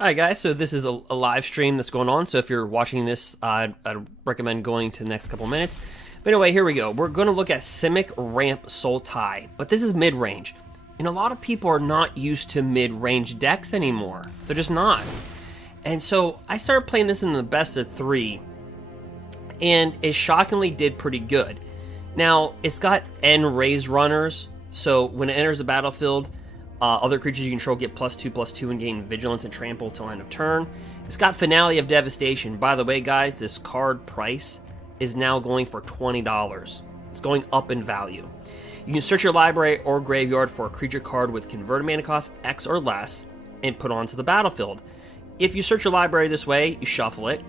Alright guys, so this is a live stream that's going on, so if you're watching this, I'd recommend going to the next couple minutes. But anyway, here we go. We're going to look at Simic Ramp Sultai, but this is mid-range. And a lot of people are not used to mid-range decks anymore. They're just not. And so I started playing this in the best of 3, and it shockingly did pretty good. Now, it's got end raise runners, so when it enters the battlefield, other creatures you control get +2/+2 and gain vigilance and trample till end of turn. It's got Finale of Devastation. By the way, guys, this card price is now going for $20. It's going up in value. You can search your library or graveyard for a creature card with converted mana cost X or less and put onto the battlefield. If you search your library this way, you shuffle it.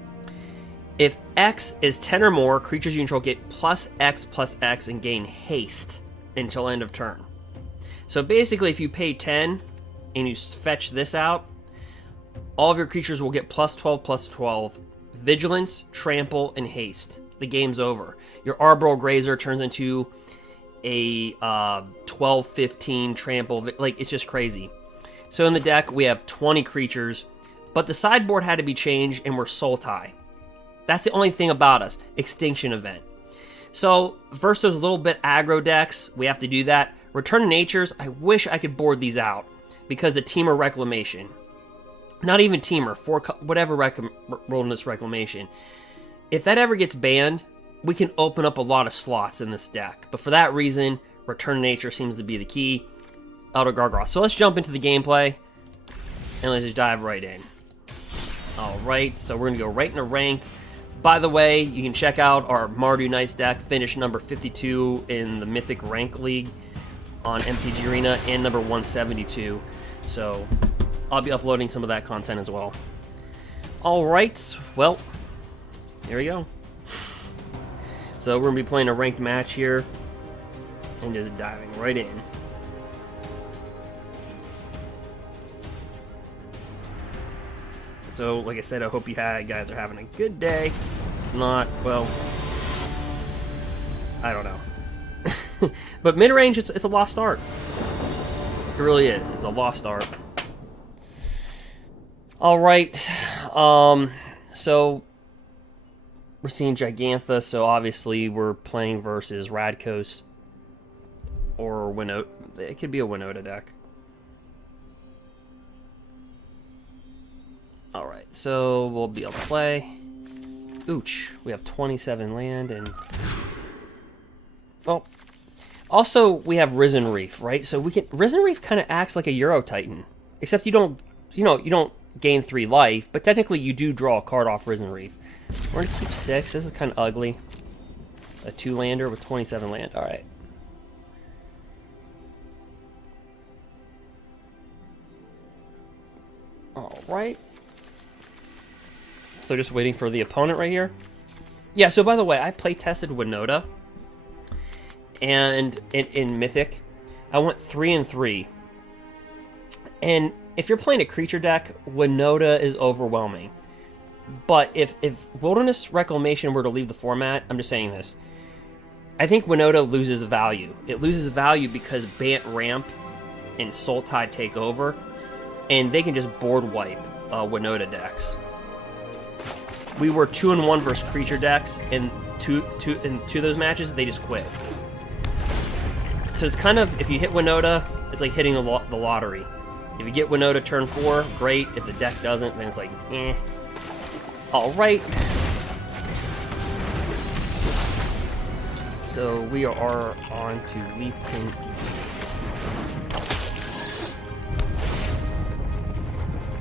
If X is 10 or more, creatures you control get +X/+X and gain haste until end of turn. So basically, if you pay 10 and you fetch this out, all of your creatures will get +12/+12, vigilance, trample, and haste. The game's over. Your Arboreal Grazer turns into a 12/15 trample. Like, it's just crazy. So in the deck, we have 20 creatures, but the sideboard had to be changed, and we're Sultai. That's the only thing about us. Extinction event. So, versus those little bit aggro decks, we have to do that. Return to Natures, I wish I could board these out because the temur reclamation. Not even temur, whatever wilderness reclamation. If that ever gets banned, we can open up a lot of slots in this deck. But for that reason, Return to Nature seems to be the key. Elder Grwoth. So let's jump into the gameplay and let's just dive right in. Alright, so we're going to go right into ranked. By the way, you can check out our Mardu Knights deck, finished number 52 in the Mythic Rank League on MTG Arena, and number 172. So I'll be uploading some of that content as well. Alright, well, here we go. So we're going to be playing a ranked match here, and just diving right in. So, like I said, I hope you guys are having a good day. If not, well, I don't know. But mid-range, it's a lost art. It really is. It's a lost art. Alright. So, we're seeing Gigantha, so obviously we're playing versus Radkos or Winota. It could be a Winota deck. Alright, so we'll be able to play. Ooch, we have 27 land and... Well, also we have Risen Reef, right? So we can... Risen Reef kind of acts like a Euro Titan. Except you don't, you don't gain 3 life, but technically you do draw a card off Risen Reef. We're going to keep 6. This is kind of ugly. A 2-lander with 27 land. Alright. Alright. So just waiting for the opponent right here. Yeah, so by the way, I play tested Winota. And in Mythic, I went 3-3. And if you're playing a creature deck, Winota is overwhelming. But if Wilderness Reclamation were to leave the format, I'm just saying this, I think Winota loses value. It loses value because Bant Ramp and Sultai take over, and they can just board wipe Winota decks. We were 2-1 versus creature decks, and two of those matches, they just quit. So it's kind of, if you hit Winota, it's like hitting the lottery. If you get Winota turn 4, great. If the deck doesn't, then it's like, eh. Alright. So we are on to Leafkin.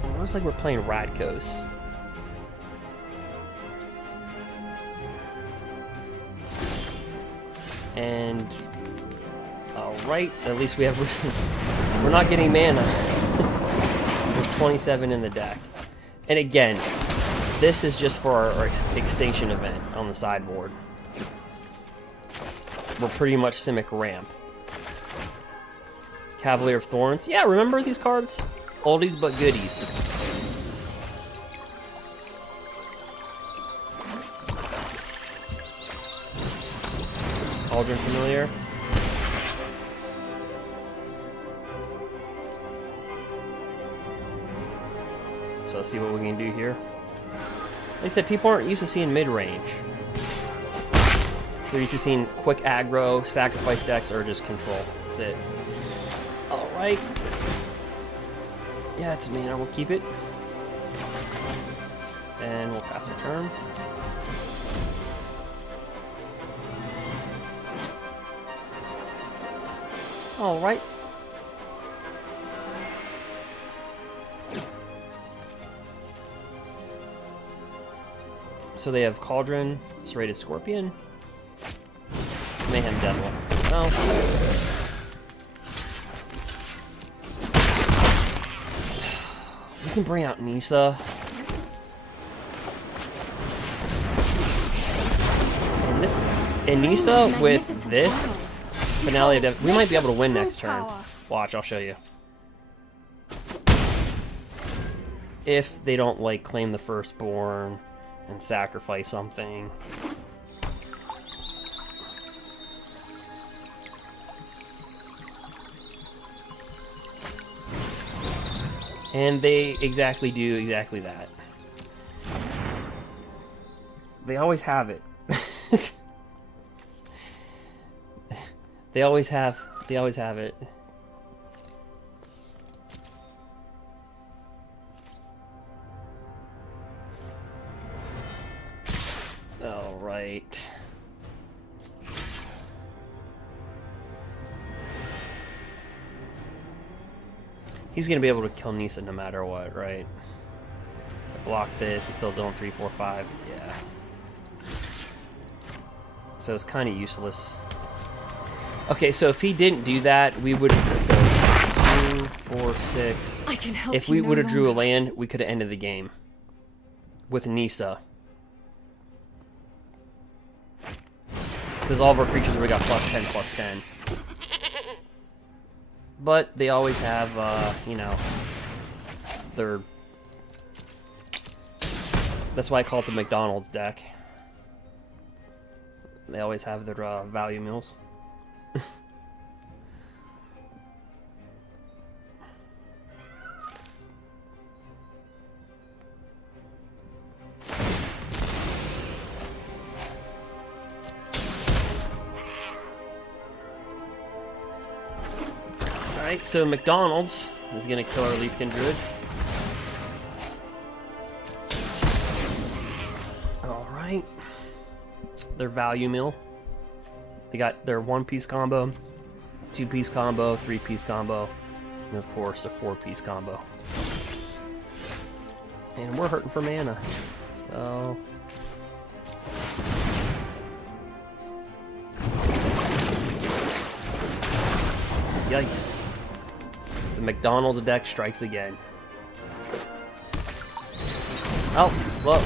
It looks like we're playing Radkos. And alright, at least we have we're not getting mana. There's 27 in the deck. And again, this is just for our extinction event on the sideboard. We're pretty much Simic Ramp. Cavalier of Thorns. Yeah, remember these cards? Oldies but goodies. Cauldron Familiar. So let's see what we can do here. Like I said, people aren't used to seeing mid-range. They're used to seeing quick aggro, sacrifice decks, or just control. That's it. Alright. Yeah, it's mana. We'll keep it. And we'll pass our turn. Alright. So they have Cauldron, Serrated Scorpion, Mayhem Devil. Oh. We can bring out Nissa. And Nissa with this Finale of Devastation, we might be able to win next turn. Watch, I'll show you. If they don't, like, claim the Firstborn and sacrifice something. And they exactly do exactly that. They always have it. They always have it. All right. He's gonna be able to kill Nissa no matter what, right? Block this, he's still doing 3, 4, 5. Yeah. So it's kind of useless. Okay, so if he didn't do that, we would. So 2, 4, 6. I can help if we you would have no drew a longer. land, we could have ended the game with Nissa. Because all of our creatures would have got +10/+10. But they always have, you know, their. That's why I call it the McDonald's deck. They always have their value meals. Alright, so McDonald's is going to kill our Leafkin Druid. Alright. Their value meal. They got their 1-piece combo, 2-piece combo, 3-piece combo, and of course a 4-piece combo. And we're hurting for mana. So yikes. The McDonald's deck strikes again. Oh, look.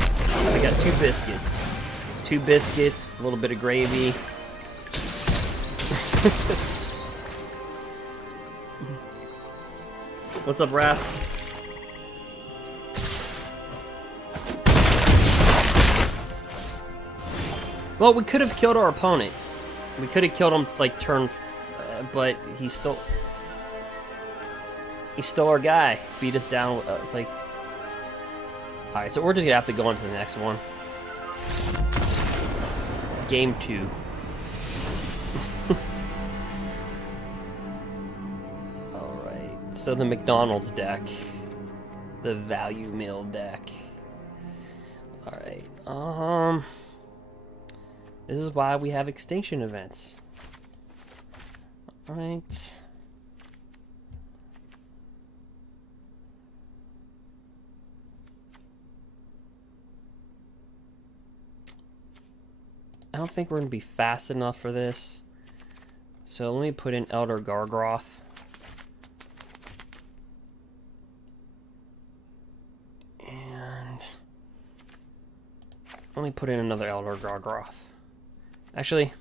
I got 2 biscuits. 2 biscuits, a little bit of gravy. What's up, Raph? Well, we could have killed our opponent. We could have killed him like turn, but he's still our guy. Beat us down. It's like, all right. So we're just gonna have to go on to the next one. Game 2. Alright, so the McDonald's deck. The value meal deck. Alright, this is why we have extinction events. Alright. I don't think we're going to be fast enough for this. So let me put in Elder Grwoth. And let me put in another Elder Grwoth. Actually,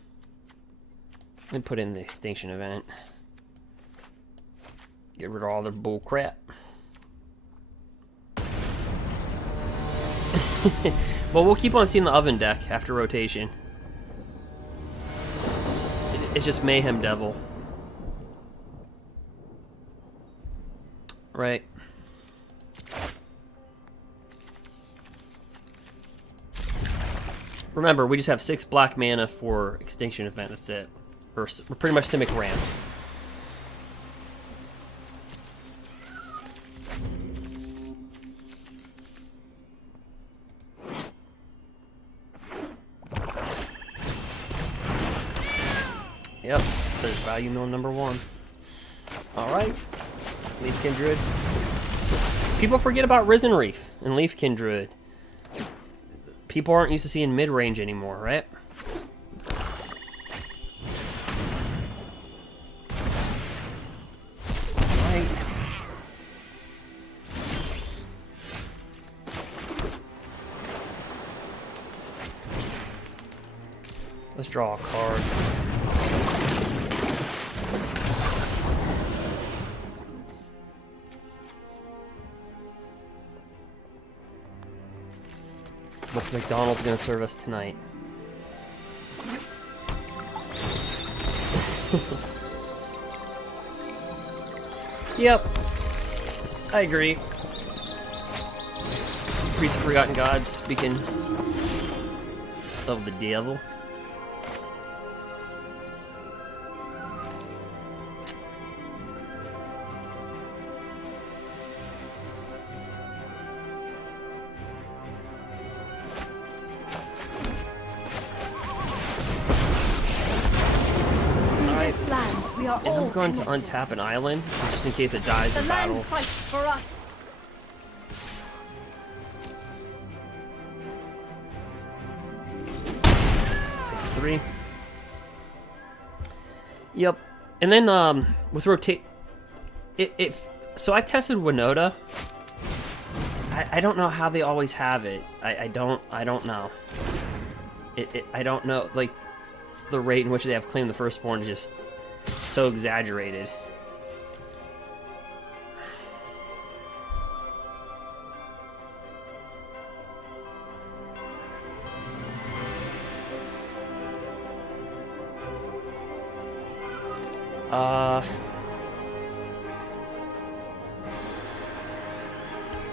let me put in the extinction event. Get rid of all their bull crap. Well, we'll keep on seeing the oven deck after rotation. It's just Mayhem Devil. Right. Remember, we just have 6 black mana for extinction event. That's it. We're pretty much Simic Ramp. Yep, there's value mill number 1. Alright. Leafkin Druid. People forget about Risen Reef and Leafkin Druid. People aren't used to seeing mid-range anymore, right? Right. Let's draw a card. What's McDonald's gonna serve us tonight? Yep, I agree. Priest of Forgotten Gods, speaking of the devil. And I'm going to untap an island, just in case it dies in battle. The land fights for us. Take 3. Yep. And then with rotate, so I tested Winota. I don't know how they always have it. I don't know. I don't know, like the rate in which they have claimed the firstborn is just so exaggerated.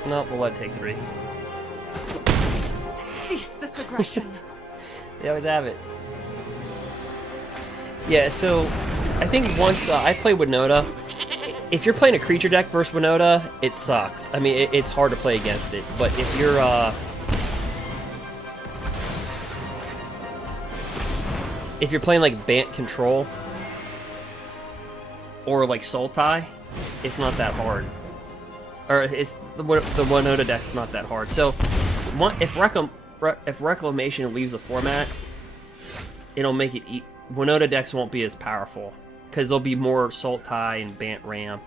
Nope, we'll let it take 3. Cease this aggression. They always have it. Yeah, so I think once I play Winota, if you're playing a creature deck versus Winota, it sucks. I mean, it's hard to play against it. But if you're playing like Bant Control or like Sultai, it's not that hard. Or it's the Winota deck's not that hard. So if Reclamation leaves the format, it'll make it Winota decks won't be as powerful because there'll be more Sultai and Bant Ramp.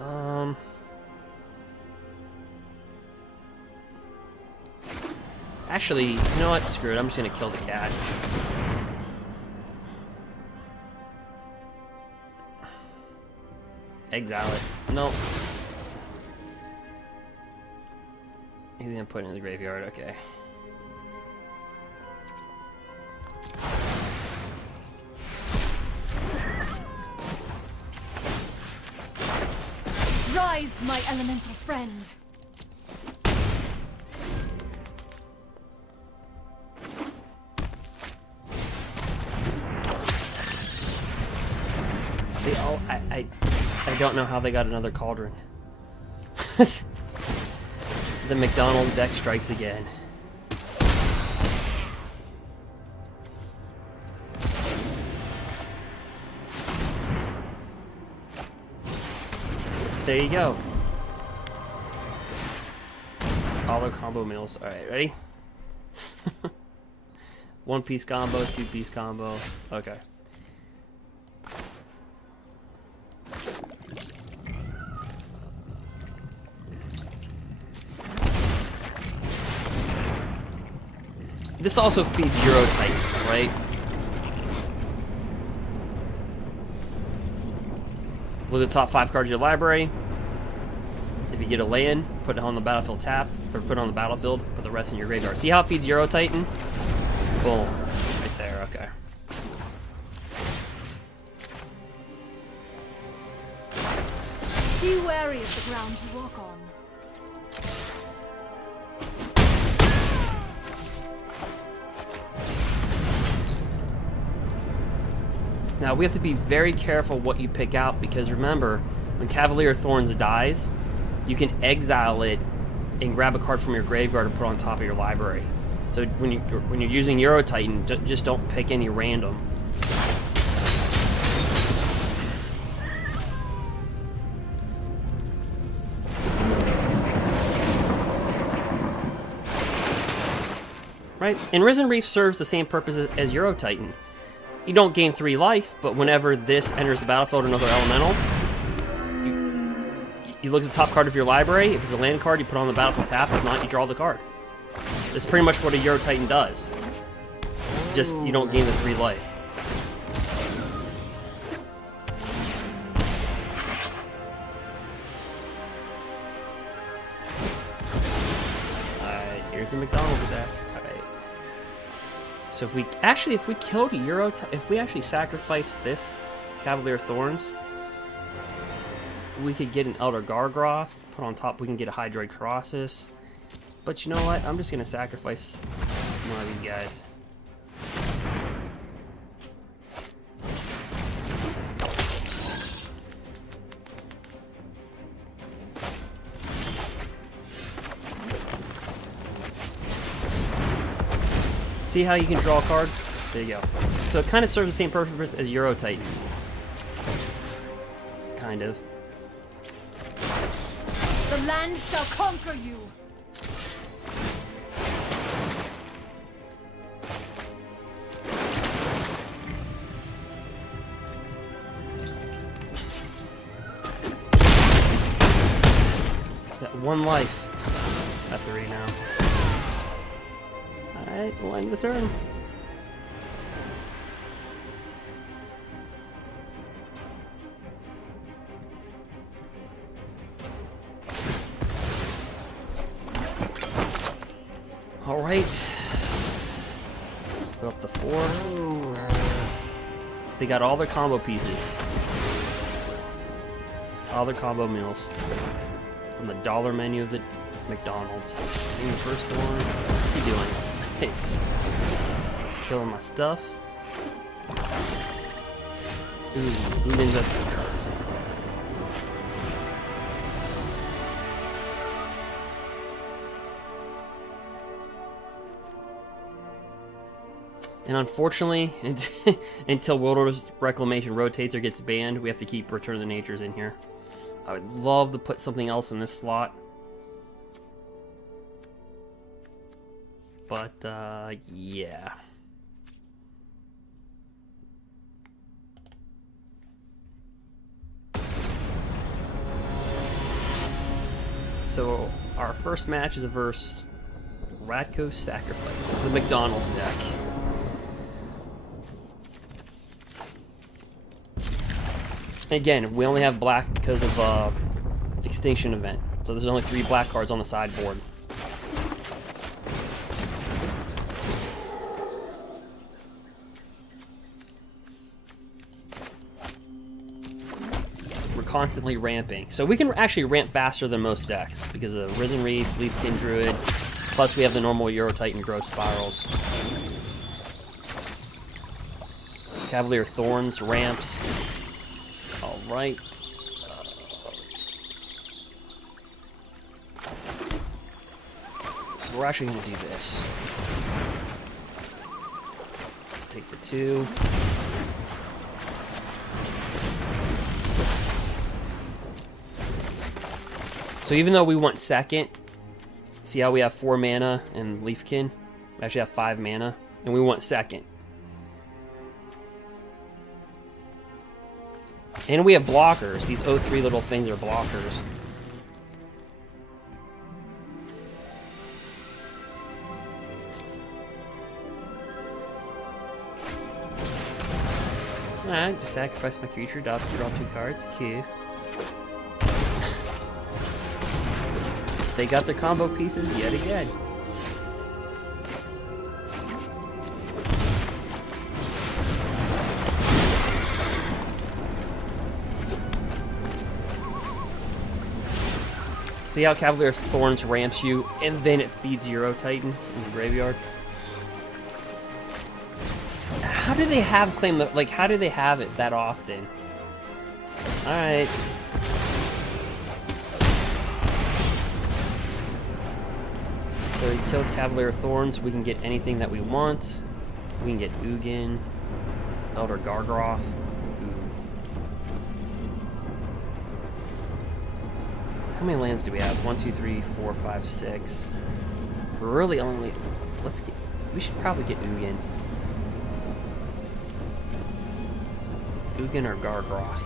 Alright. Actually, you know what? Screw it. I'm just gonna kill the cat. Exile it. Nope. He's gonna put it in the graveyard, okay. Rise, my elemental friend. They all, I don't know how they got another cauldron. The McDonald's deck strikes again. There you go. Auto combo mills. Alright, ready? 1-piece combo, 2-piece combo. Okay. This also feeds Euro Titan, right? Look at the top 5 cards of your library. If you get a land, put it on the battlefield tapped, or put it on the battlefield, put the rest in your graveyard. See how it feeds Euro Titan? Boom. Right there, okay. Be wary of the ground you walk on. Now, we have to be very careful what you pick out, because remember, when Cavalier Thorns dies, you can exile it and grab a card from your graveyard and put it on top of your library. So when you're using Euro Titan, just don't pick any random. Right? And Risen Reef serves the same purpose as Euro Titan. You don't gain 3 life, but whenever this enters the battlefield, another elemental, you look at the top card of your library. If it's a land card, you put it on the battlefield tap. If not, you draw the card. That's pretty much what a Euro Titan does. Just, you don't gain the 3 life. Alright, here's the McDonald's deck. Alright. So if we killed a Euro, if we actually sacrifice this Cavalier Thorns, we could get an Elder Grwoth, put on top, we can get a Hydroid Krasis. But you know what? I'm just going to sacrifice one of these guys. See how you can draw a card? There you go. So it kind of serves the same purpose as Euro Titan. Kind of. The land shall conquer you. Is that 1 life? At 3 now. Alright, we'll end the turn. Alright. Go up to 4. They got all their combo pieces. All their combo meals. From the dollar menu of the McDonald's. Being the first one. What's he doing? Hey. He's killing my stuff. Ooh, Ugin investment card. And unfortunately, until Wilderness Reclamation rotates or gets banned, we have to keep Return of the Natures in here. I would love to put something else in this slot. But, yeah. So, our first match is versus Radko's Sacrifice, the McDonald's deck. Again, we only have black because of extinction event. So there's only 3 black cards on the sideboard. We're constantly ramping. So we can actually ramp faster than most decks because of Risen Reef, Leafkin Druid, plus we have the normal Euro Titan growth spirals. Cavalier Thorns, ramps. Alright. So we're actually going to do this. Take the 2. So even though we want second, see how we have 4 mana and Leafkin? We actually have 5 mana, and we want second. And we have blockers. These 0-3 little things are blockers. Alright, just sacrifice my creature, draw 2 cards. Q. They got their combo pieces yet again. See how Cavalier Thorns ramps you, and then it feeds Euro Titan in the graveyard? How do they have claim the, like, how do they have it that often? Alright. So we kill Cavalier Thorns, we can get anything that we want. We can get Ugin, Elder Grwoth. How many lands do we have? 1, 2, 3, 4, 5, 6. We're really only... Let's get... We should probably get Ugin. Ugin or Grwoth.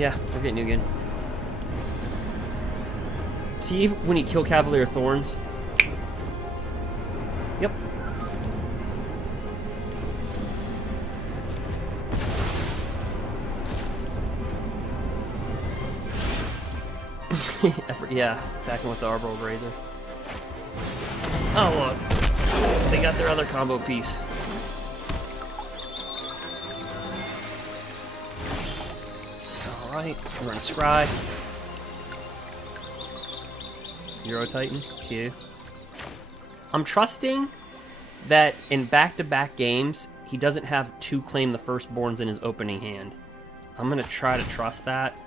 Yeah, we're getting Ugin. See, when you kill Cavalier Thorns... Yep. Yeah, attacking with the Arboreal Grazer. Oh, look. They got their other combo piece. Alright, we're gonna scry. Euro Titan, Q. I'm trusting that in back-to-back games, he doesn't have 2 claim the firstborns in his opening hand. I'm gonna try to trust that.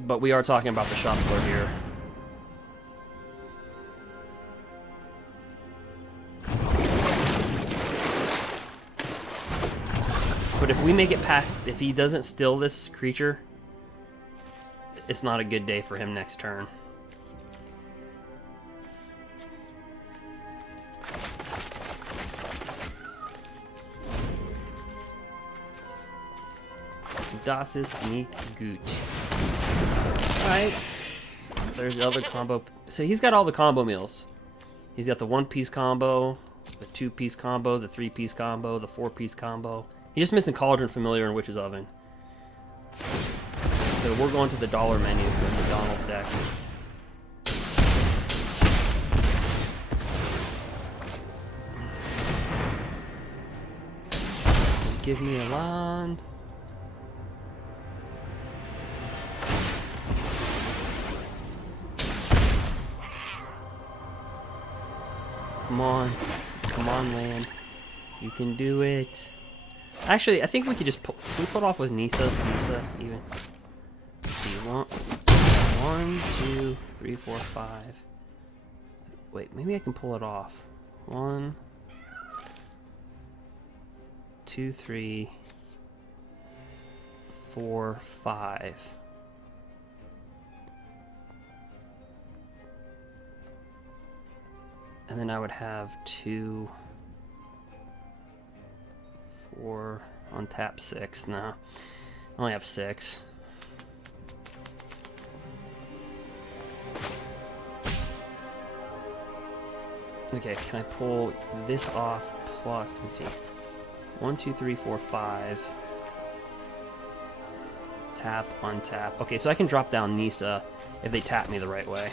But we are talking about the shuffler here. But if we make it past, if he doesn't steal this creature, it's not a good day for him next turn. Das ist nicht gut. Alright. There's the other combo. So he's got all the combo meals. He's got the 1-piece combo, the 2-piece combo, the 3-piece combo, the 4-piece combo. He's just missing Cauldron, Familiar, and Witch's Oven. So we're going to the dollar menu with the Donald's deck. Just give me a land. Come on. Come on, land. You can do it. Actually, I think we could just can we put off with Nissa even. Let's see, 1, 2, 3, 4, 5. Wait, maybe I can pull it off. 1, 2, 3, 4, 5. And then I would have 2, 4 on tap 6. No, I only have 6. Okay, can I pull this off plus, let me see, 1, 2, 3, 4, 5. Tap, untap. Okay, so I can drop down Nissa if they tap me the right way.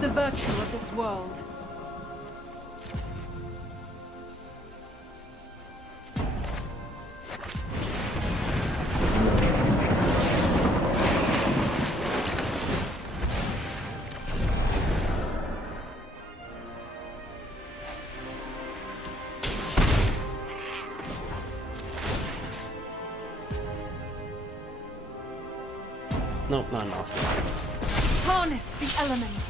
The virtue of this world. Nope, not enough. Harness the elements.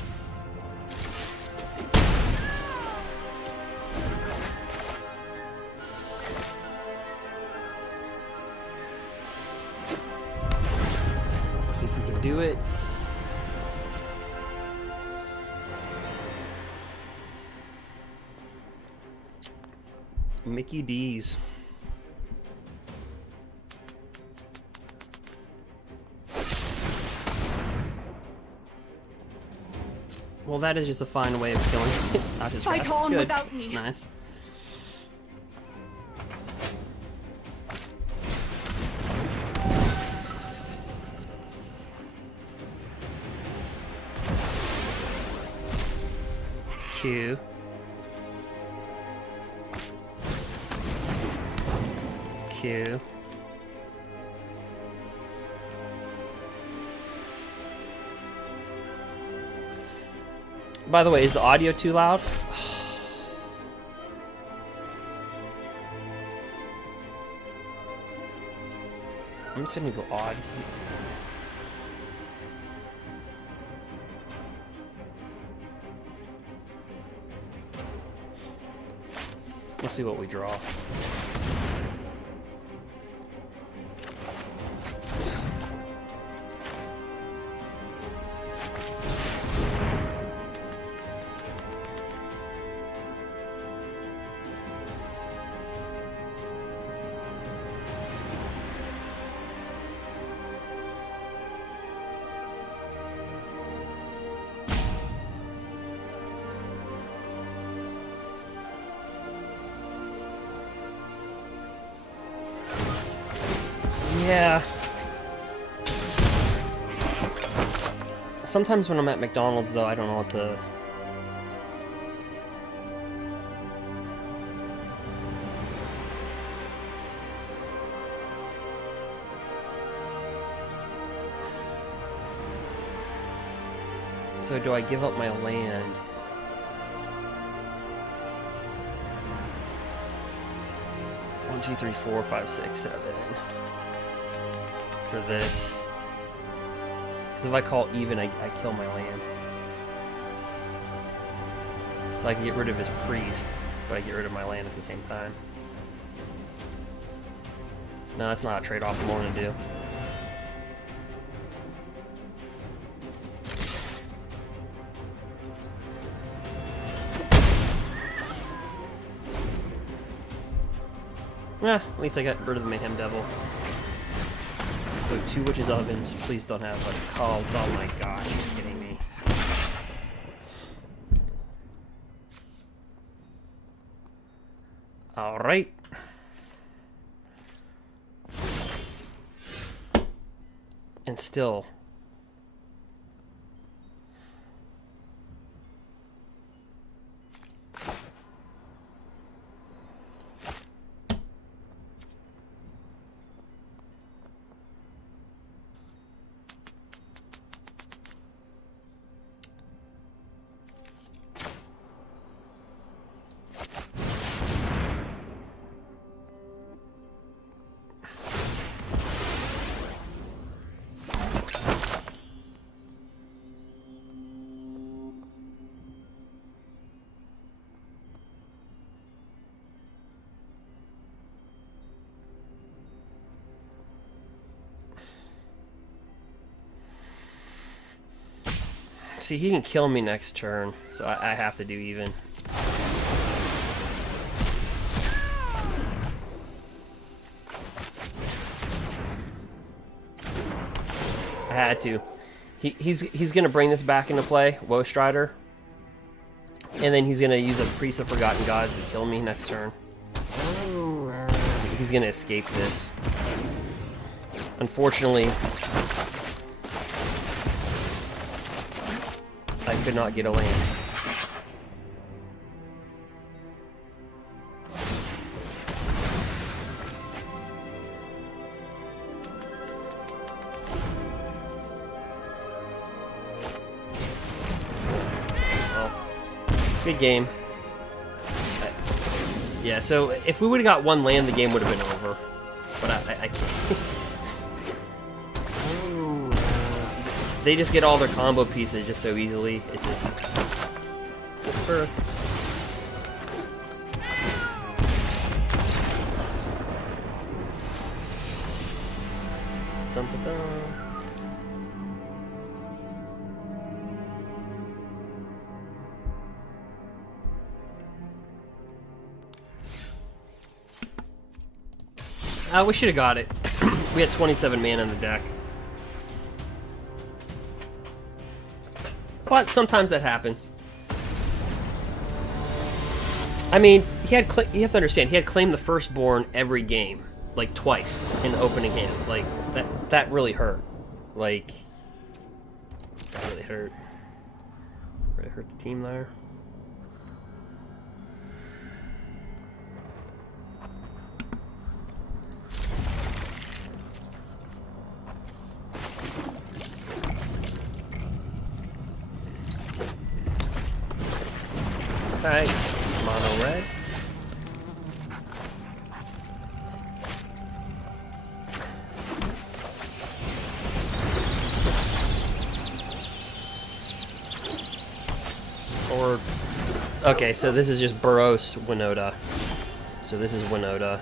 See if we can do it. Mickey D's. Well, that is just a fine way of killing it. Not just Fight on good. without me. Nice. Q. Q. By the way, is the audio too loud? I'm just gonna go odd. Let's see what we draw. Yeah. Sometimes when I'm at McDonald's, though, I don't know what to... So do I give up my land? One, two, three, four, five, six, 7. For this. Because if I call even, I kill my land. So I can get rid of his priest, but I get rid of my land at the same time. No, that's not a trade-off I'm willing to do. At least I got rid of the Mayhem Devil. So 2 Witches Ovens, please don't have a call. Oh my gosh, you're kidding me. Alright. And still... See, he can kill me next turn, so I have to do even. I had to. He's gonna bring this back into play, Woe Strider, and then he's gonna use a Priest of Forgotten Gods to kill me next turn. He's gonna escape this. Unfortunately, I could not get a land. Well, good game. Yeah, so if we would have got one land, the game would have been over. But I can't. They just get all their combo pieces just so easily. It's just... Dun, dun, dun. We should have got it. We had 27 mana in the deck. But sometimes that happens. I mean, you have to understand, he had claimed the Firstborn every game, like twice in the opening hand. Like that really hurt. Like that really hurt. Really hurt the team there. Okay, mono red. Or, okay, so this is just Burrows Winota. So this is Winota.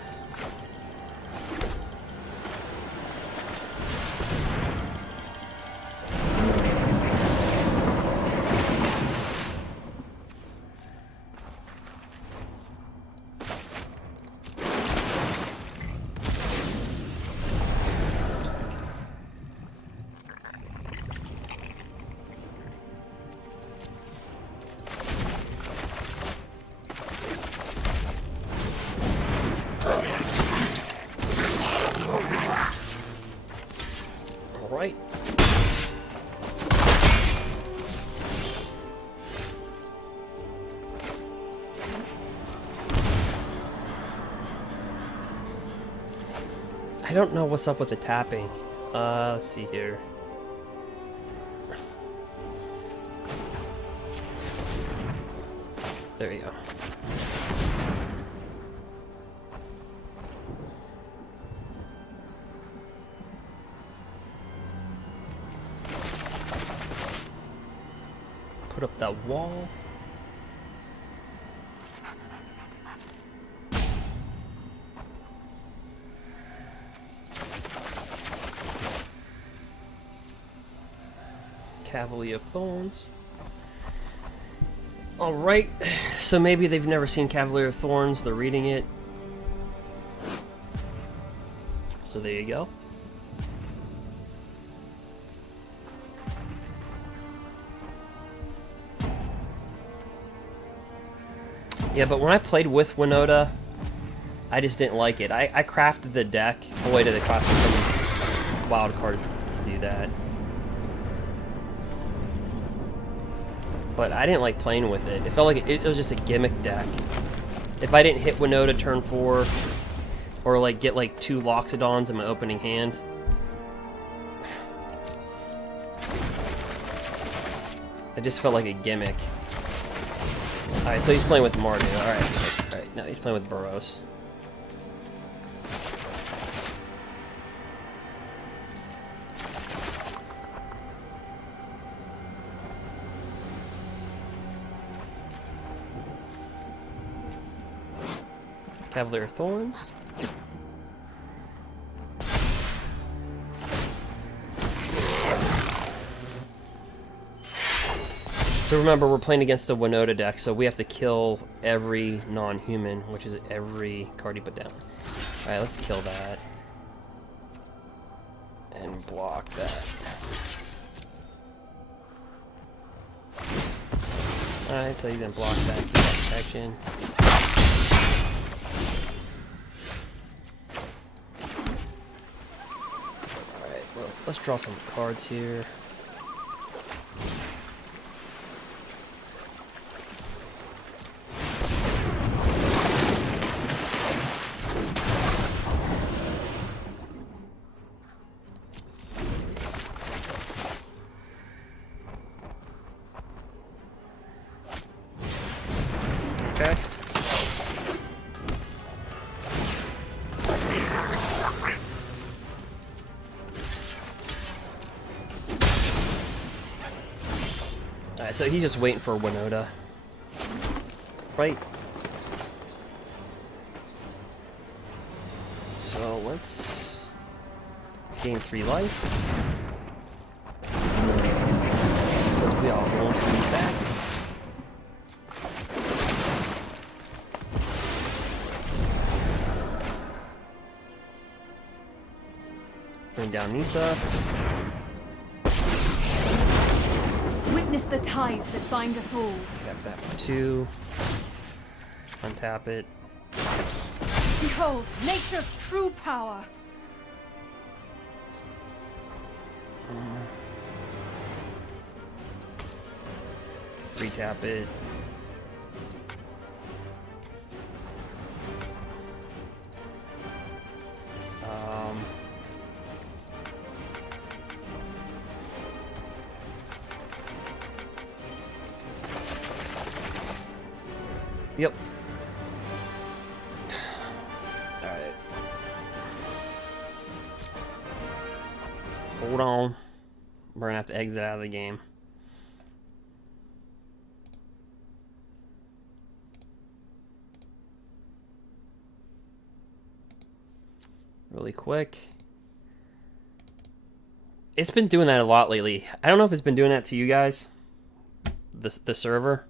Right. I don't know what's up with the tapping. Let's see here. There you go. Put up that wall. Cavalier of Thorns. Alright, so maybe they've never seen Cavalier of Thorns, they're reading it. So there you go. Yeah, but when I played with Winota, I just didn't like it. I crafted the deck. Boy, did it cost me some wild cards to do that. But I didn't like playing with it. It felt like it was just a gimmick deck. If I didn't hit Winota turn 4, or like get like 2 Loxodons in my opening hand, it just felt like a gimmick. Alright, so he's playing with Mardu. Alright, now he's playing with Burrows. Cavalier of Thorns. So remember, we're playing against a Winota deck, so we have to kill every non-human, which is every card you put down. Alright, let's kill that. And block that. Alright, so he's gonna block that, keep that protection. Alright, well, let's draw some cards here. Okay. Alright, so he's just waiting for Winota. Right. So let's gain 3 life. Because we all want to be back. Bring down Nissa. Witness the ties that bind us all. Tap that for 2. Untap it. Behold, nature's true power. Retap it. Yep. Alright. Hold on. We're gonna have to exit out of the game. Really quick. It's been doing that a lot lately. I don't know if it's been doing that to you guys. The server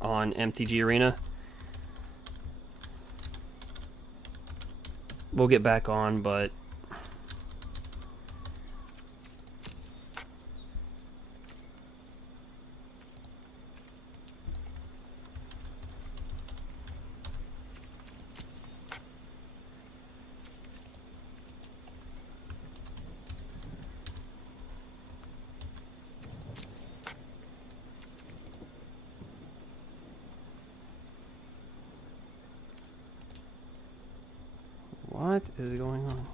on MTG Arena. We'll get back on, but what is going on?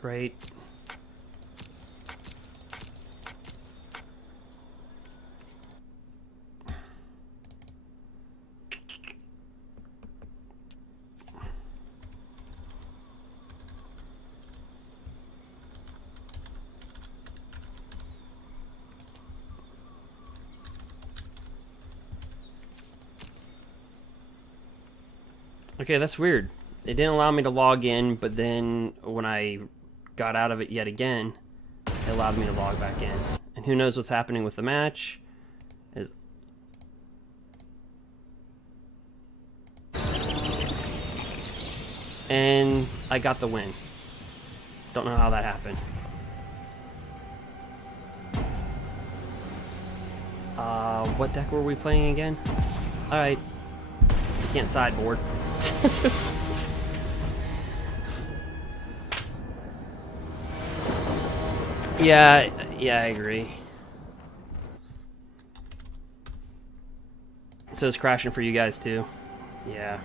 Great. Okay, that's weird. It didn't allow me to log in, but then when I got out of it yet again, it allowed me to log back in. And who knows what's happening with the match? And I got the win. Don't know how that happened. What deck were we playing again? Alright. Can't sideboard. Yeah, I agree. So it's crashing for you guys too. Yeah.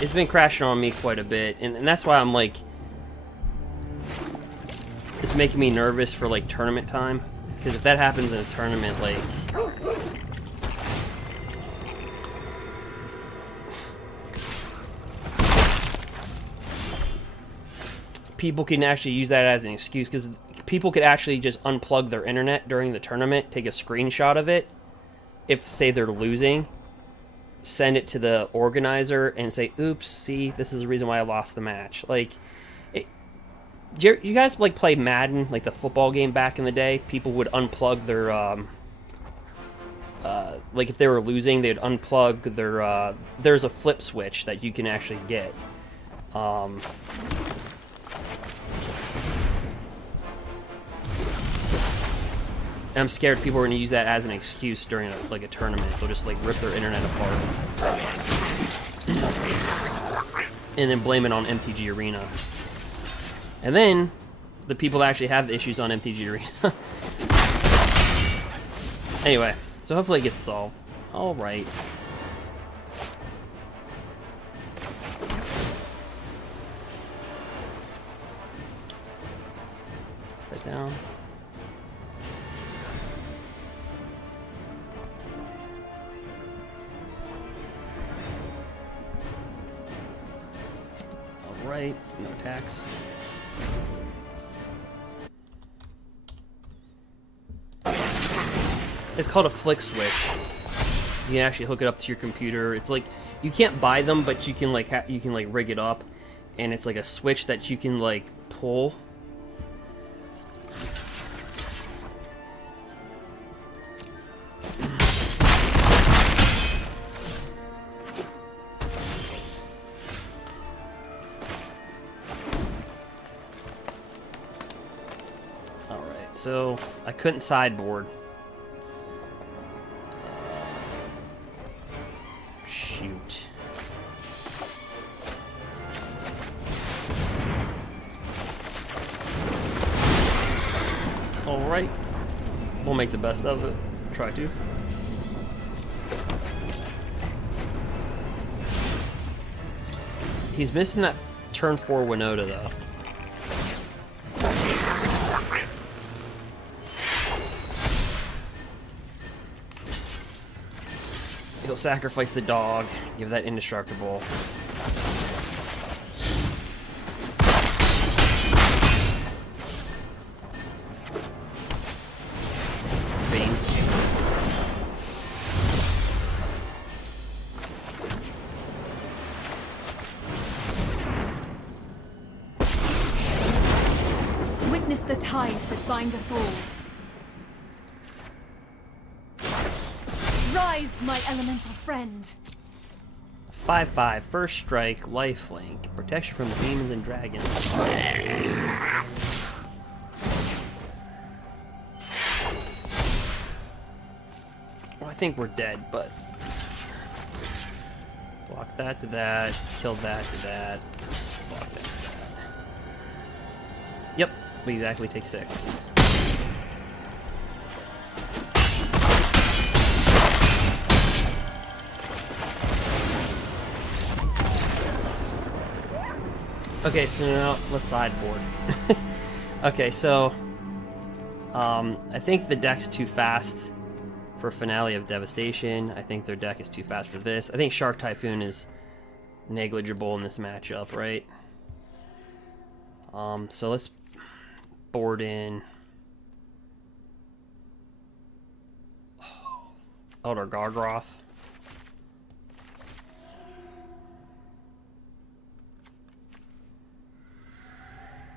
It's been crashing on me quite a bit, and that's why I'm like, it's making me nervous for like tournament time. Because if that happens in a tournament, like, people can actually use that as an excuse, because people could actually just unplug their internet during the tournament, take a screenshot of it, if, say, they're losing, send it to the organizer, and say, oops, see, this is the reason why I lost the match. Like, you guys like play Madden, like the football game back in the day? People would unplug their, like if they were losing, they'd unplug their, there's a flip switch that you can actually get. I'm scared people are going to use that as an excuse during a tournament. They'll just like rip their internet apart. And then blame it on MTG Arena. And then, the people that actually have the issues on MTG Arena. Anyway, so hopefully it gets solved. Alright. Put that down. Alright, no attacks. It's called a flick switch. You can actually hook it up to your computer. It's like, you can't buy them, but you can like rig it up, and it's like a switch that you can like pull. All right, so I couldn't sideboard. Shoot. Alright. We'll make the best of it. Try to. He's missing that turn 4 winota though. He'll sacrifice the dog, give that indestructible. Veins. Witness the ties that bind us all. Rise, my elemental friend. 5/5, first strike, lifelink, protection from demons and dragons. Well, I think we're dead, but block that to that, kill that to that, block that to that. Yep, we exactly take 6. Okay, so now let's sideboard. Okay, so I think the deck's too fast for Finale of Devastation. I think their deck is too fast for this. I think Shark Typhoon is negligible in this matchup, right? So let's board in Elder Grwoth.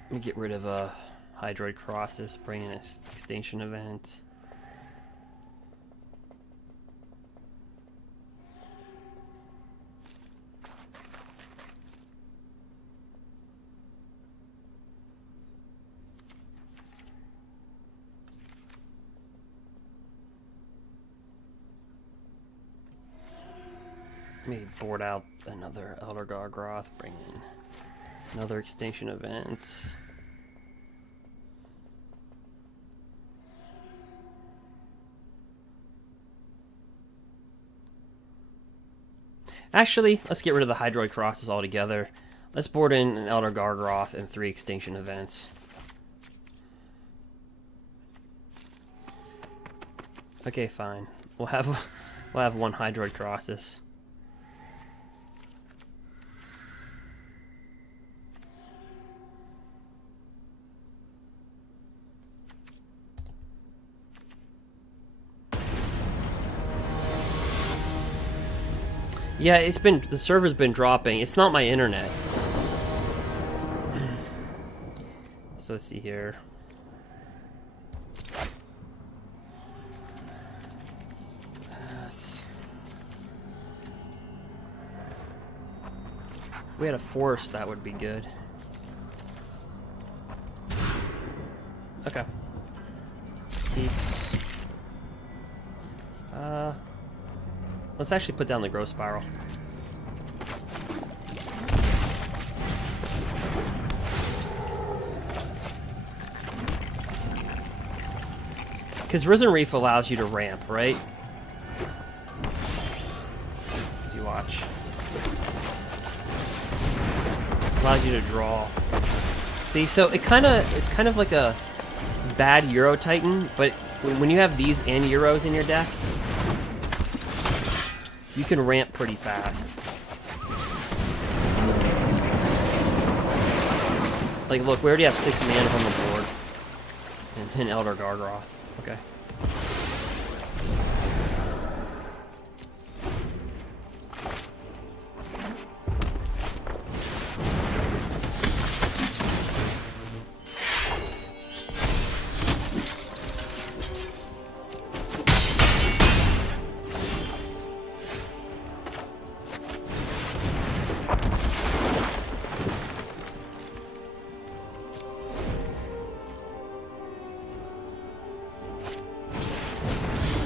Let me get rid of a Hydroid Krasis, bring in an extinction event. Let me board out another Elder Grwoth, bring in another extinction event. Actually, let's get rid of the Hydroid Krasis altogether. Let's board in an Elder Grwoth and 3 extinction events. Okay, fine. We'll have 1 Hydroid Krasis. Yeah, the server's been dropping. It's not my internet. So let's see here. If we had a forest, that would be good. Okay. Keeps. Let's actually put down the growth spiral. Because Risen Reef allows you to ramp, right? As you watch. Allows you to draw. See, so it's kind of like a bad Euro Titan, but when you have these and Euros in your deck, you can ramp pretty fast. Like, look, we already have 6 mana on the board. And Elder Grwoth. Okay.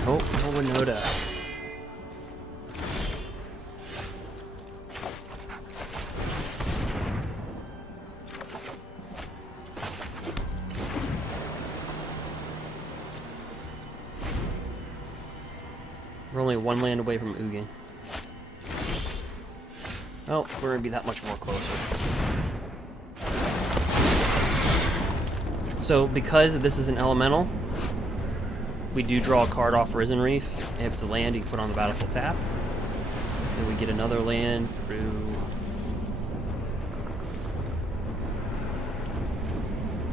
Oh, no winota. We're only 1 land away from ugin. Oh, we're gonna be that much more closer. So because this is an elemental, we do draw a card off Risen Reef. If it's a land, you can put on the battlefield tapped. Then we get another land through...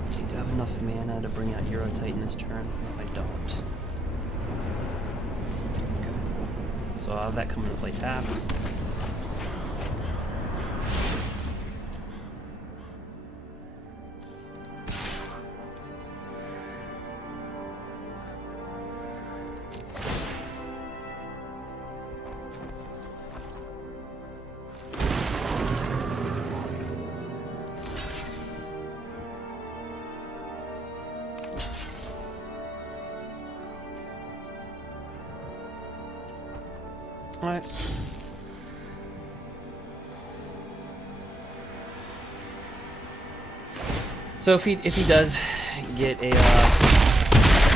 Let's see, do I have enough mana to bring out Euro Titan this turn? No, I don't. Okay. So I'll have that come into play tapped. Alright. So if he does get a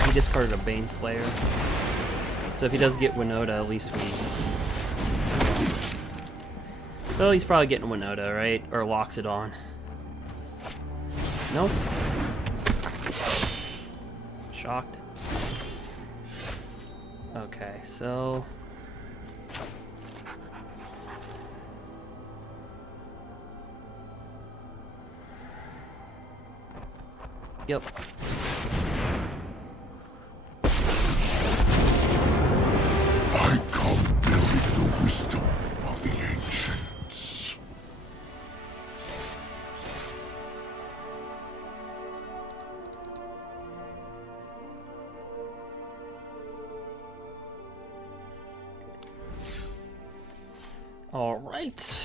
he discarded a Bane Slayer. So if he does get Winota, at least we... So he's probably getting Winota, right? Or locks it on. Nope. Shocked. Okay, so... Yep. I come bearing the wisdom of the ancients. All right.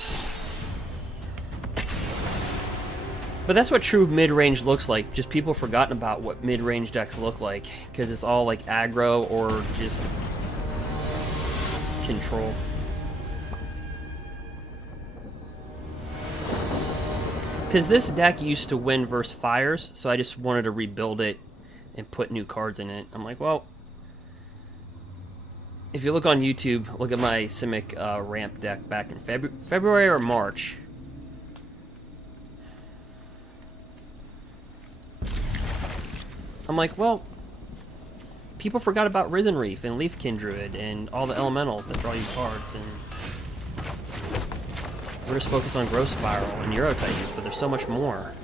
But that's what true mid-range looks like. Just people forgotten about what mid-range decks look like, because it's all like aggro or just control. Because this deck used to win versus fires, so I just wanted to rebuild it and put new cards in it. I'm like, well, if you look on YouTube, look at my Simic Ramp deck back in February or March. I'm like, well, people forgot about Risen Reef and Leafkin Druid and all the elementals that draw you cards, and we're just focused on Growth Spiral and Euro Titans, but there's so much more.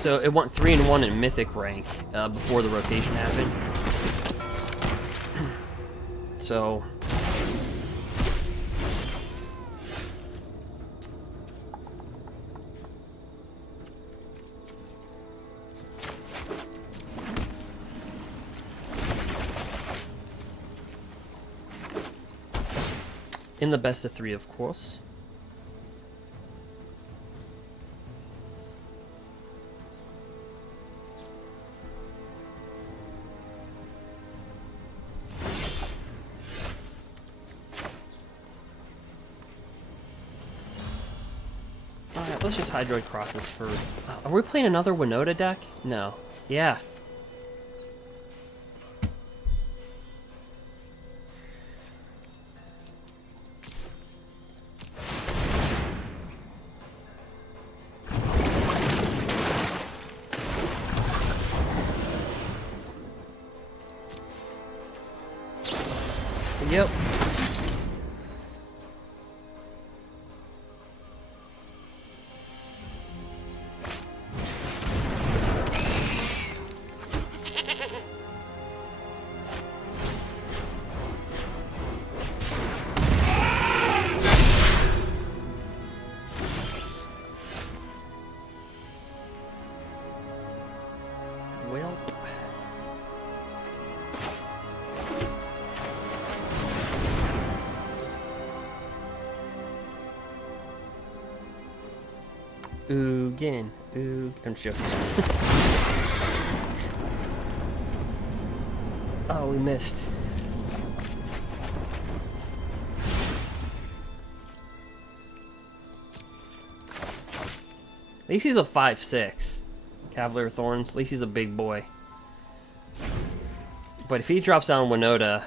So it went 3-1 in Mythic rank before the rotation happened. So in the best of 3, of course. Let's just Hydroid Krasis for... are we playing another Winota deck? No. Yeah. Yep. Ugin. I'm joking. Oh, we missed. At least he's a 5/6. Cavalier Thorns. At least he's a big boy. But if he drops down Winota,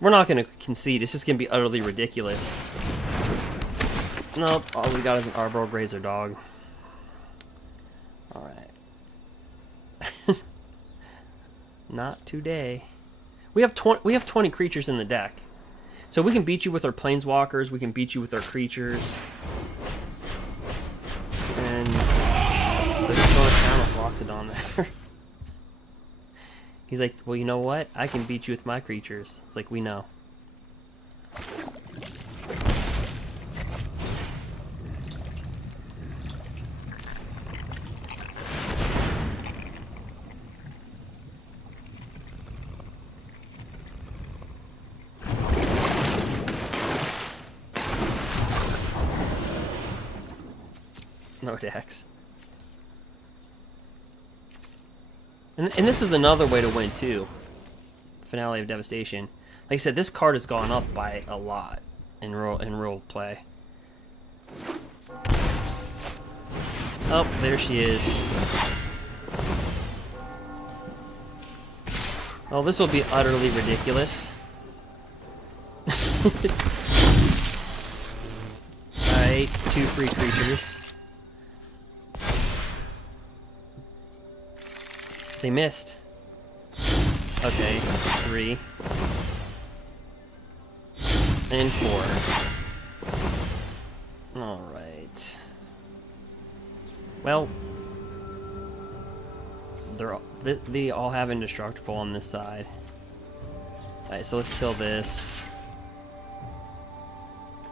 we're not going to concede. It's just going to be utterly ridiculous. Nope. All we got is an Arboreal Grazer dog. Alright. Not today. We have 20 creatures in the deck. So we can beat you with our planeswalkers, we can beat you with our creatures. And they're just going to town with Loxodon there. He's like, well, you know what? I can beat you with my creatures. It's like, we know. No decks. And this is another way to win too. Finale of Devastation. Like I said, this card has gone up by a lot in real play. Oh, there she is. Well, this will be utterly ridiculous. Alright, 2 free creatures. They missed. Okay, 3. And 4. Alright. Well, they all have indestructible on this side. Alright, so let's kill this.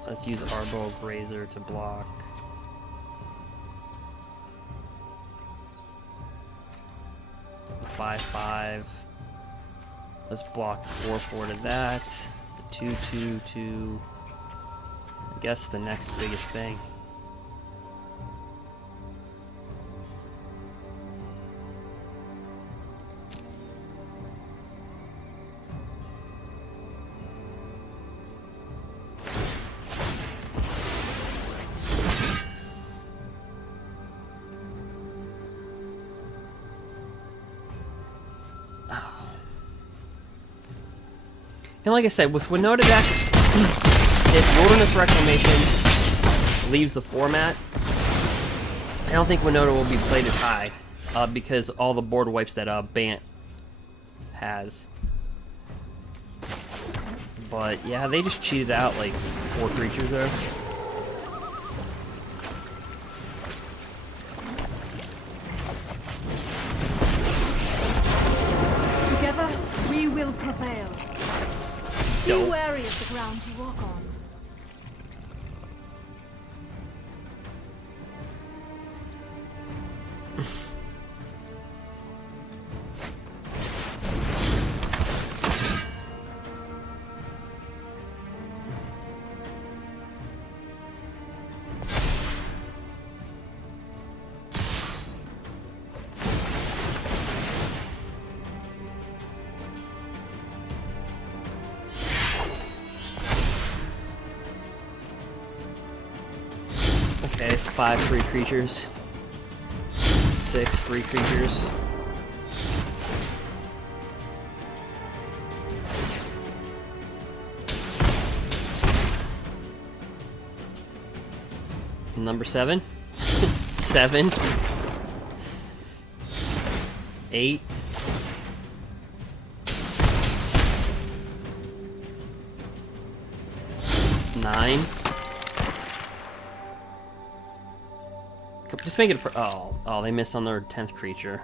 Let's use Arboreal Grazer to block. The 5/5. Let's block 4/4 to that. The 2/2/2. I guess the next biggest thing. And like I said, with Winota decks, if Wilderness Reclamation leaves the format, I don't think Winota will be played as high, because all the board wipes that Bant has. But yeah, they just cheated out like 4 creatures there. Together, we will prevail. Be Don't. wary of the ground you walk on. Okay, it's 5 free creatures. 6 free creatures. Number 7. 7. 8. 9. Just make it a oh, they missed on their 10th creature.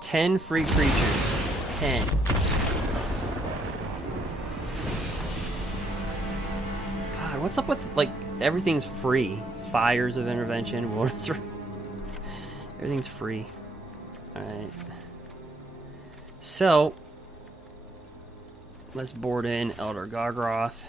Ten free creatures. 10. God, what's up with, like, everything's free? Fires of Intervention, Wilderness. Everything's free. Alright. So, let's board in Elder Grwoth.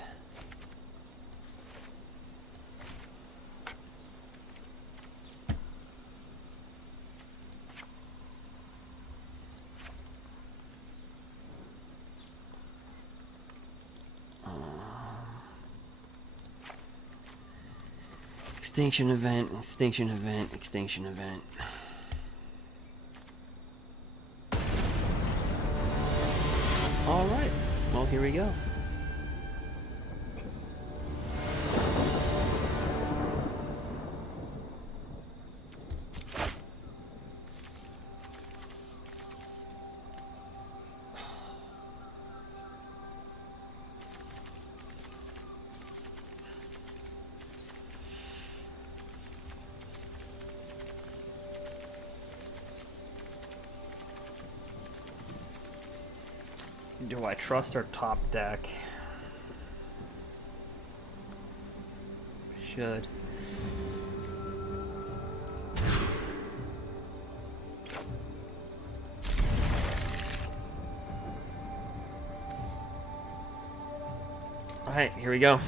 Extinction event, extinction event, extinction event. Alright, well, here we go. Do I trust our top deck? Should. Alright, here we go.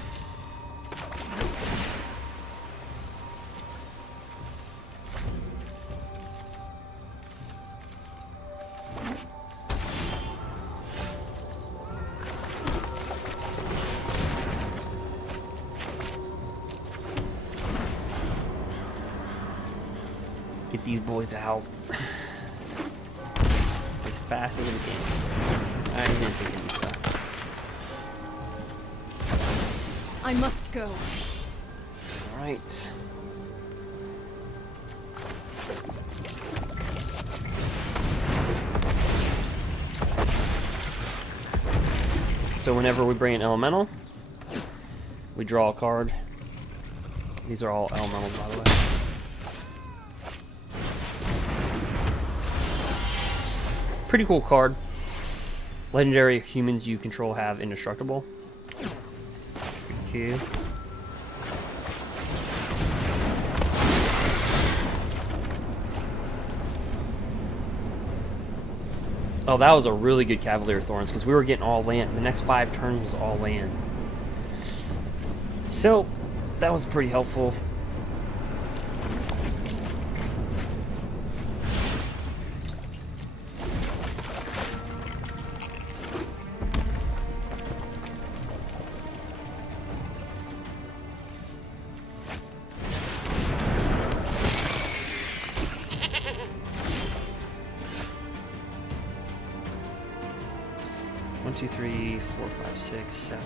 Get these boys out as fast as we can. I didn't take any stuff. I must go. All right. So whenever we bring an elemental, we draw a card. These are all elementals, by the way. Pretty cool card. Legendary humans you control have indestructible. Pretty cool. Oh, that was a really good Cavalier Thorns because we were getting all land. The next 5 turns was all land. So, that was pretty helpful. One, two, three, 4, 5, 6, 7.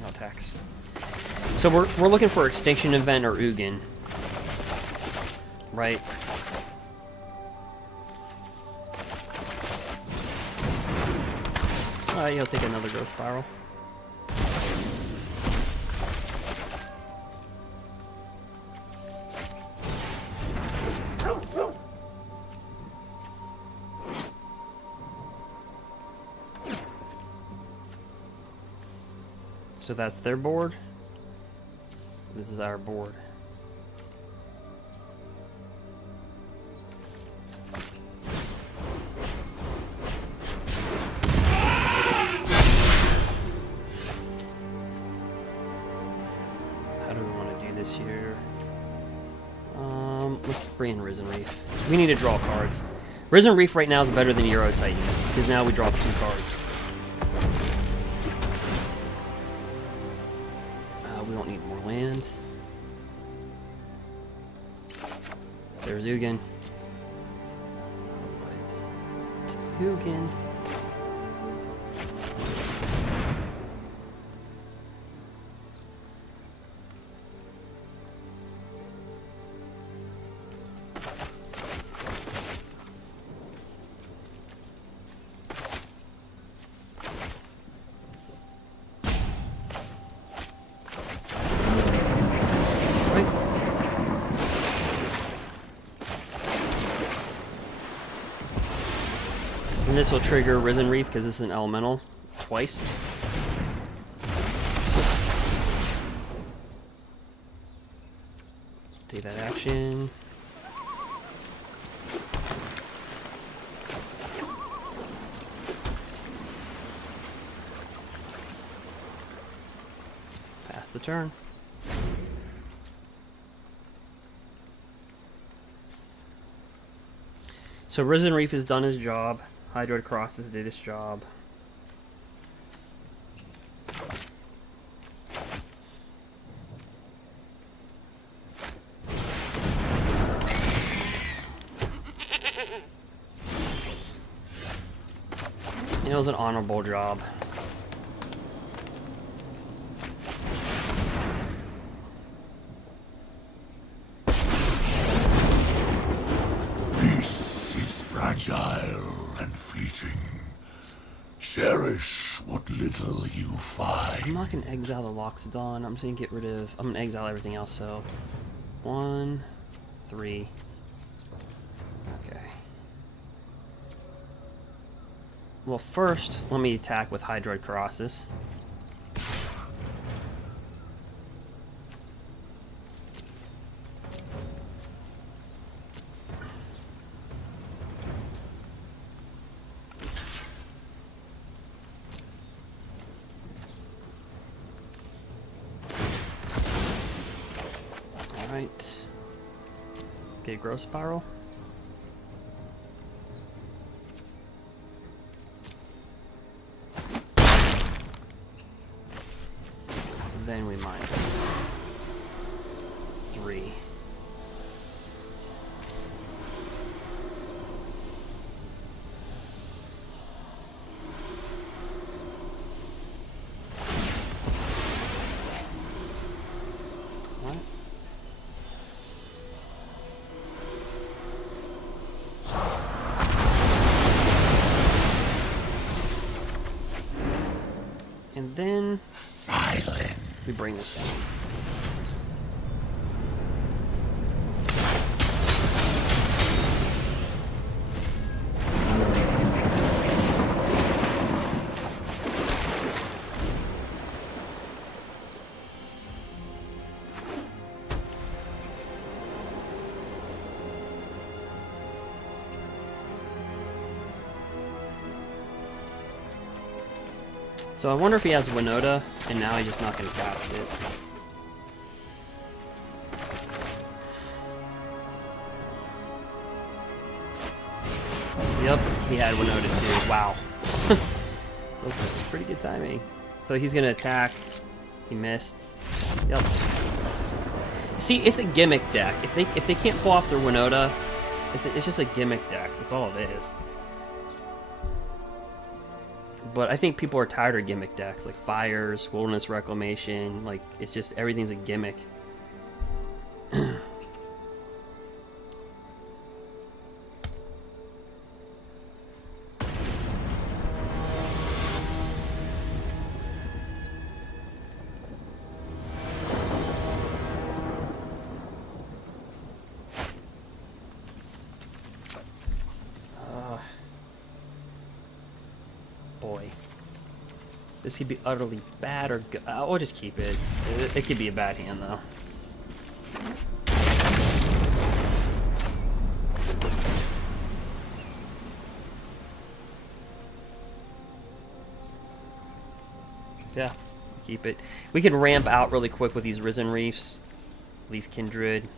No attacks. So we're looking for extinction event or ugin. Right. Alright, you'll take another growth spiral. So that's their board. This is our board. Here. Let's bring in Risen Reef. We need to draw cards. Risen Reef right now is better than Euro Titan because now we draw 2 cards. We don't need more land. There's Ugin. Alright. It's Ugin. And this will trigger Risen Reef because this is an elemental twice. Take that action. the turn. So Risen Reef has done his job. Hydroid Krasis did his job. It was an honorable job. Peace is fragile and fleeting. Cherish what little you find. I'm not gonna exile the Loxodon. I'm just gonna get rid of. I'm gonna exile everything else. So, 1, 3. Okay. Well, first, let me attack with Hydroid Krasis. Alright. Okay, Growth Spiral. Then we minus 3. What? And then Silent. we bring this down. So I wonder if he has Winota, and now he's just not going to cast it. Yep, he had Winota too. Wow. So it's pretty good timing. So he's going to attack. He missed. Yep. See, it's a gimmick deck. If they can't pull off their Winota, it's just a gimmick deck. That's all it is. But I think people are tired of gimmick decks, like Fires, Wilderness Reclamation, like, it's just, everything's a gimmick. Boy. This could be utterly bad or good. We'll just keep it. It could be a bad hand, though. Yeah, keep it. We can ramp out really quick with these Risen Reefs. Leafkin Druid.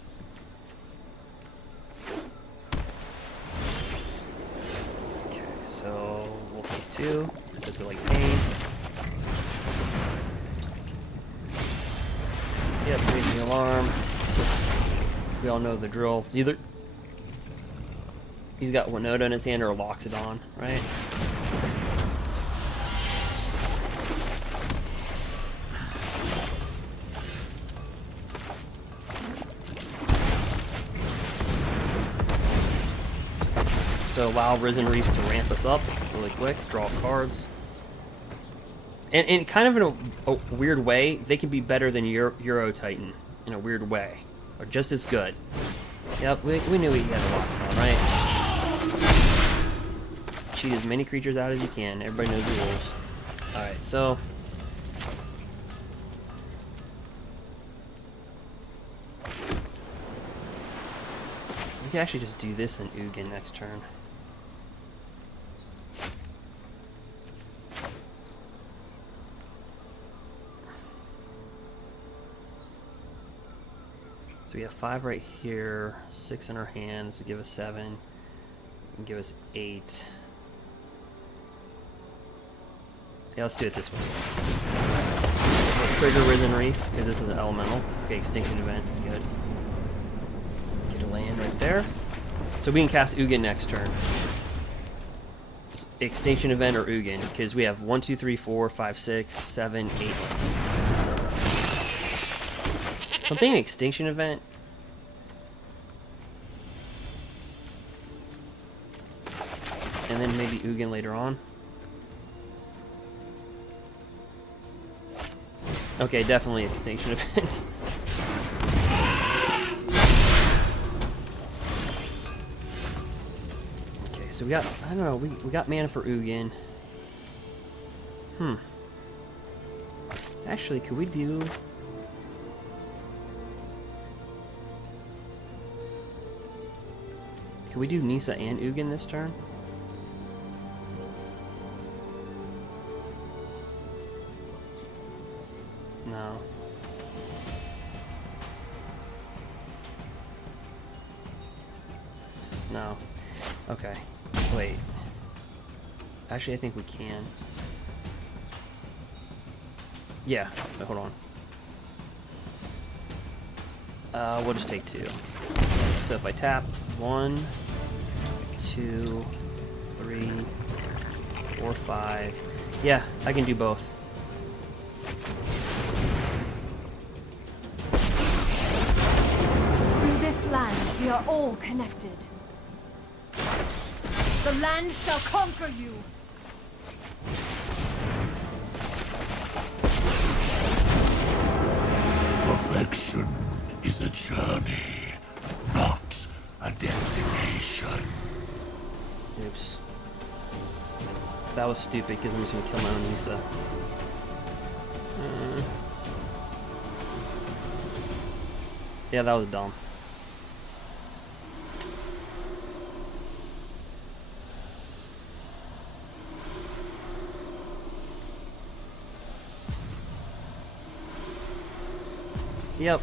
Okay, so we'll take 2 because we like pain. Yep, raise the alarm. We all know the drill. It's either he's got Winota in his hand or a Loxodon, right? So allow Risen Reefs to ramp us up really quick, draw cards. And kind of in a weird way, they can be better than Euro Titan in a weird way. Or just as good. Yep, we knew he had a Loxodon, right? Cheat as many creatures out as you can. Everybody knows the rules. Alright, so we can actually just do this and ugin next turn. So we have 5 right here, 6 in our hands to give us 7, and give us 8. Yeah, let's do it this way. We'll trigger Risen Reef, because this is an elemental. Okay, extinction event is good. Get a land right there. So we can cast Ugin next turn. Extinction event or Ugin, because we have 1, 2, 3, 4, 5, 6, 7, 8 lands. So I'm thinking extinction event. And then maybe Ugin later on. Okay, definitely extinction event. Okay, so we got, I don't know, we got mana for Ugin. Actually, could we do... Could we do Nissa and Ugin this turn? No. No. Okay. Wait. Actually, I think we can. Yeah. Wait, hold on. We'll just take 2. So if I tap 1, 2, 3, 4, 5. Yeah, I can do both. Through this land, we are all connected. The land shall conquer you. Perfection is a journey, not a destination. Oops. That was stupid because I'm just gonna kill my own Nissa. Yeah, that was dumb. Yep.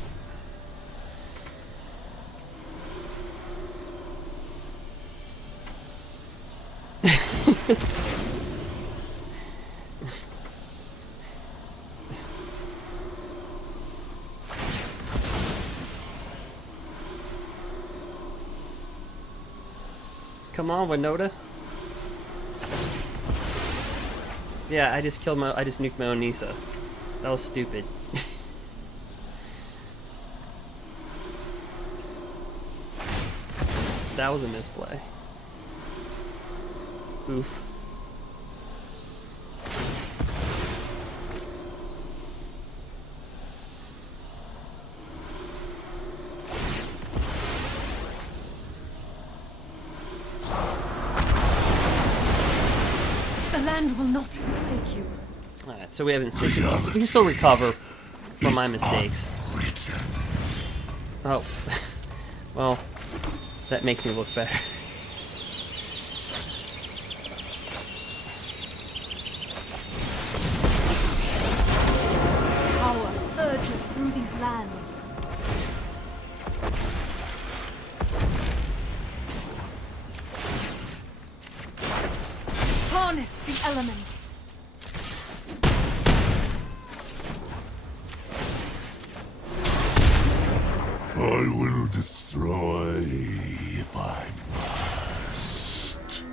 Come on, Winota. Yeah, I just nuked my own Nissa. That was stupid. That was a misplay. Oof. The land will not forsake you. Alright, so we haven't seen. We can still recover from my mistakes. Oh. Well, that makes me look better. Power surges through these lands. Harness the elements. I will destroy if I must.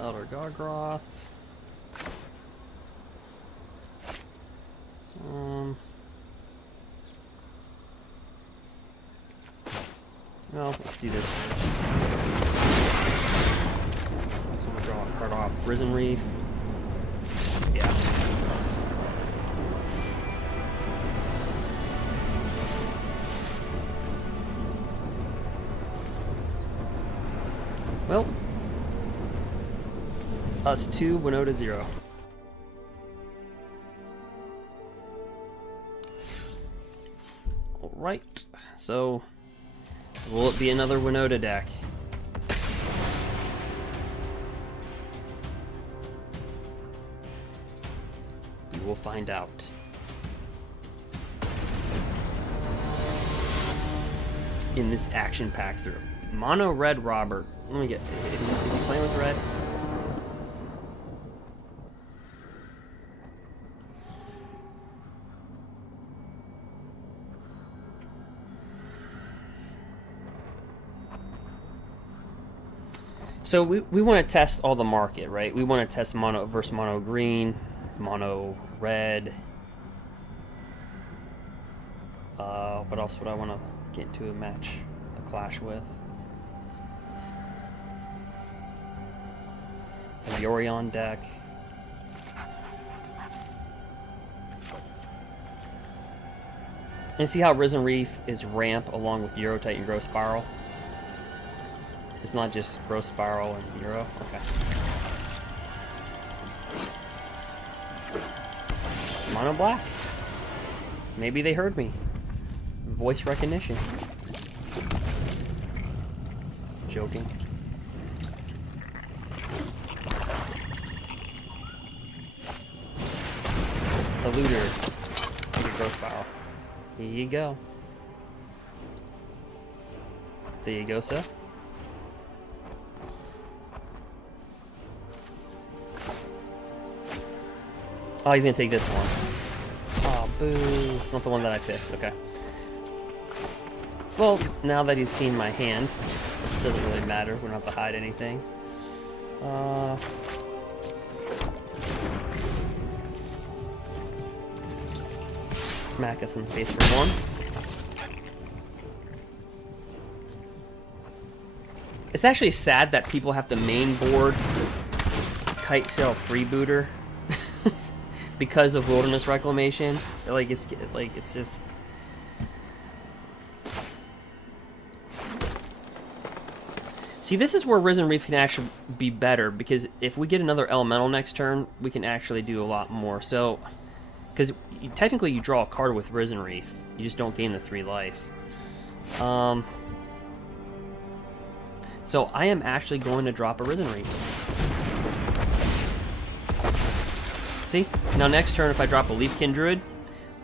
Elder Grwoth. Well, let's do this first. So we'll draw a card off Risen Reef. Yeah. Well, us 2, Winota 0. Alright, so will it be another Winota deck? We will find out. in this action pack through. Mono red Robert. Let me get. Is he playing with red? So we want to test all the market, right? We want to test mono versus mono green, mono red. What else would I want to get into a match, a clash with? A Yorion deck. And see how Risen Reef is ramp along with Euro Titan Growth Spiral? It's not just Growth Spiral and Euro? Okay. Mono black. Maybe they heard me. Voice recognition. Joking. A looter. Growth Spiral. Here you go. There you go, sir. Oh, he's gonna take this one. Oh, boo. Not the one that I picked. Okay. Well, now that he's seen my hand, it doesn't really matter. We don't have to hide anything. Smack us in the face for one. It's actually sad that people have to main board Kite Sail Freebooter because of Wilderness Reclamation. It's just. See, this is where Risen Reef can actually be better, because if we get another elemental next turn, we can actually do a lot more. So, because technically you draw a card with Risen Reef, you just don't gain the 3 life. So I am actually going to drop a Risen Reef. See? Now next turn, if I drop a Leafkin Druid,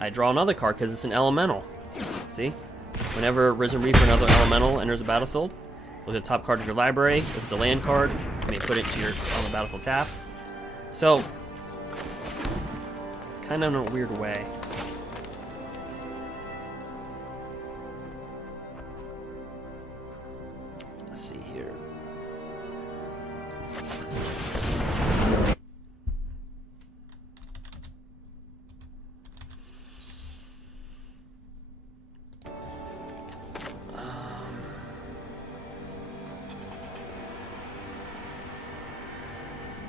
I draw another card because it's an elemental. See? Whenever Risen Reef or another elemental enters the battlefield, look at the top card of your library. If it's a land card, you may put it to your on the battlefield tapped. So, kind of in a weird way. Let's see here.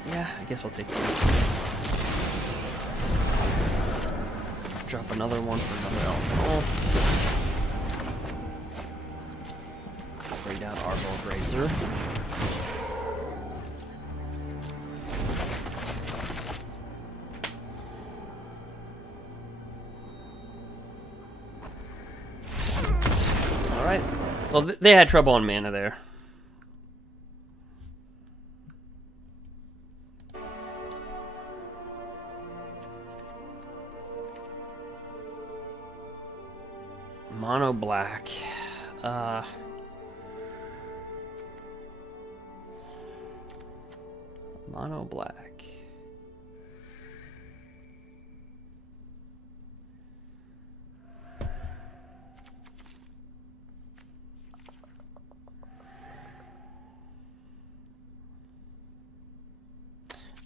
Yeah, I guess I'll take that. Drop another one for another elemental. Bring down Arboreal Grazer. Alright. Well, they had trouble on mana there. Mono black. Mono black.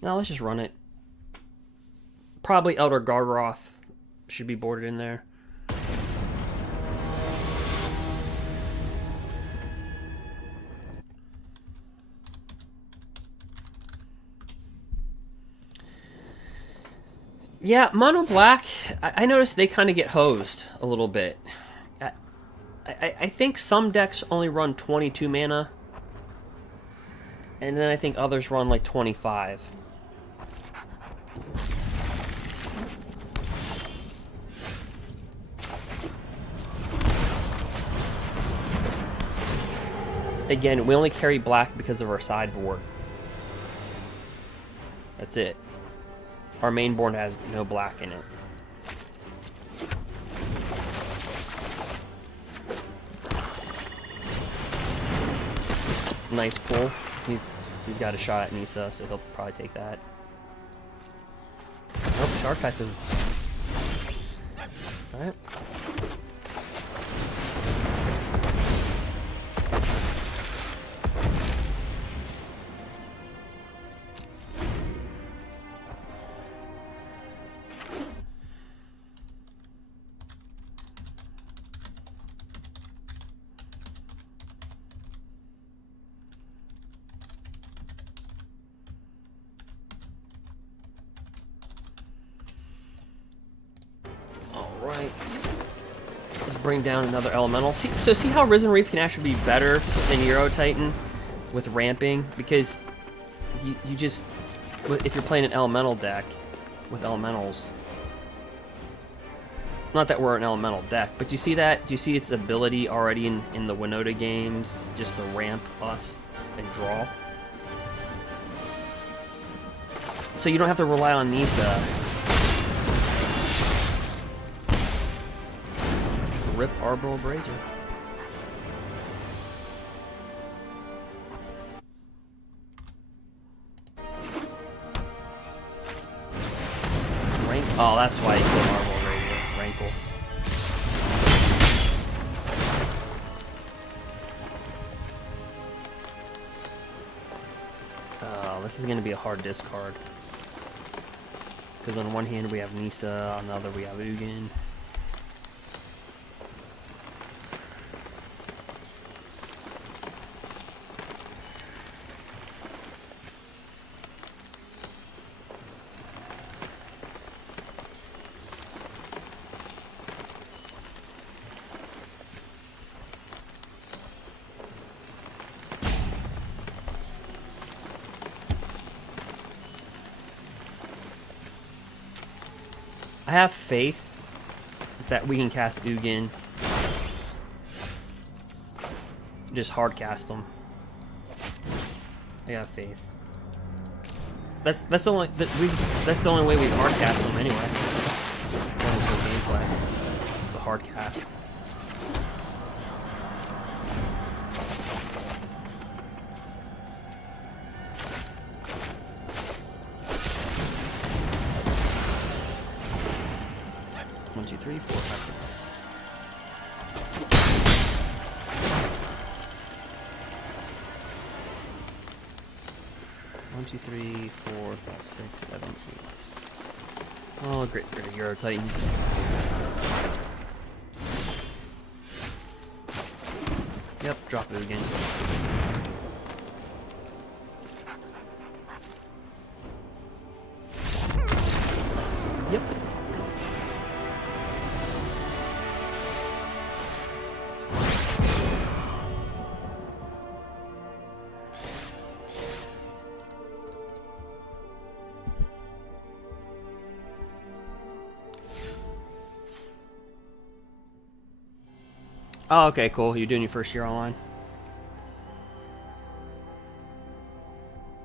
Now let's just run it. Probably Elder Grwoth should be boarded in there. Yeah, mono black, I noticed they kind of get hosed a little bit. I think some decks only run 22 mana, and then I think others run like 25. Again, we only carry black because of our sideboard. That's it. Our main board has no black in it. nice pull. He's got a shot at Nissa, so he'll probably take that. Oh, Shark Typhoon. Alright. Alright. Let's bring down another elemental. See how Risen Reef can actually be better than Euro Titan with ramping? Because you just, if you're playing an elemental deck with elementals, not that we're an elemental deck, but do you see that? Do you see its ability already in the Winota games just to ramp us and draw? So you don't have to rely on Nissa. Rip Arboreal Grazer. Oh, that's why you killed Arboreal Grazer. Rankle. Oh, this is going to be a hard discard. Because on one hand we have Nissa, on the other we have Ugin. I have faith that we can cast Ugin. Just hard cast them. I got faith. That's the only that's the only way we hard cast them anyway. Gameplay. It's a hard cast. One, two, three, four, five, six. One, two, three, four, five, six, seven, eight. Oh, great, Euro Titans. Yep, drop it again. Yep. Oh, okay, cool. You're doing your first year online.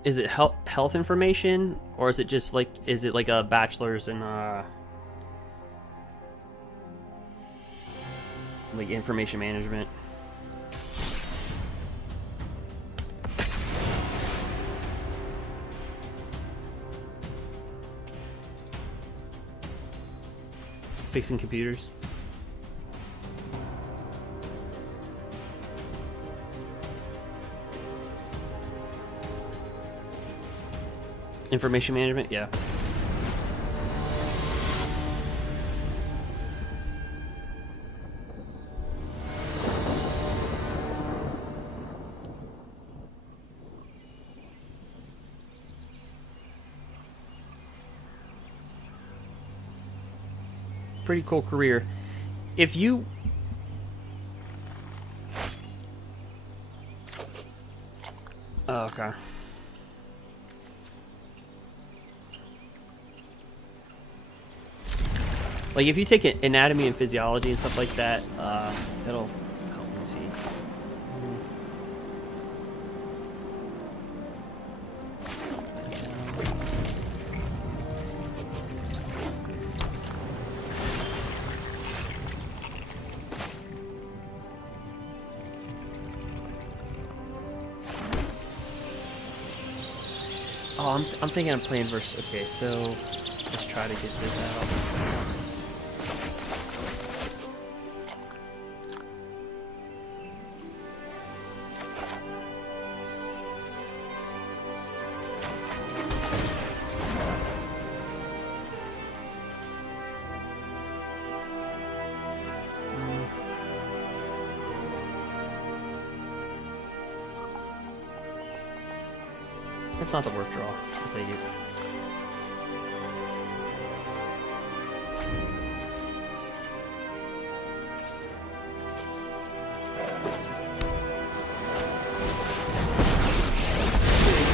Is it health information, or is it just like, is it like a bachelor's in like information management? Fixing computers? Information management, yeah. Pretty cool career. If you... Oh, okay. Like, if you take anatomy and physiology and stuff like that, it'll help me see. Oh, I'm thinking of playing versus. Okay, so let's try to get this out. That's not the worst draw. I'll take it.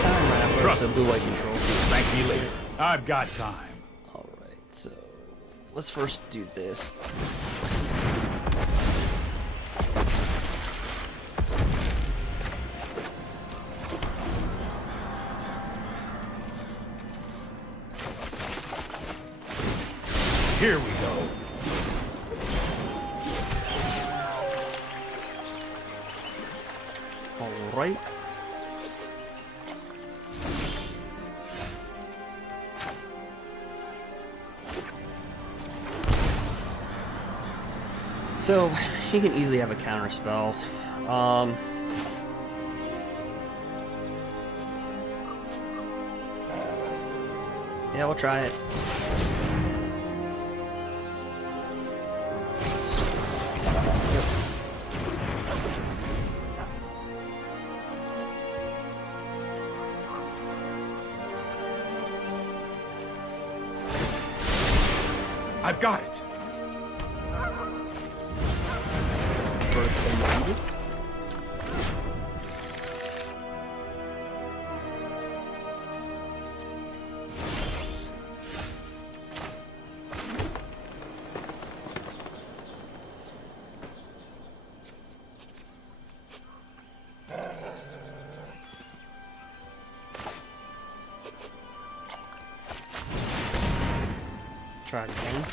Time right after so blue-white control. Thank me later. I've got time. All right, so let's first do this. Here we go. All right. So he can easily have a counter spell. Yeah, we'll try it. I've got it. Try it again.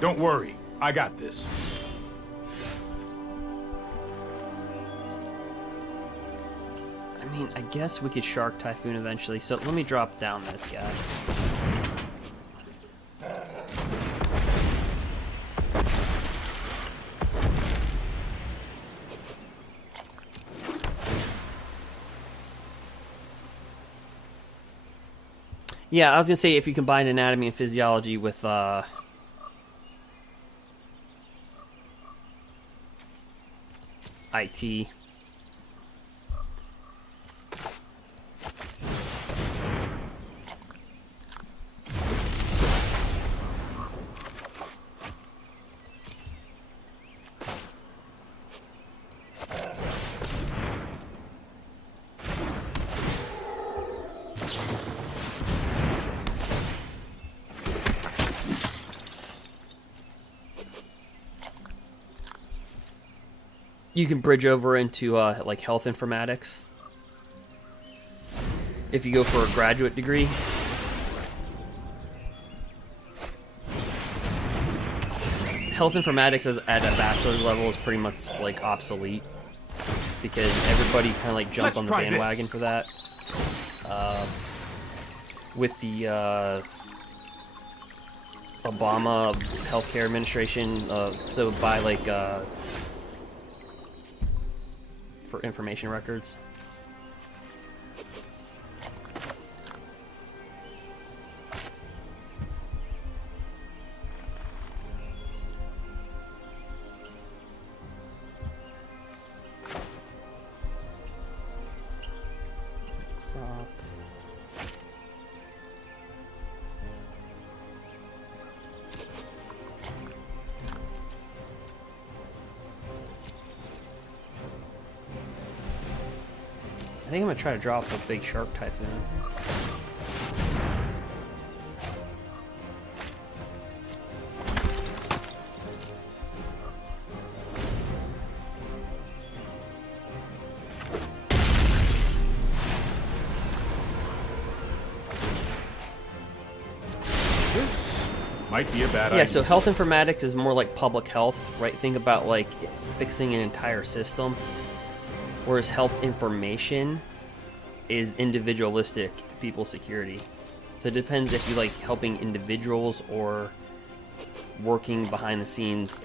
Don't worry. I got this. I mean, I guess we could Shark Typhoon eventually, so let me drop down this guy. Yeah, I was gonna say if you combine anatomy and physiology with IT. You can bridge over into like health informatics if you go for a graduate degree. Health informatics at a bachelor's level is pretty much like obsolete because everybody kind of like jumped on the bandwagon for that. With the Obama healthcare administration, so by like for information records. I think I'm gonna try to drop a big Shark Typhoon. Might be a bad Yeah, idea. so health informatics is more like public health, right? Think about like fixing an entire system. Whereas health information is individualistic to people's security. So it depends if you like helping individuals or working behind the scenes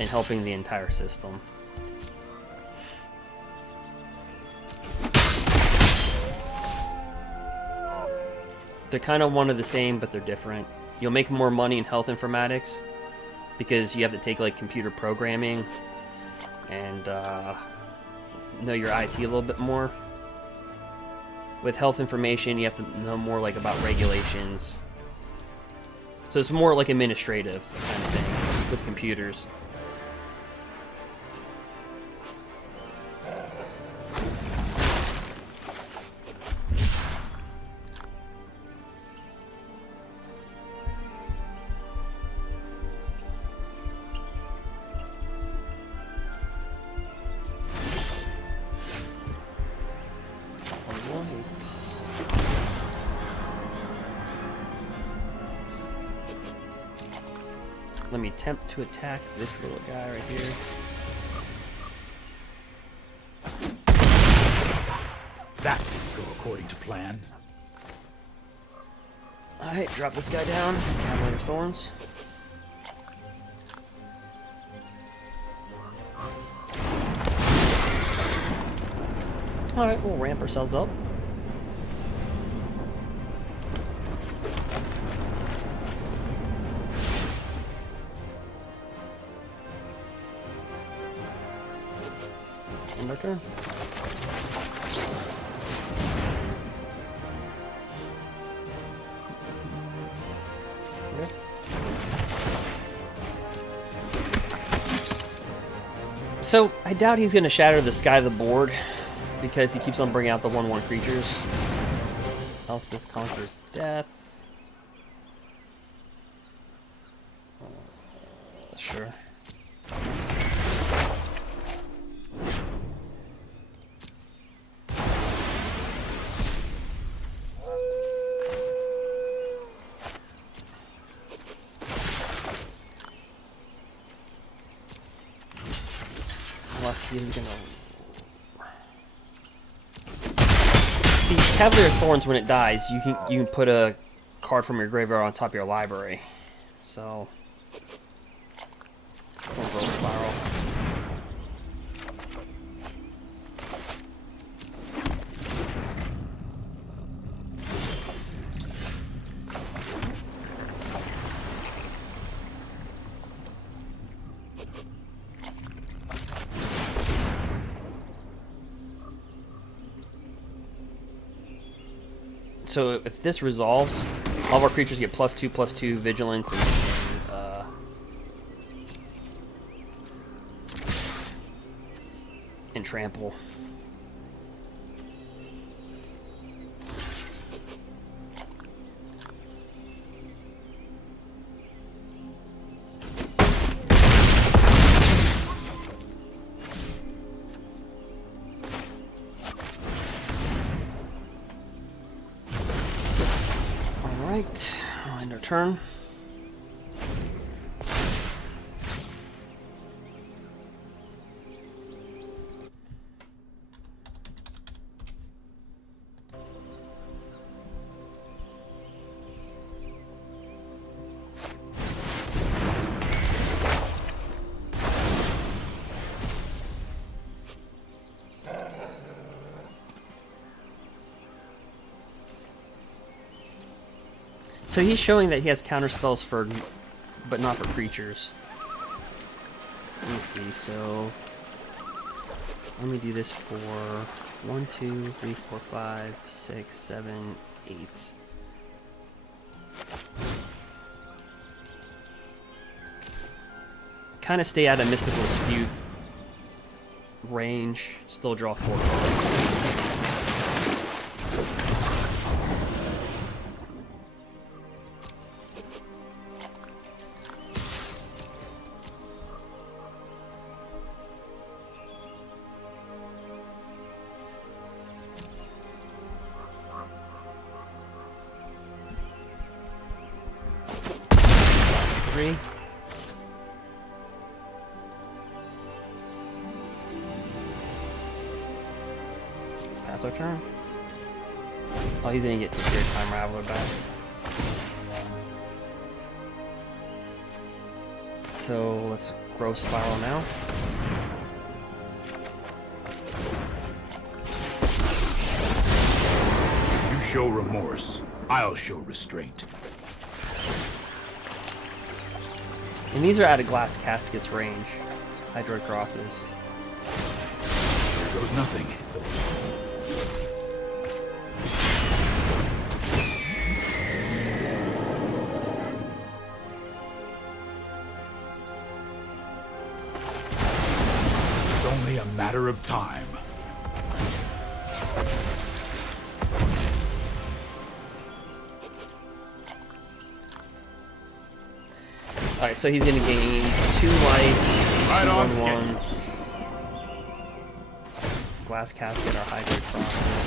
and helping the entire system. They're kind of one of the same, but they're different. You'll make more money in health informatics because you have to take like computer programming and know your IT a little bit more. With health information, you have to know more like about regulations. So it's more like administrative kind of thing with computers. Let me attempt to attack this little guy right here. That didn't go according to plan. Alright, drop this guy down. Cavalier Thorns. Alright, we'll ramp ourselves up. End our turn. Okay. So, I doubt he's going to shatter the sky of the board because he keeps on bringing out the 1/1 creatures. Elspeth conquers death. Sure. Unless he's gonna... See, Cavalier Thorns, when it dies, you can put a card from your graveyard on top of your library. So... Roll Spiral. So if this resolves, all of our creatures get +2/+2 vigilance and trample. Alright, I'll end our turn. So he's showing that he has counter spells for, but not for creatures. Let me see, so let me do this for 1, 2, 3, 4, 5, 6, 7, 8. Kind of stay out of Mystical Dispute range, still draw 4 cards. Pass our turn. Oh, he's gonna get Secure Time Raveler back. So let's grow Spiral now. You show remorse, I'll show restraint. And these are out of Glass Casket's range. Hydroid Krasis. There goes nothing. It's only a matter of time. Alright, so he's gonna gain 2 life, Right 2 on 1/1s. Glass Casket or Hydroid Krasis.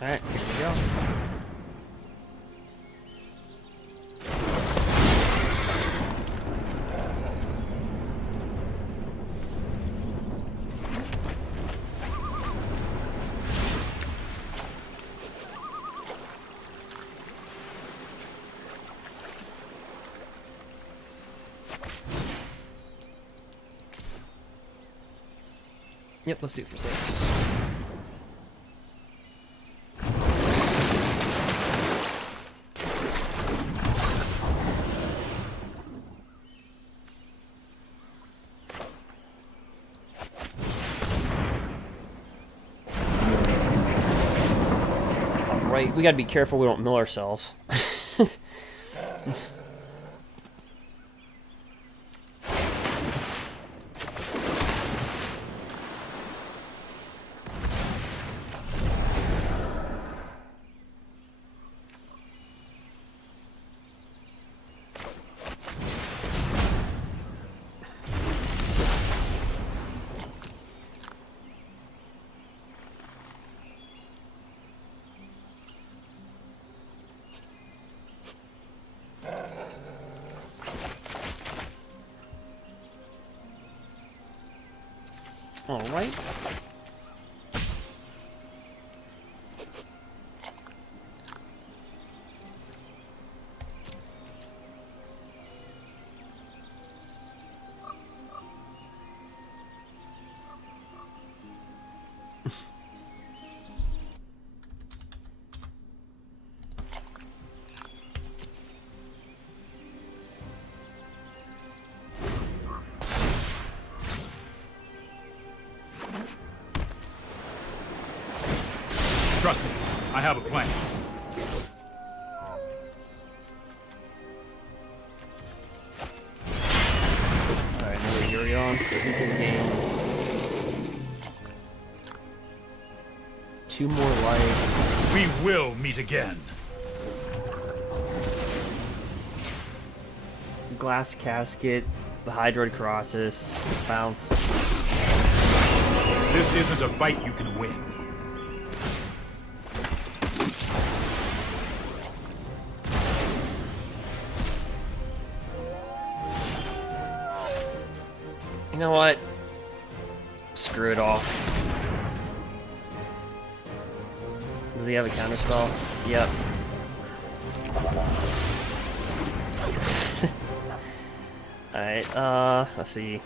Alright, here we go. Yep, let's do it for 6. Alright, we gotta be careful we don't mill ourselves. All right. Trust me, I have a plan. Alright, another Yurion, so he's in the game. 2 more life. We will meet again. Glass Casket, the Hydroid Krasis, bounce. This isn't a fight you can win. You know what? Screw it all. Does he have a counterspell? Yep. Alright, let's see.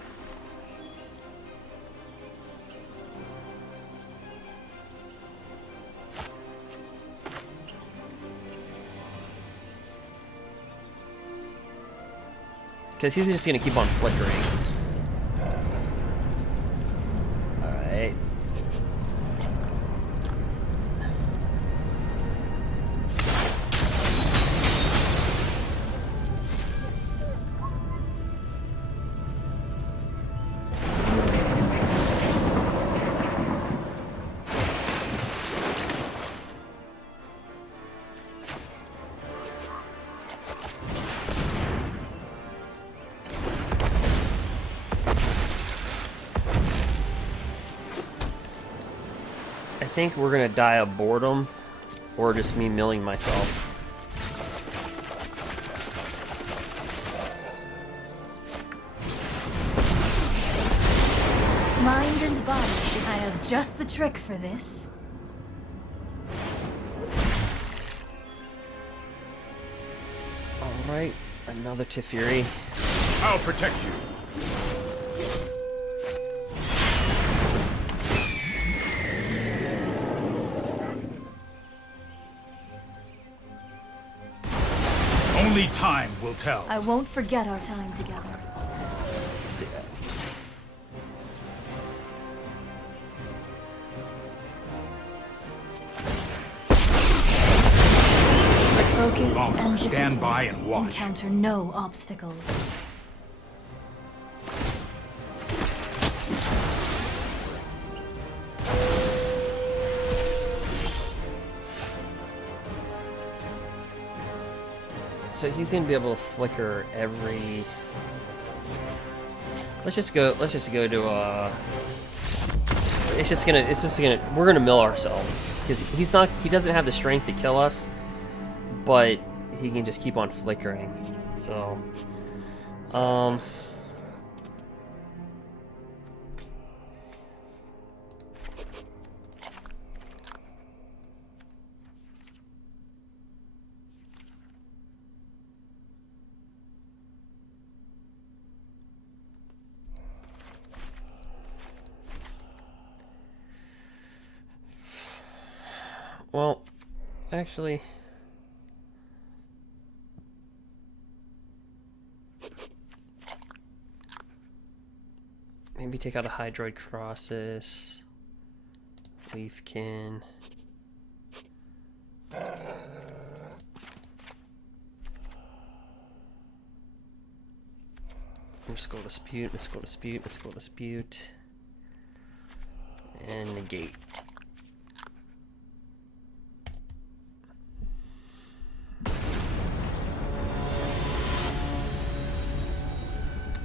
Because he's just gonna keep on flickering. Alright. I think we're gonna die of boredom or just me milling myself. Mind and body, I have just the trick for this. Alright, another Teferi. I'll protect you. Only time will tell. I won't forget our time together. Focused and stand by and watch. Encounter no obstacles. So he's gonna be able to flicker every. Let's just go to we're gonna mill ourselves because he doesn't have the strength to kill us, but he can just keep on flickering. So well, actually, maybe take out a Hydroid Krasis, Leafkin. Mystical Dispute, Mystical Dispute, Mystical Dispute, and negate.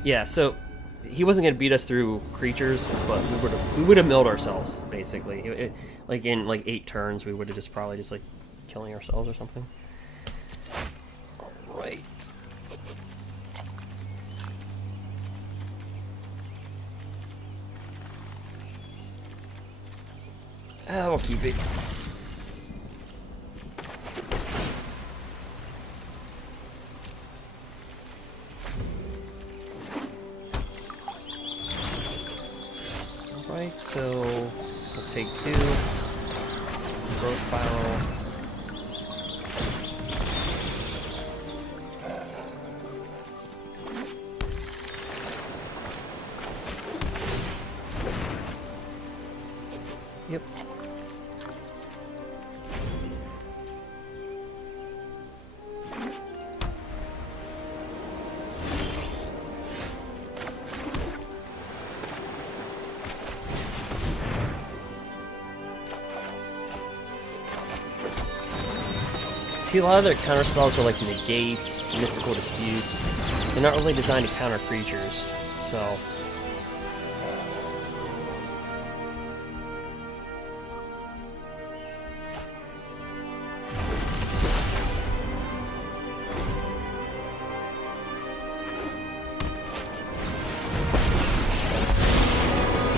Yeah, so he wasn't gonna beat us through creatures, but we would have milled ourselves basically. Like in like 8 turns, we would have just probably just like killing ourselves or something. All right. We'll keep it. Alright, so we'll take 2. Growth Spiral. Yep. See, a lot of their counter spells are like negates, mystical disputes. They're not really designed to counter creatures, so.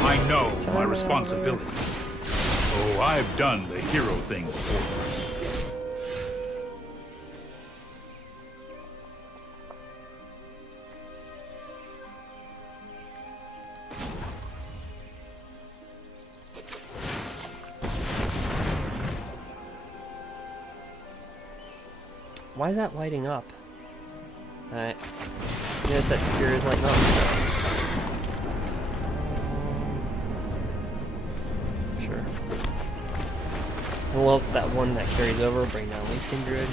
I know my responsibility. Oh, I've done the hero thing before. Why is that lighting up? Alright. Yes, that tier is lighting up. Sure. Well, that one that carries over, bring down Leafkin Druid.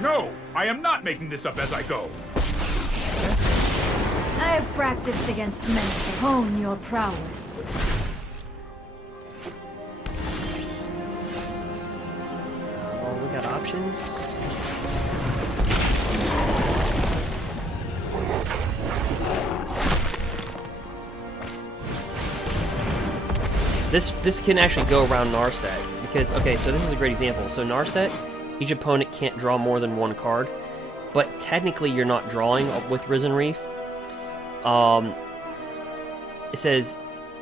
No! I am not making this up as I go! I have practiced against men to hone your prowess. Well, we got options. this can actually go around Narset because okay, so this is a great example. So Narset, each opponent can't draw more than one card, but technically you're not drawing with Risen Reef. It says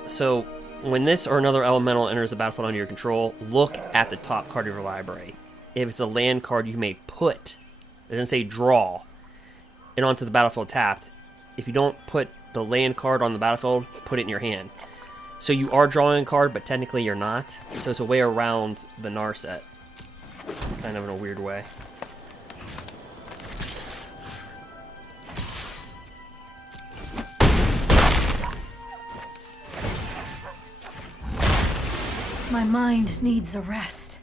so when this or another elemental enters the battlefield under your control, look at the top card of your library. If it's a land card, you may put. It doesn't say draw it onto the battlefield tapped. If you don't put the land card on the battlefield, put it in your hand. So you are drawing a card, but technically you're not. So it's a way around the Narset. Kind of in a weird way. My mind needs a rest.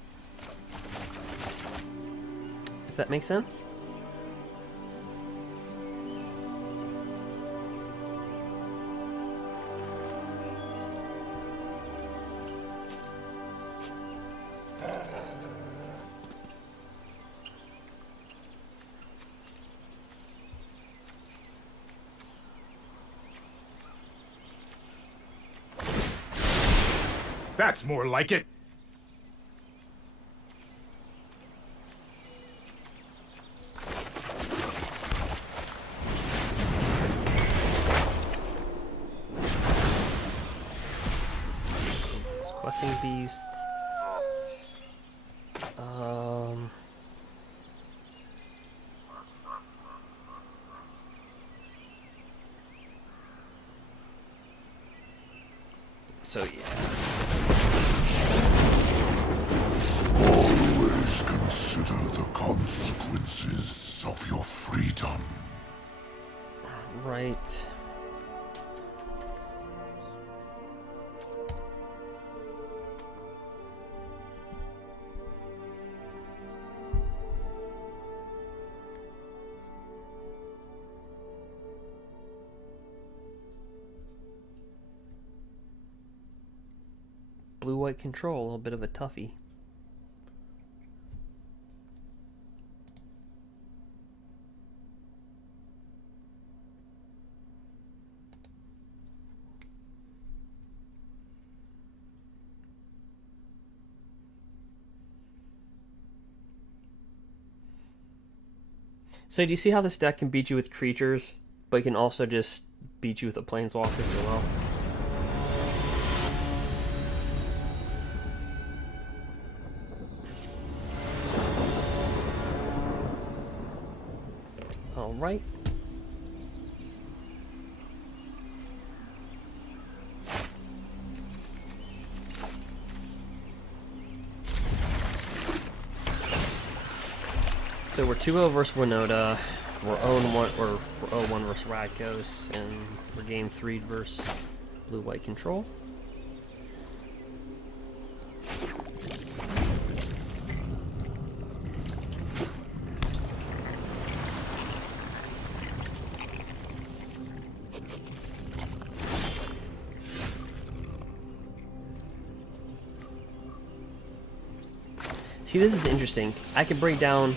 If that makes sense. That's more like it. Questing beasts. So yeah. Always consider the consequences of your freedom. Right. Blue-white control, a little bit of a toughie. So do you see how this deck can beat you with creatures, but it can also just beat you with a planeswalker as well? Alright. So we're 2-0 versus Winota, we're 0-1 or we're 0-1 versus Radkos, and we're game 3 versus blue-white control. See, this is interesting. I can bring down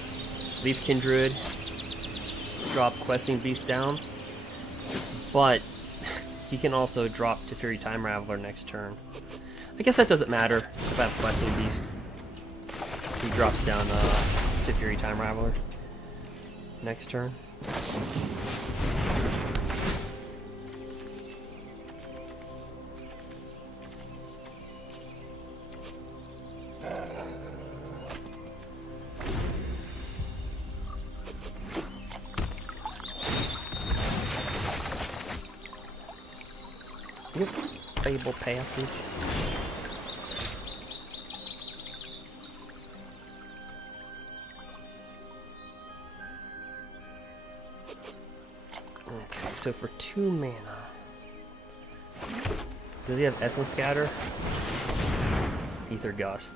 Leafkin Druid, drop Questing Beast down, but he can also drop Teferi Time Raveler next turn. I guess that doesn't matter if I have Questing Beast. He drops down Teferi Time Raveler next turn. Yep, playable passage. Okay, so for 2 mana, does he have Essence Scatter? Ether Gust.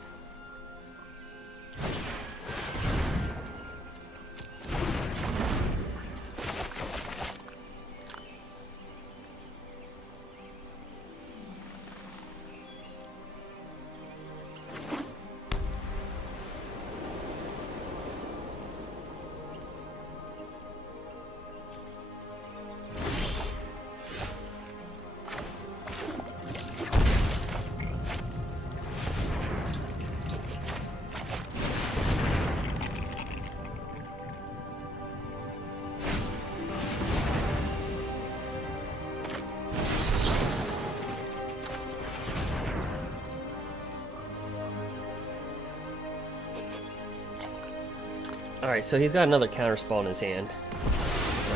Alright, so he's got another counter spell in his hand.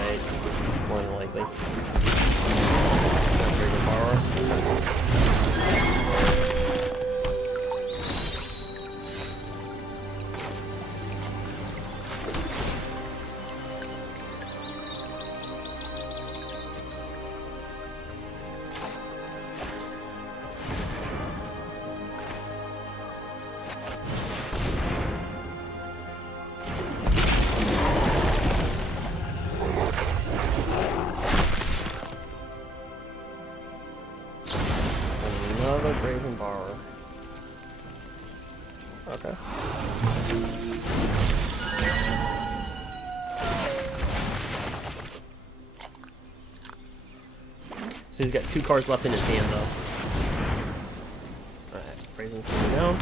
Right? More than likely. Another brazen borrower. Okay. So he's got 2 cards left in his hand, though. Alright, brazen's going down.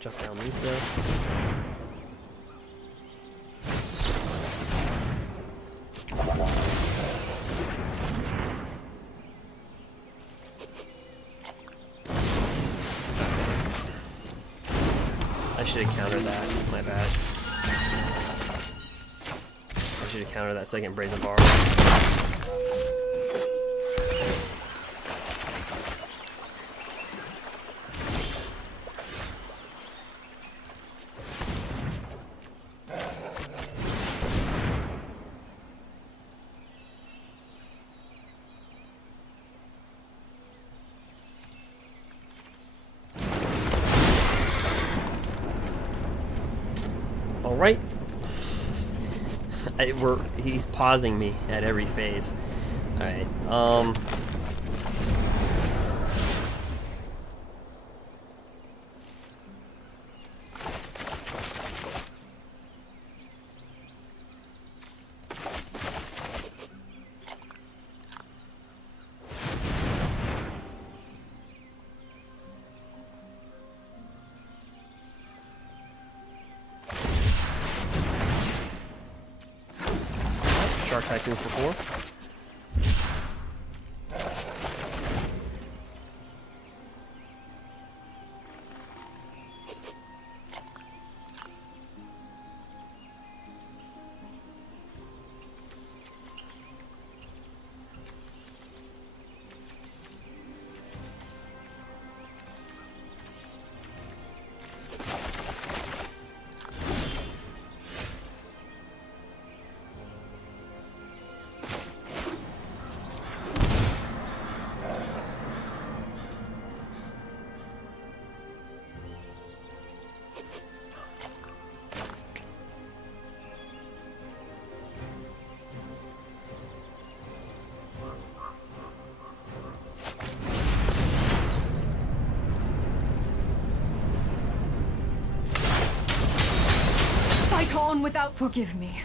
Jump down Nissa. I should have countered that. My bad. I should have countered that second brazen bar. Alright. He's pausing me at every phase. Alright, Shark Typhoon for 4. Fight on without forgive me.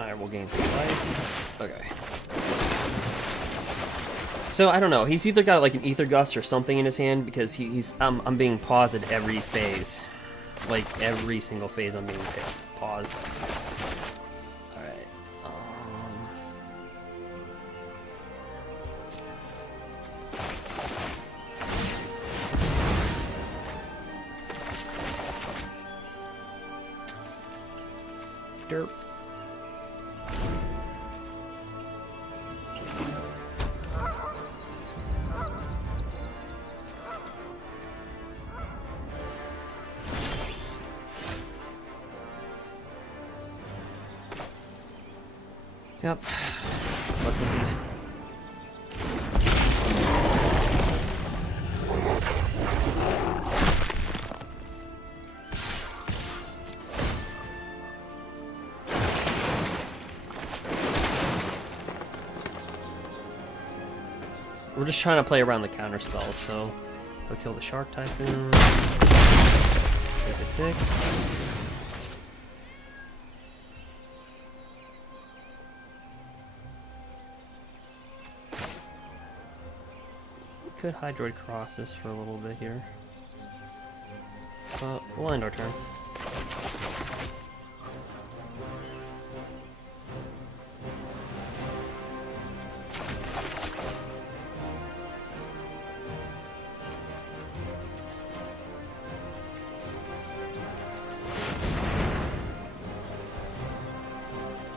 Alright, we'll gain 3 life. Okay. So I don't know. He's either got like an Ether Gust or something in his hand because he's I'm being paused at every phase, like every single phase I'm being paused. All right. Derp. Yep. What's the beast? we're just trying to play around the counter spells. So we'll kill the Shark Typhoon. Take a 6. Could Hydroid Krasis for a little bit here. We'll end our turn.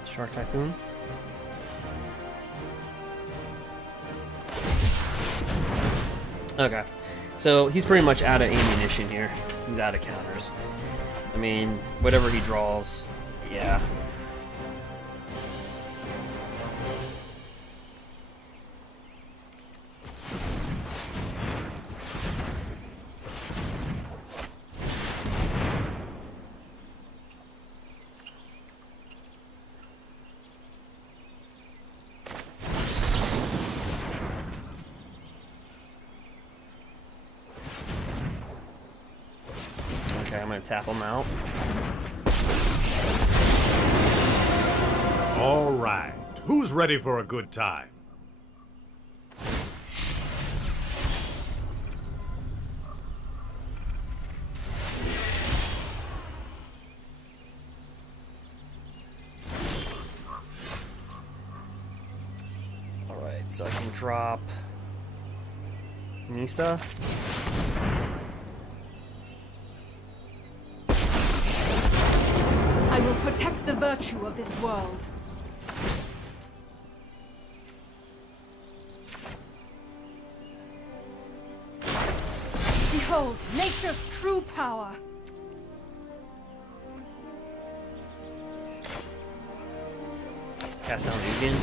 Shark Typhoon. Okay, so he's pretty much out of ammunition here. He's out of counters. I mean, whatever he draws, yeah. Okay, I'm gonna tap him out. All right. Who's ready for a good time? Alright, so I can drop Nissa. I will protect the virtue of this world. Behold, nature's true power. Cast down ugin.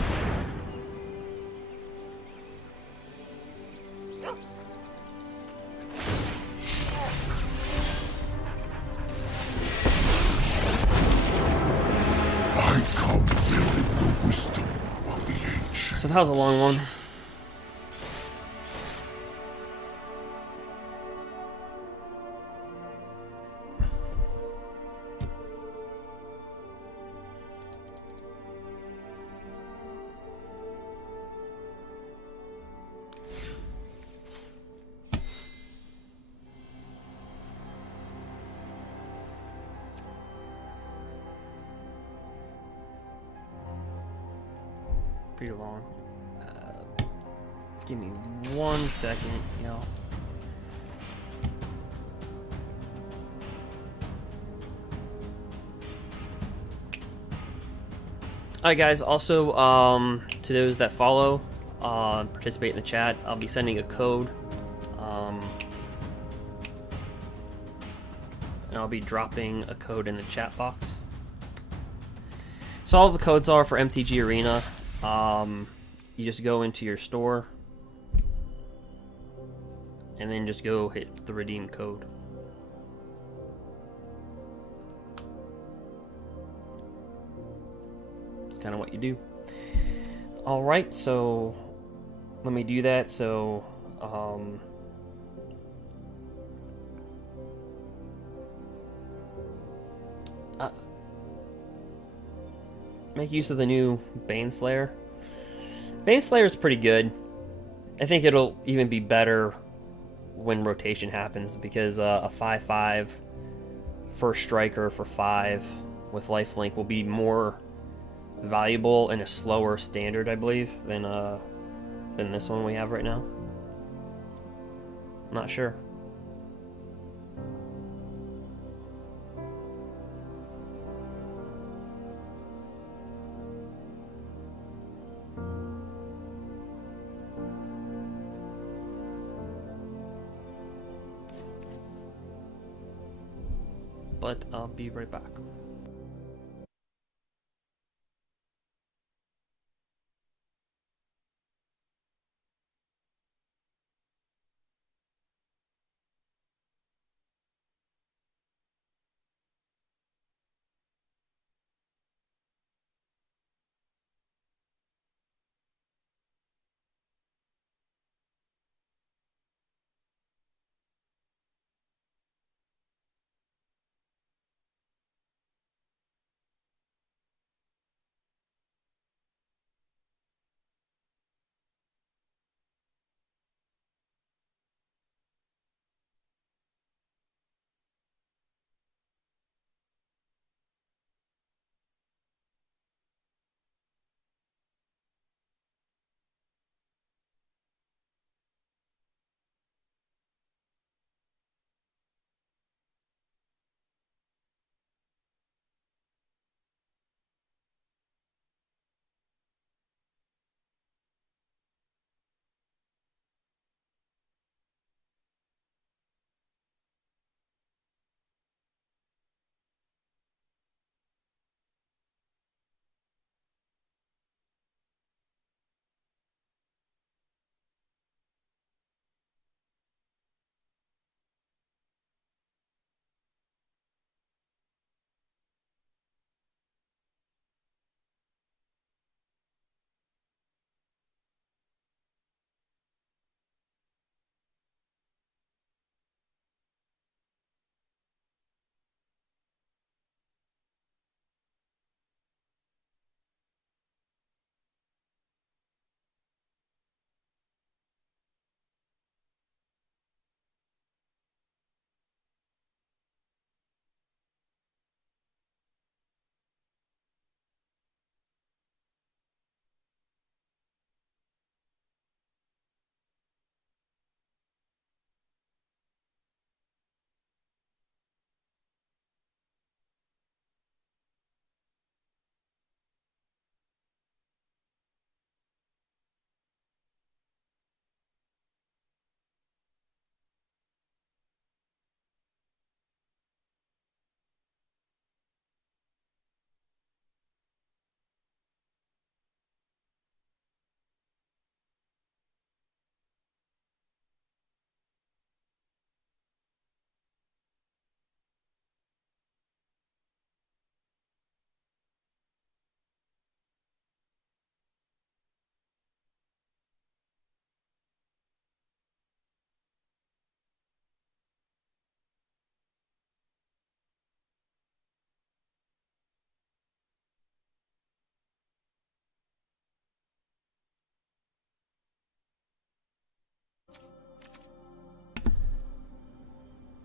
I come bearing the wisdom of the ancients. So that was a long one. Pretty long. Give me 1 second, y'all. Alright guys, also to those that follow, participate in the chat, I'll be sending a code. And I'll be dropping a code in the chat box. So all the codes are for MTG Arena. You just go into your store and then just go hit the redeem code. It's kind of what you do. All right, so let me do that. So make use of the new Baneslayer. Baneslayer is pretty good. I think it'll even be better when rotation happens because a 5/5 first striker for 5 with lifelink will be more valuable in a slower standard, I believe, than this one we have right now. I'm not sure. But I'll be right back.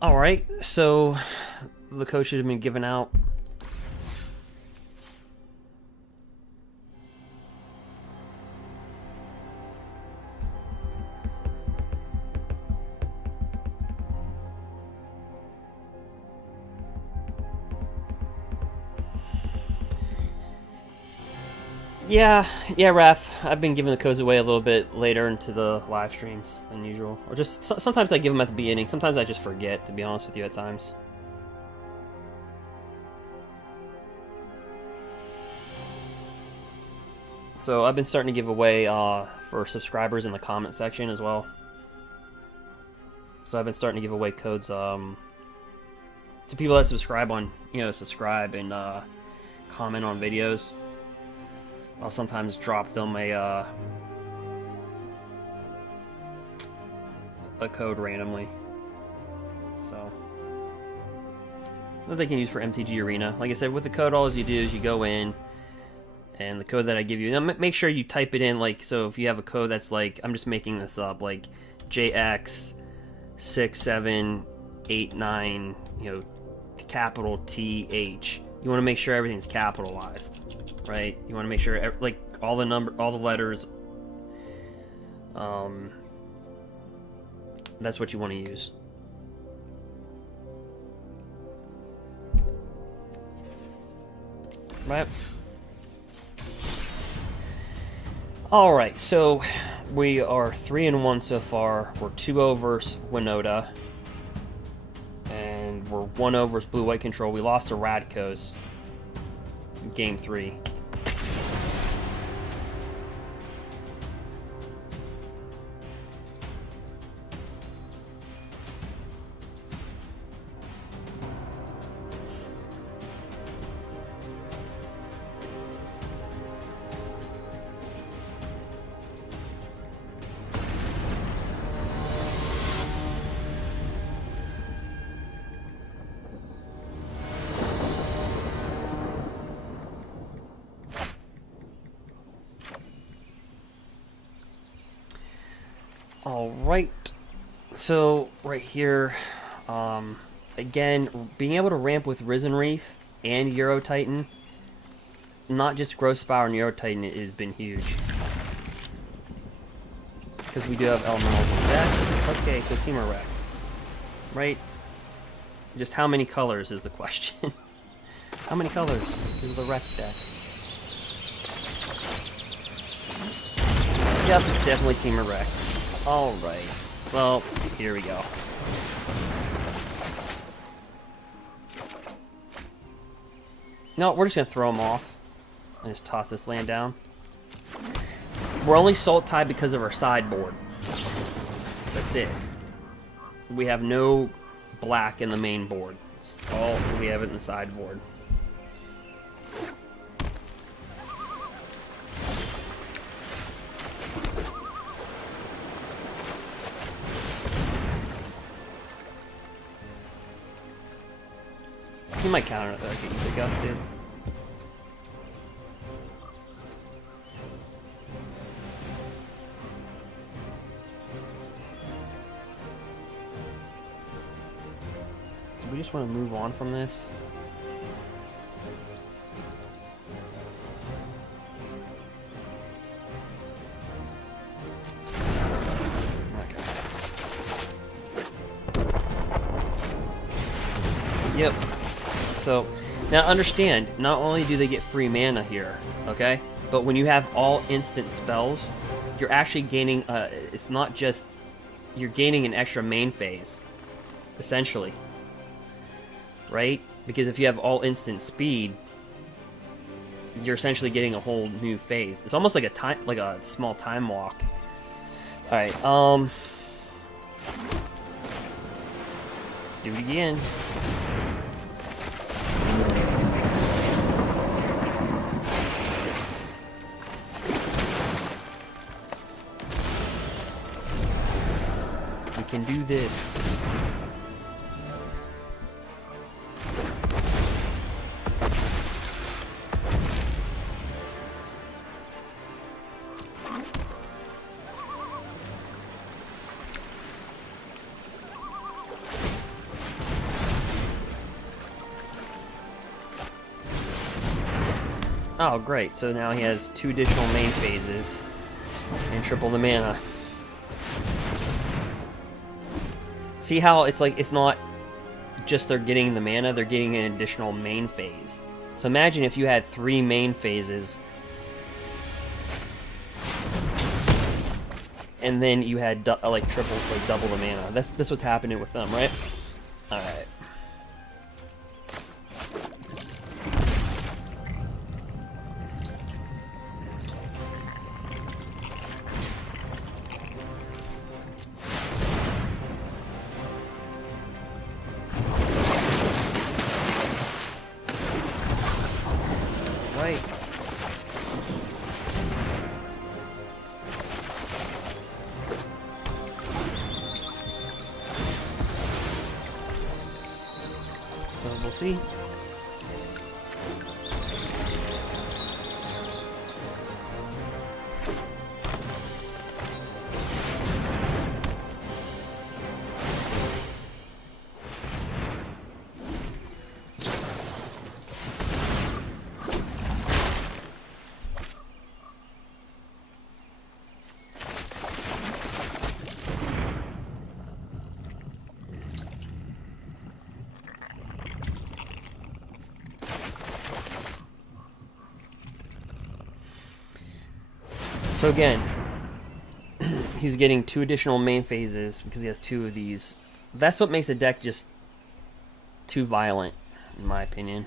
All right, so the code should have been given out. Yeah, Raph. I've been giving the codes away a little bit later into the live streams than usual. Or just sometimes I give them at the beginning. Sometimes I just forget, to be honest with you, at times. So I've been starting to give away for subscribers in the comment section as well. So I've been starting to give away codes to people that subscribe on, subscribe and comment on videos. I'll sometimes drop them a code randomly, so that they can use for MTG Arena. Like I said, with the code, all you do is you go in, and the code that I give you, now make sure you type it in. Like, so if you have a code that's like, I'm just making this up, like JX6789, capital TH. You want to make sure everything's capitalized. Right, you want to make sure like all the letters. That's what you want to use. Right. All right, so we are 3-1 so far. We're 2-0 versus Winota, and we're 1-0 versus Blue-White Control. We lost to Radkos in Game 3. Alright, so right here, again, being able to ramp with Risen Reef and Euro Titan, not just Growth Spiral and Euro Titan, has been huge. Because we do have elementals on deck. Okay, so Temur Wreck. Right? Just how many colors is the question? How many colors is the Wreck deck? Yep, definitely Temur Wreck. Alright, well, here we go. No, we're just going to throw them off and just toss this land down. We're only Sultai because of our sideboard. That's it. We have no black in the main board. It's all we have in the sideboard. You might counter it though, if you get the gust, dude. Do we just want to move on from this? Okay. Yep. So, now understand, not only do they get free mana here, okay? But when you have all instant spells, you're actually gaining, it's not just, you're gaining an extra main phase, essentially. Right? Because if you have all instant speed, you're essentially getting a whole new phase. It's almost like a small time walk. Alright, do it again. We can do this. Oh, great. So now he has 2 additional main phases and triple the mana. See how it's like, it's not just they're getting the mana, they're getting an additional main phase. So imagine if you had 3 main phases and then you had like triple, like double the mana. That's what's happening with them, right? All right. Right. So we'll see. So again, he's getting 2 additional main phases because he has 2 of these. That's what makes the deck just too violent, in my opinion.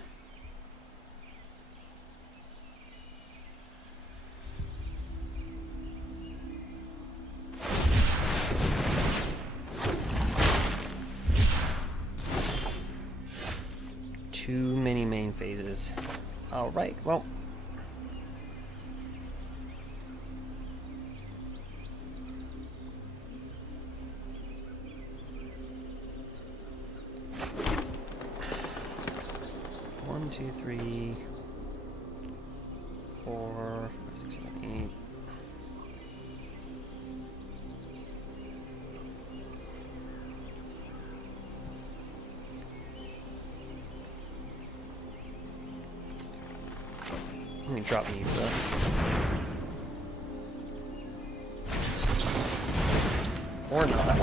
Too many main phases. All right, well. One, two, three, 4, 5, 6, 7, 8. Let me drop Nissa. Or not.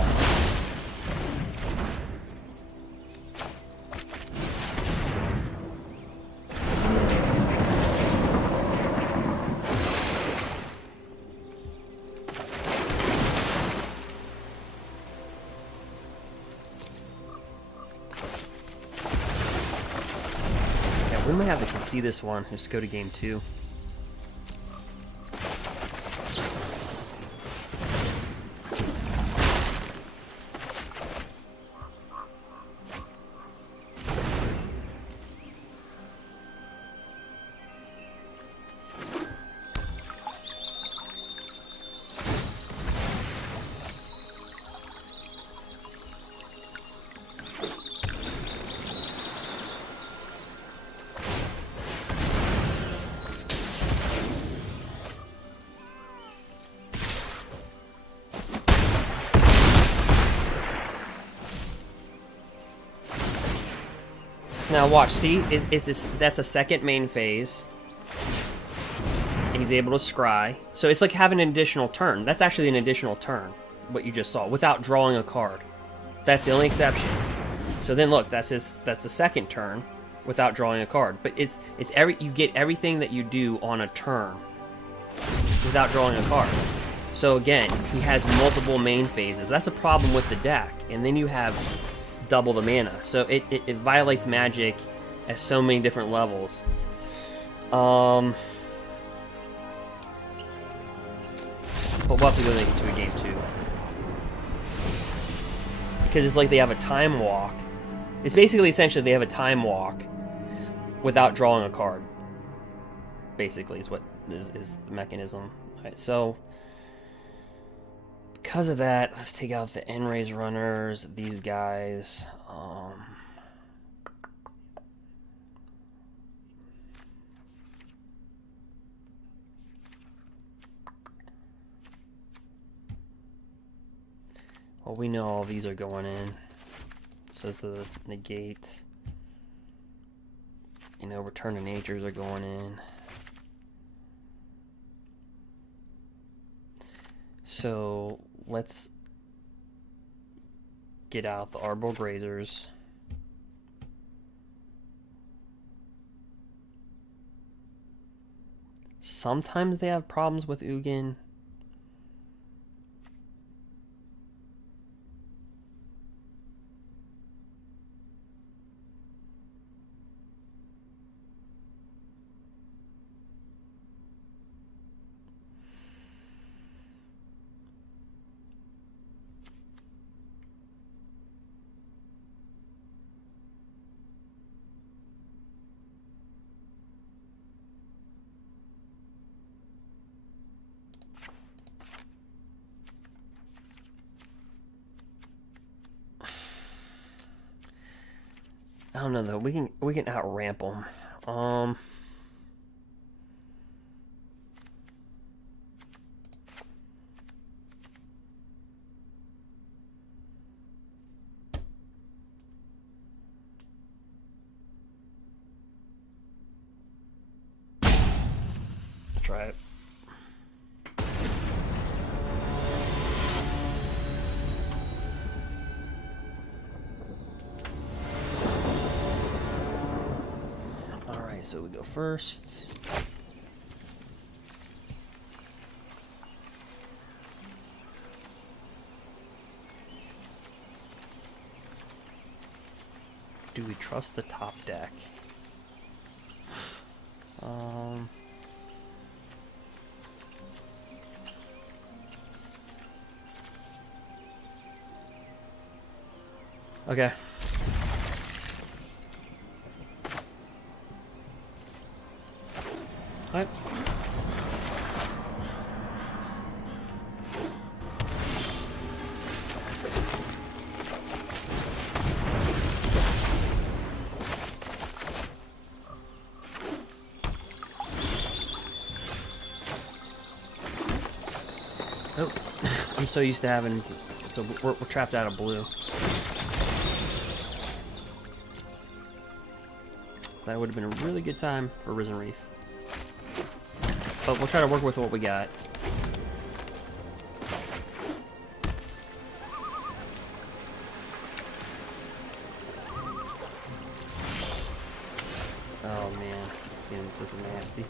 We might have to concede this one. Just go to game 2. Now watch, see, is this, that's a second main phase. And he's able to scry. So it's like having an additional turn. That's actually an additional turn, what you just saw, without drawing a card. That's the only exception. So then look, that's the second turn without drawing a card. But it's you get everything that you do on a turn without drawing a card. So again, he has multiple main phases. That's a problem with the deck. And then you have double the mana, so it violates Magic at so many different levels. But we'll have to go make it to a game 2 because it's like they have a time walk. It's basically essentially they have a time walk without drawing a card. Basically, is what is the mechanism. All right, so. Because of that, let's take out the N-Rays runners, these guys. Well, we know all these are going in. It says the negate. You know, return to natures are going in. so let's get out the Arboreal Grazers. Sometimes they have problems with ugin. I don't know though. We can out ramp them. Try it. So we go first. Do we trust the top deck? Okay. Alright. Oh, I'm so used to having, so we're trapped out of blue. That would have been a really good time for Risen Reef. But we'll try to work with what we got. Oh man, this is nasty.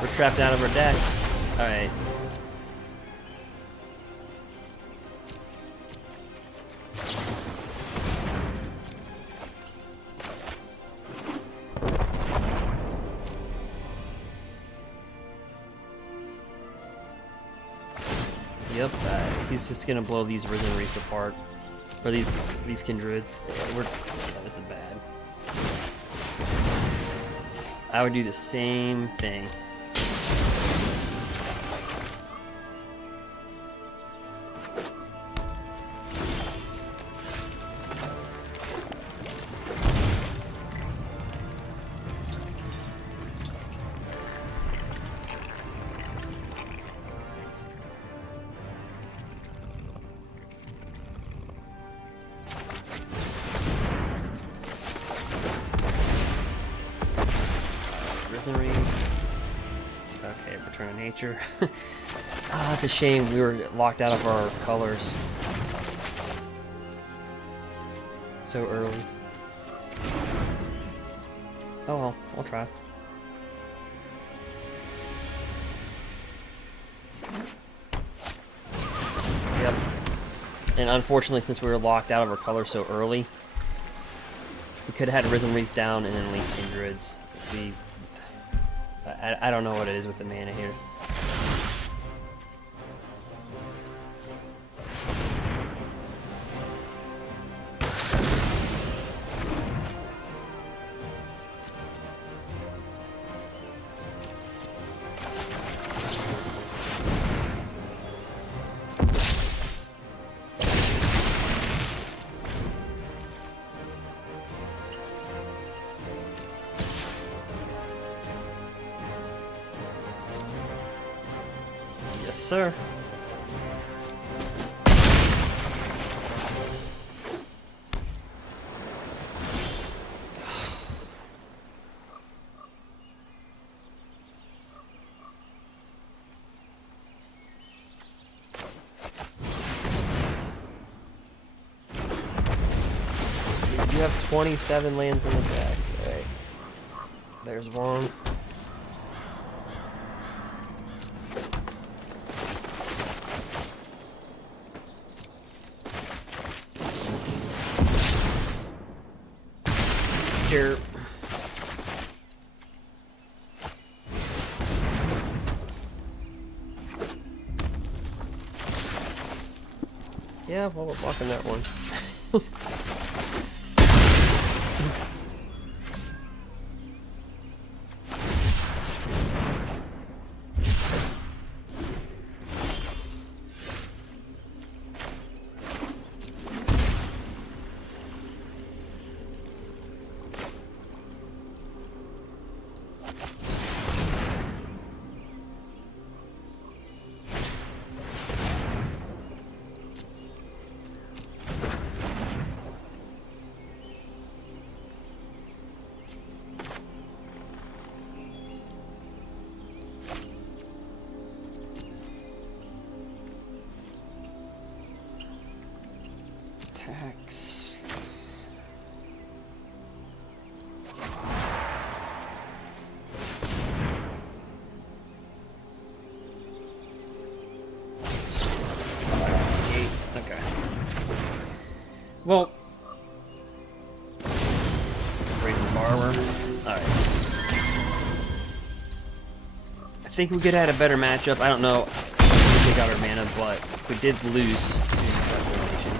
We're trapped out of our deck. Alright. Yep, he's just gonna blow these Risen Reefs apart. Or these Leafkin Druids. Yeah, this is bad. I would do the same thing. Okay, Return to Nature. Ah, it's a shame we were locked out of our colors so early. Oh well, I'll try. Yep. And unfortunately, since we were locked out of our colors so early, we could have had Risen Reef down and then Leafkin Druids. Let's see. I don't know what it is with the mana here. sir. You have 27 lands in the deck. Right. There's one. Here. Yeah, well, we're blocking that one. Attacks. Okay. Well, raising borrower. Alright. I think we could have had a better matchup. I don't know if we got our mana, but we did lose to reclamation.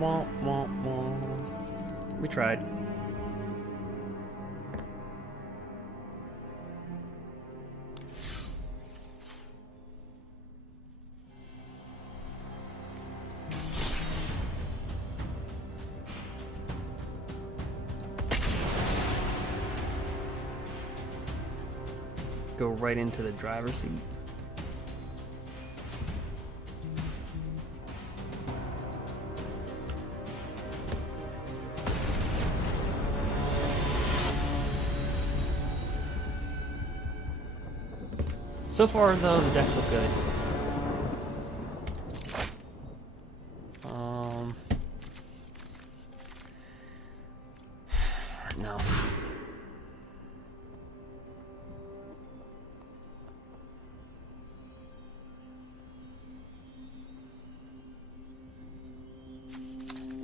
Wah, wah, wah. We tried. Go right into the driver's seat. So far, though, the decks look good. No.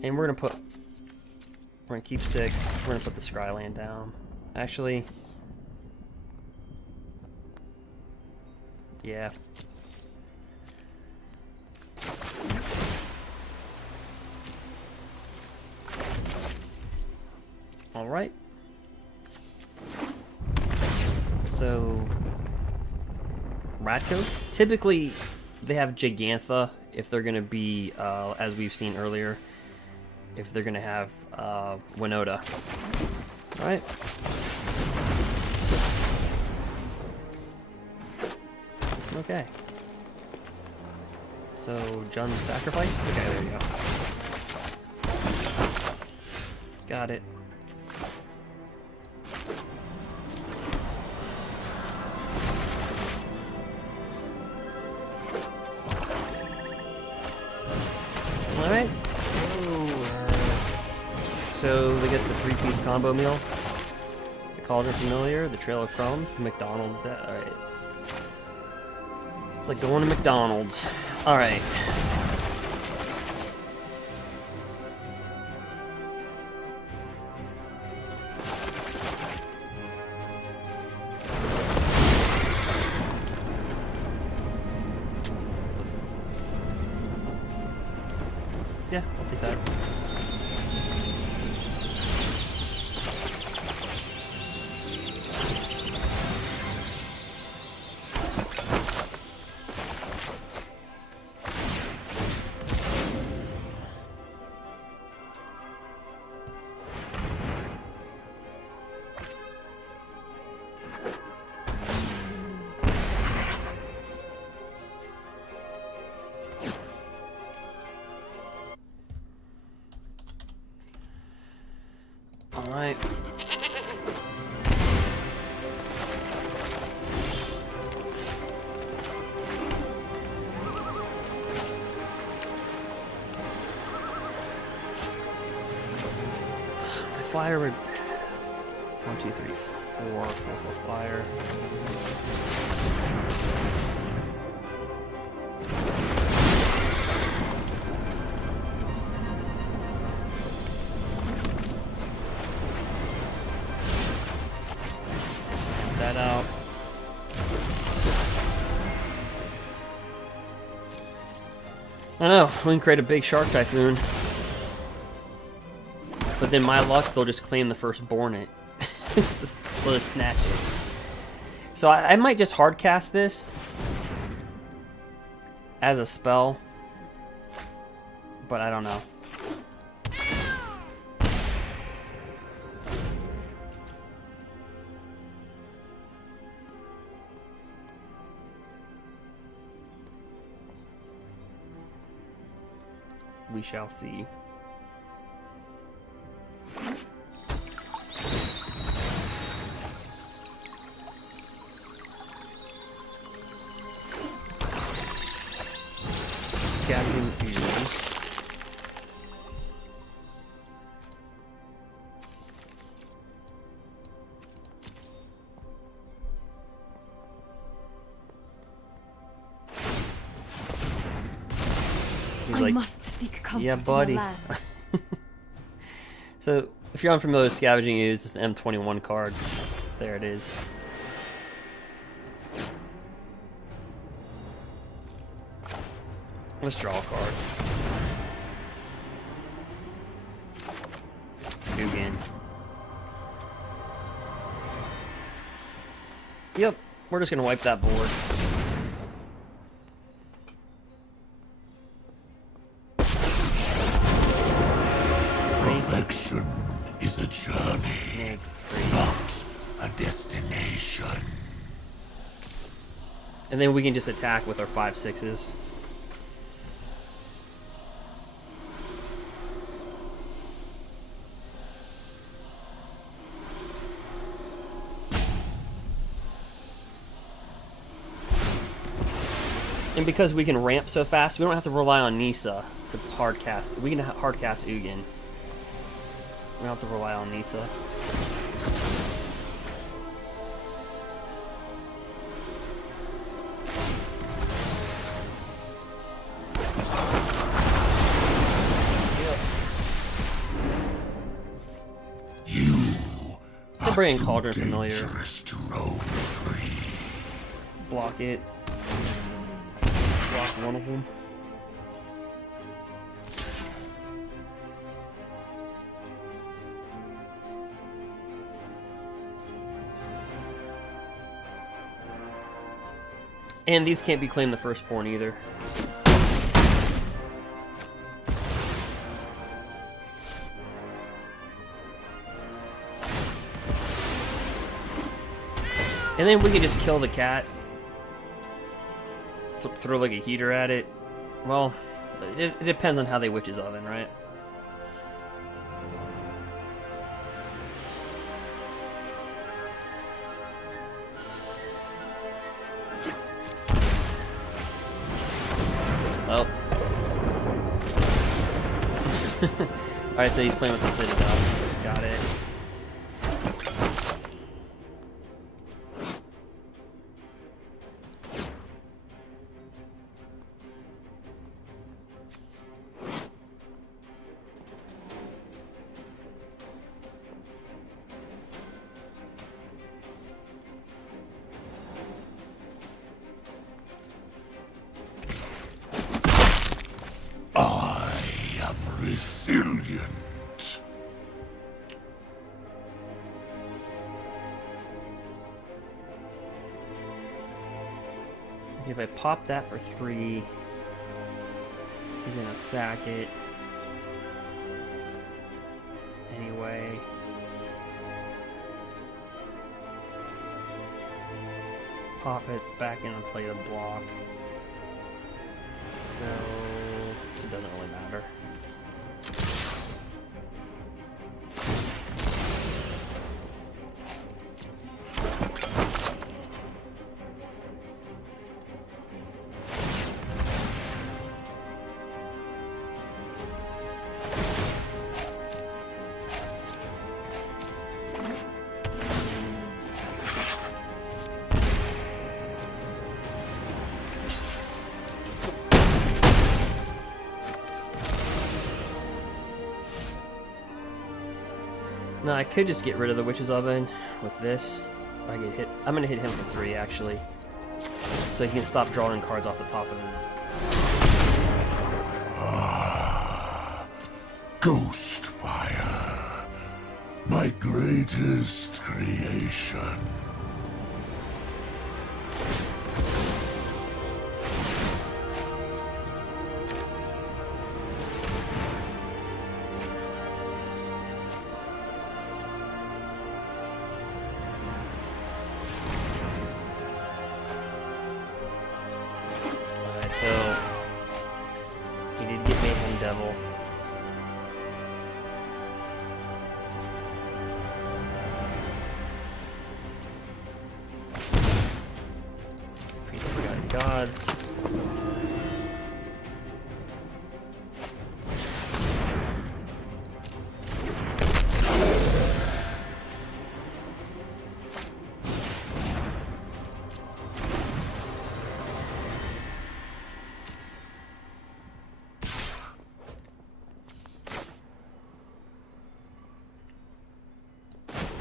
And we're gonna keep 6. We're gonna put the Scryland down. Actually, yeah. All right. So, Rakdos, typically they have Gigantha if they're gonna be, as we've seen earlier, if they're gonna have Winota. All right. Okay. So, Jund Sacrifice? Okay, there you go. Got it. Alright. So, they get the 3-piece combo meal. The Cauldron Familiar, the Trail of Crumbs, the McDonald's. Alright. It's like going to McDonald's. Alright. Yeah, I'll take that. Alright. My flyer would... 1, 2, 3, 4, 4 flyer. That out. I don't know, we can create a big Shark Typhoon. But then my luck, they'll just claim the firstborn it. They'll just snatch it. So I might just hard cast this as a spell. But I don't know. We shall see. Scavenging ooze. He's I must seek comfort yeah, in the buddy. land. So, if you're unfamiliar with Scavenging Ooze, it's the M21 card. There it is. Let's draw a card. Ugin. Yep, we're just gonna wipe that board. Perfection is a journey, Neg 3. not a destination. And then we can just attack with our 5/6s. And because we can ramp so fast, we don't have to rely on Nissa to hard cast. We can hard cast Ugin. We don't have to rely on Nissa. You I'll are bring in too Cauldron Familiar. dangerous to roam free. Block it. Block one of them. And these can't be claimed the firstborn either. And then we can just kill the cat. Throw like a heater at it. Well, it depends on how they Witch's Oven, right? Oh. Alright, so he's playing with the Citadel. Got it. I am resilient. Okay, if I pop that for 3, he's gonna sack it. Anyway. Pop it back in and play the block. So it doesn't really matter. No, I could just get rid of the Witch's Oven with this. I get hit. I'm gonna hit him for 3 actually, so he can stop drawing cards off the top of his. Ghost fire, my greatest creation. Alright, so he did get Mayhem Devil. Forgotten Gods.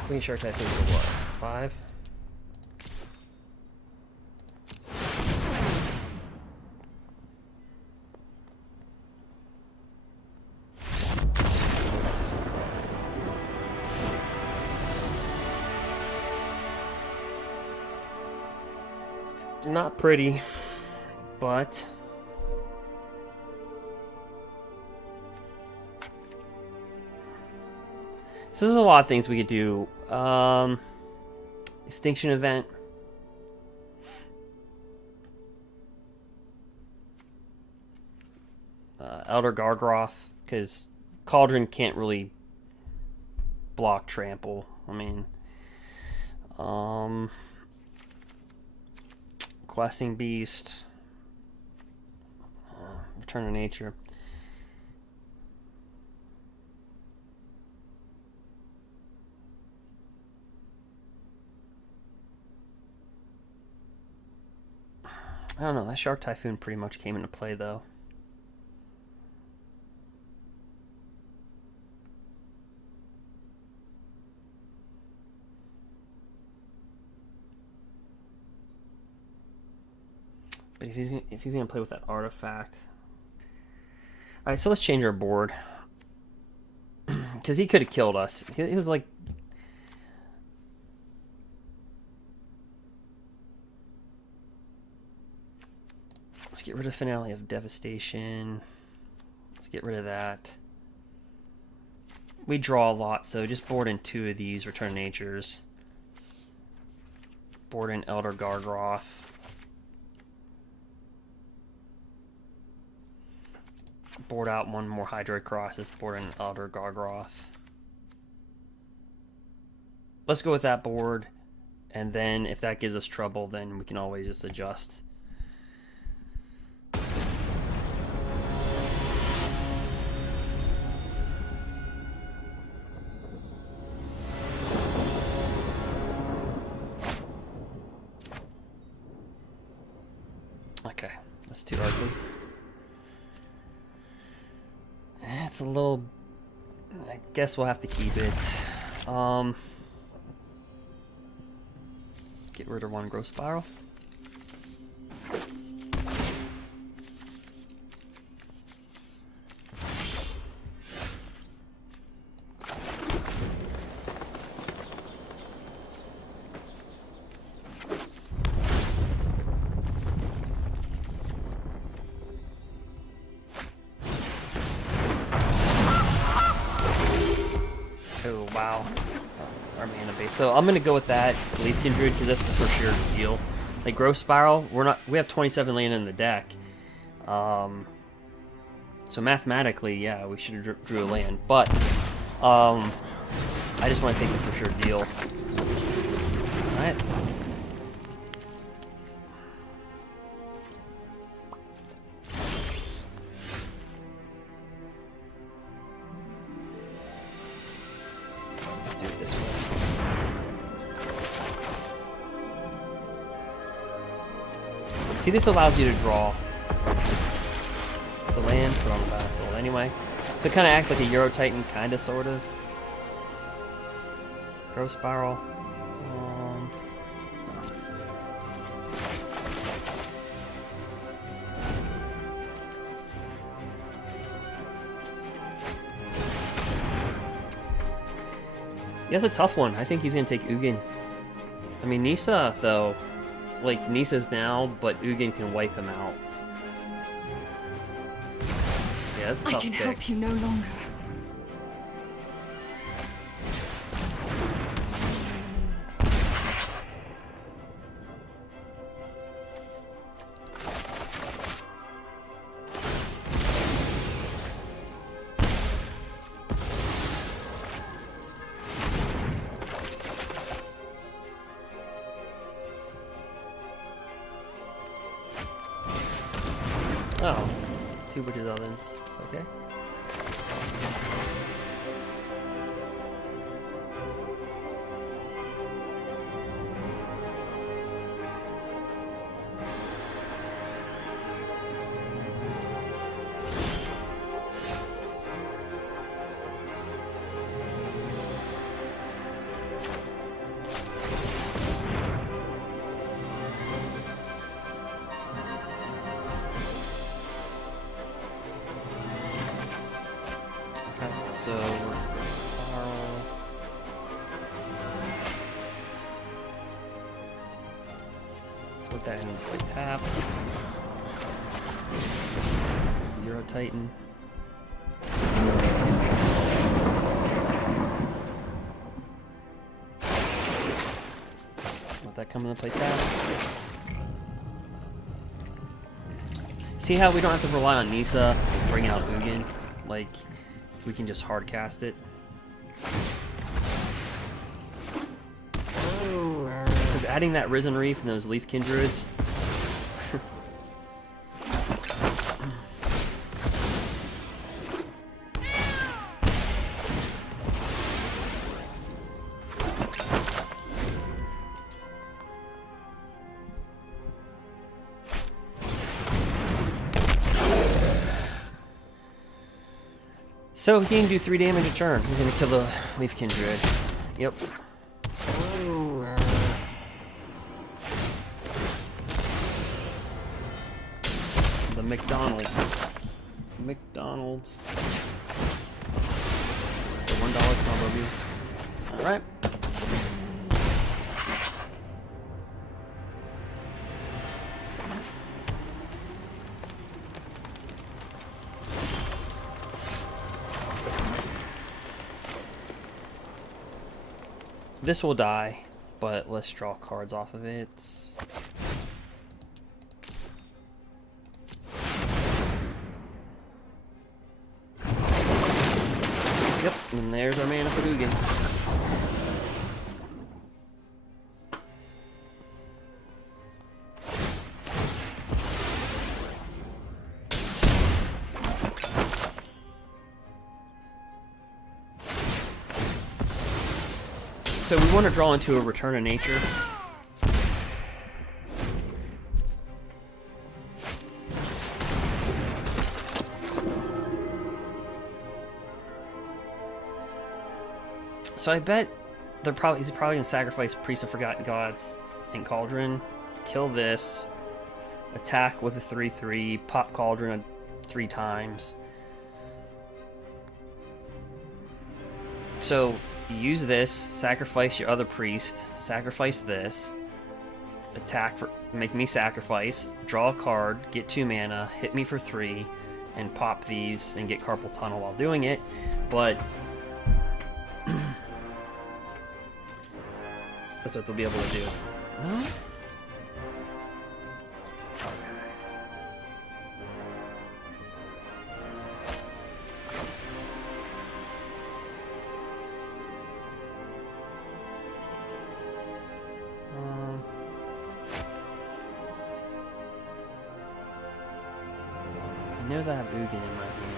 Queen Shark Typhoon for what? 5? Not pretty, but so there's a lot of things we could do. Extinction event. Elder Grwoth, because Cauldron can't really block trample. I mean, Questing Beast, Return to Nature. I don't know, that Shark Typhoon pretty much came into play though. But if he's gonna play with that artifact. Alright, so let's change our board. Because he could have killed us. He was like, let's get rid of Finale of Devastation. Let's get rid of that. We draw a lot, so just board in 2 of these Return Natures. Board in Elder Grwoth. Board out 1 more Hydroid Krasis. Board in Elder Grwoth. Let's go with that board, and then if that gives us trouble, then we can always just adjust. Okay, that's too ugly. It's a little... I guess we'll have to keep it. Get rid of 1 Growth Spiral. Oh, wow. Our mana base. So I'm gonna go with that Leafkin Druid because that's the for sure deal. Like Growth Spiral, we have 27 land in the deck. So mathematically, yeah, we should have drew a land, but I just want to take the for sure deal. All right. Let's do it this way. See, this allows you to draw. It's a land, put on the battlefield anyway. So it kind of acts like a Euro Titan, kind of, sort of. Growth Spiral. Yeah, that's a tough one. I think he's gonna take Ugin. I mean, Nissa, though, like, Nissa's now, but Ugin can wipe him out. Yeah, that's a tough I can pick. help you no longer. Oh, 2 Witches Ovens. Okay. So Carl. Put that in play taps. Euro Titan. Let that come in the play taps. See how we don't have to rely on Nissa, bring out Ugin? Like, we can just hard cast it. Because adding that Risen Reef and those Leafkin Druids. So he can do 3 damage a turn. He's gonna kill the Leafkin Druid. Yep. The McDonald's. The $1 combo view. Alright. This will die, but let's draw cards off of it. Yep, and there's our mana for Ugin. So we want to draw into a Return of Nature. So I bet he's probably gonna sacrifice Priest of Forgotten Gods and Cauldron, kill this, attack with a 3/3, pop Cauldron 3 times. So you use this, sacrifice your other priest, sacrifice this, attack for make me sacrifice, draw a card, get 2 mana, hit me for 3, and pop these and get Carpal Tunnel while doing it. But that's what they'll be able to do. No? He knows I have Ugin in my hand.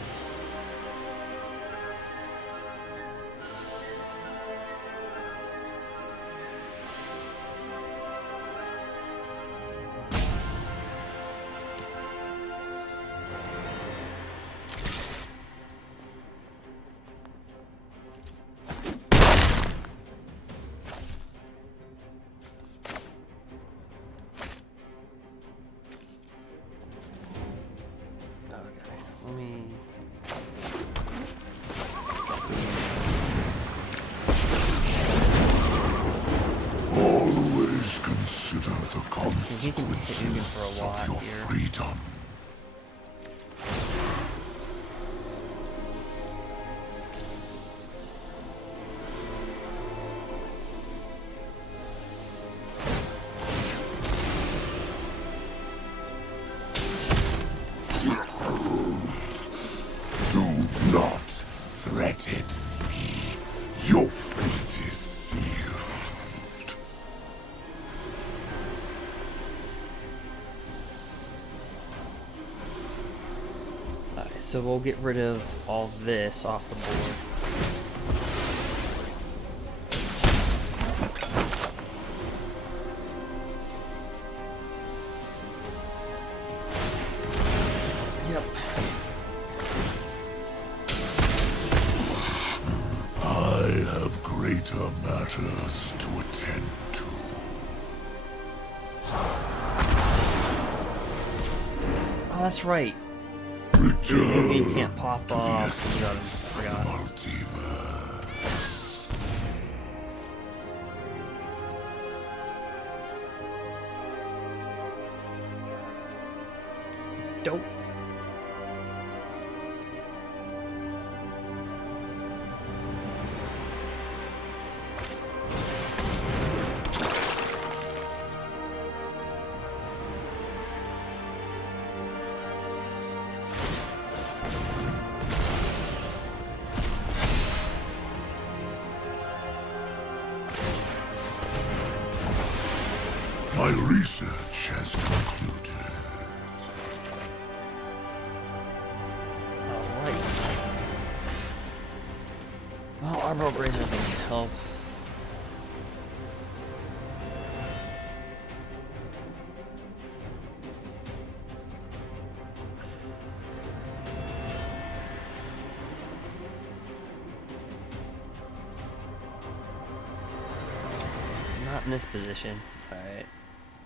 not threaten me. Your fate is sealed. Alright, so we'll get rid of all this off the board. Yep. I have greater matters to attend to. Oh, that's right. Return You can't pop to the up. essence of the Forgot. multiverse. Dope. My research has concluded. Alright. Well, Arboreal Grazer doesn't need help. Not in this position. Alright.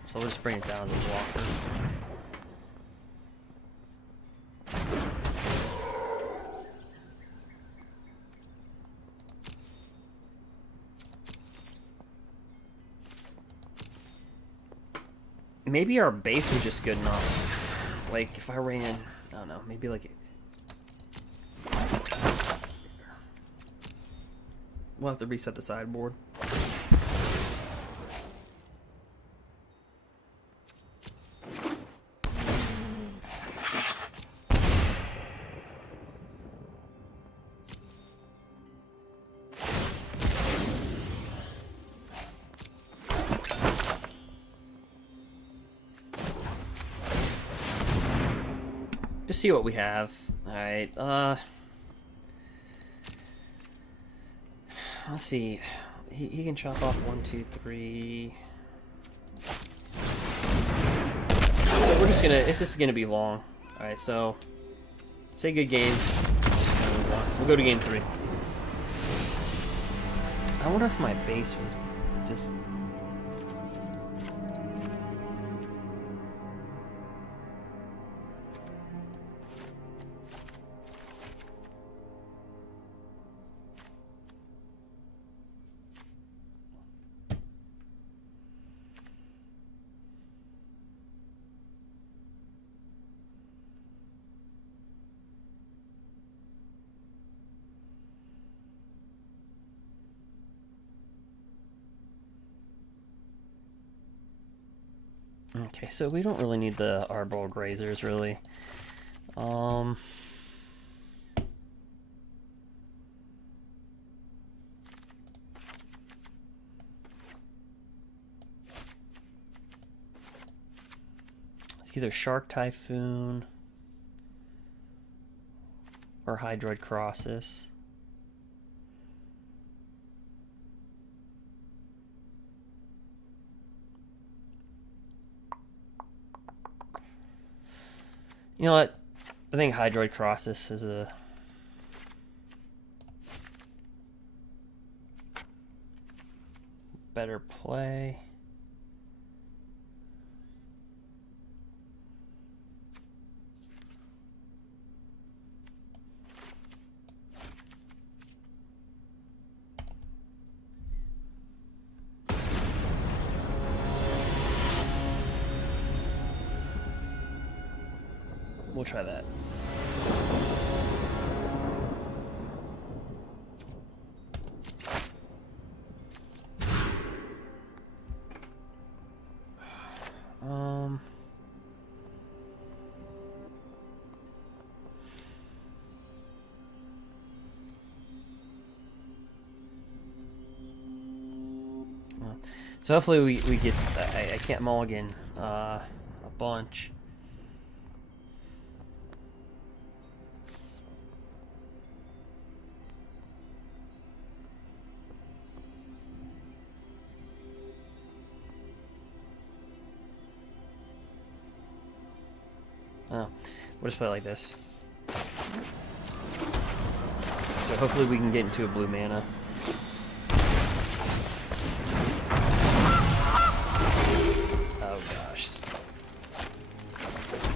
So we'll just bring it down to the walker. Maybe our base was just good enough. Like, if I ran, I don't know, maybe like... We'll have to reset the sideboard. Just see what we have. Alright, let's see. He can chop off 1, 2, 3. So we're just gonna, this is gonna be long. Alright, so say good game. We'll go to game 3. I wonder if my base was just... Okay, so we don't really need the Arboreal Grazers, really. It's either Shark Typhoon or Hydroid Krasis. You know what? I think Hydroid Krasis is a better play. We'll try that. So hopefully we get... I can't mulligan a bunch. Oh, we'll just play it like this. So hopefully we can get into a blue mana. Oh gosh.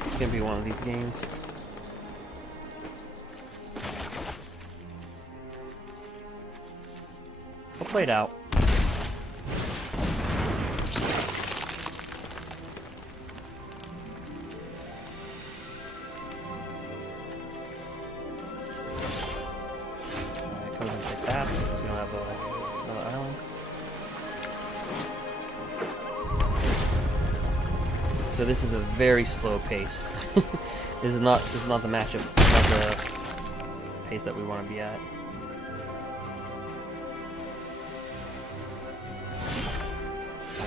It's gonna be one of these games. We'll play it out. So this is a very slow pace. This is not the matchup, not the pace that we want to be at.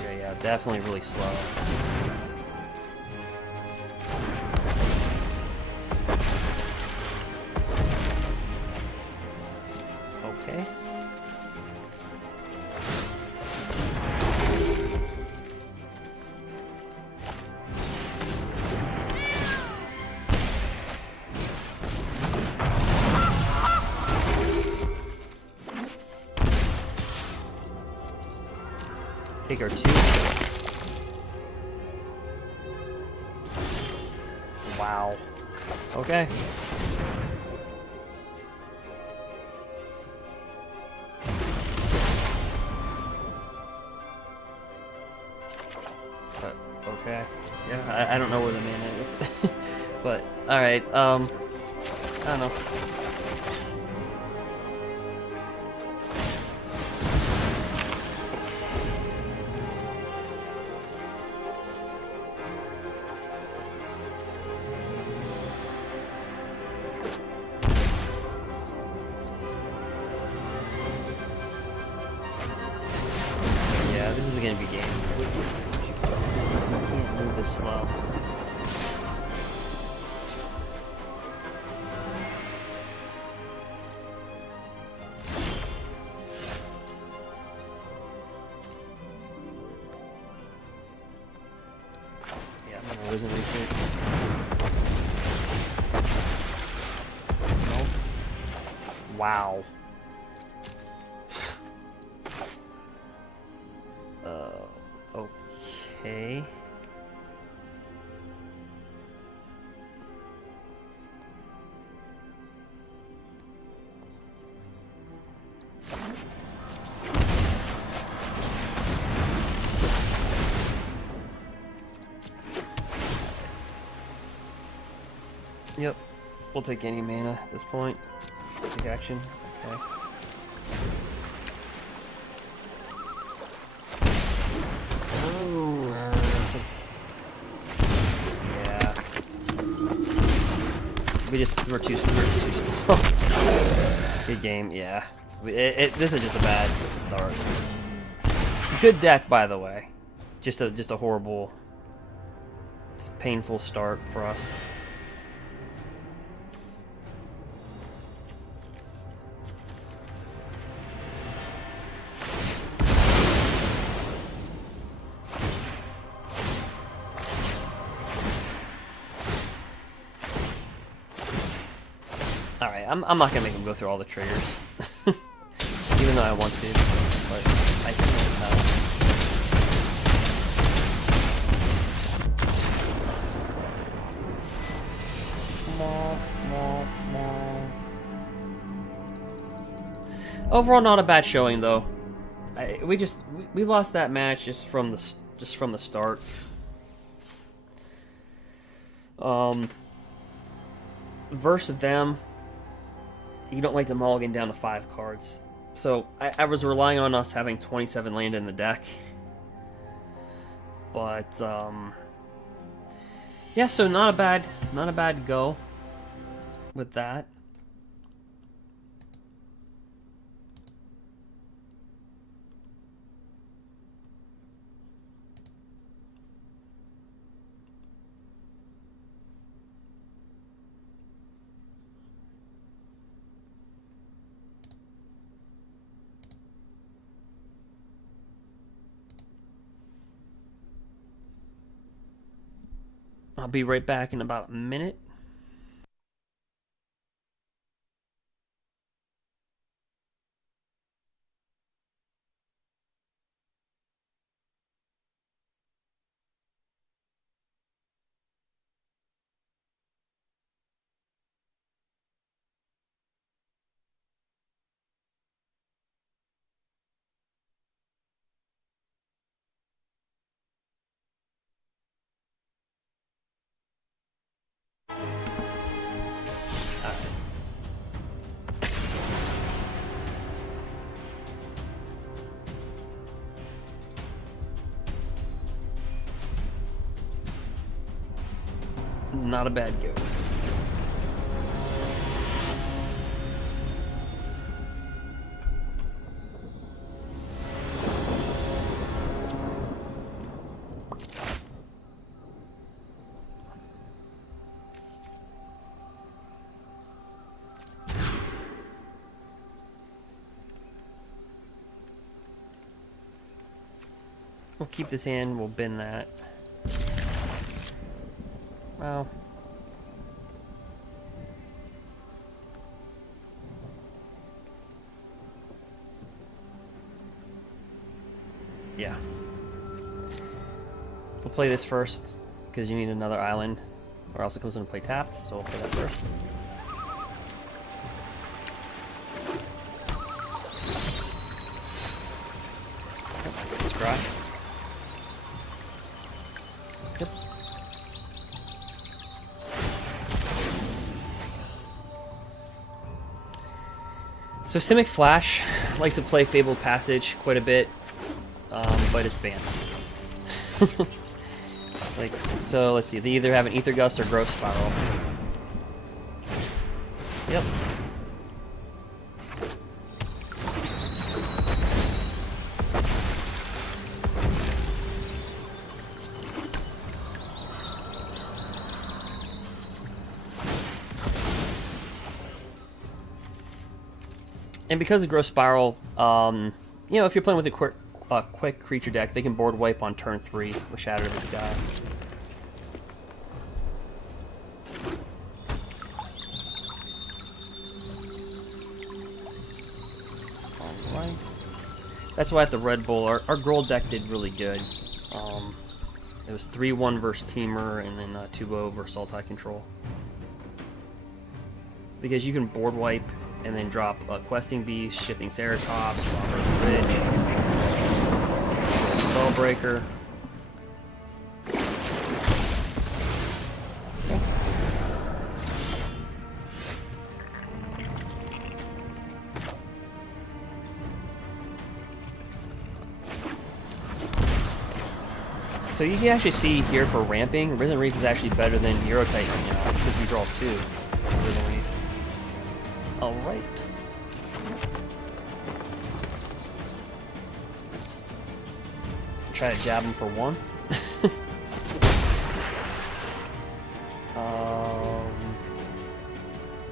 Okay, yeah, definitely really slow. Okay. Take our 2. Wow. Okay. Okay. Yeah, I don't know where the mana is. But, alright, I don't know. This is gonna be game. I can't move this slow. Yeah, I'm gonna lose it really quick. Nope. Wow. Okay. Yep. We'll take any mana at this point. Take action. Okay. We're too slow. Good game, yeah. This is just a bad start. Good deck, by the way. Just a horrible, it's painful start for us. Alright, I'm not gonna make him go through all the triggers. Even though I want to, but I can't help it. Overall, not a bad showing though. We lost that match just from the start. Versus them, you don't like to mulligan down to 5 cards. So I was relying on us having 27 land in the deck. But yeah, so not a bad go with that. I'll be right back in about a minute. Not a bad go. We'll keep this in, we'll bin that. Well. Yeah. We'll play this first, because you need another island, or else it comes in and play tapped, so we'll play that first. Yep. Scratch. Yep. So Simic Flash likes to play Fabled Passage quite a bit. But it's banned. Like, so let's see. They either have an Ether Gust or Growth Spiral. Yep. And because of Growth Spiral, you know, if you're playing with a quick creature deck, they can board wipe on turn 3 with Shatter of the Sky. Alright. That's why at the Red Bull, our Groll deck did really good. It was 3-1 versus Temur, and then 2-0 versus Sultai Control. Because you can board wipe and then drop Questing Beast, Shifting Ceratops, Robber's Ridge, Spellbreaker. So you can actually see here for ramping, Risen Reef is actually better than Eurotite right now, because we draw 2 Risen Reef. Alright. Try to jab him for 1.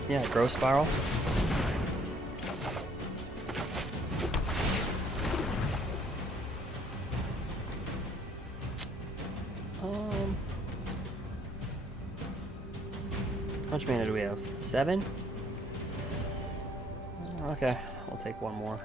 Yeah, Growth Spiral. How much mana do we have? 7? Okay, we'll take 1 more.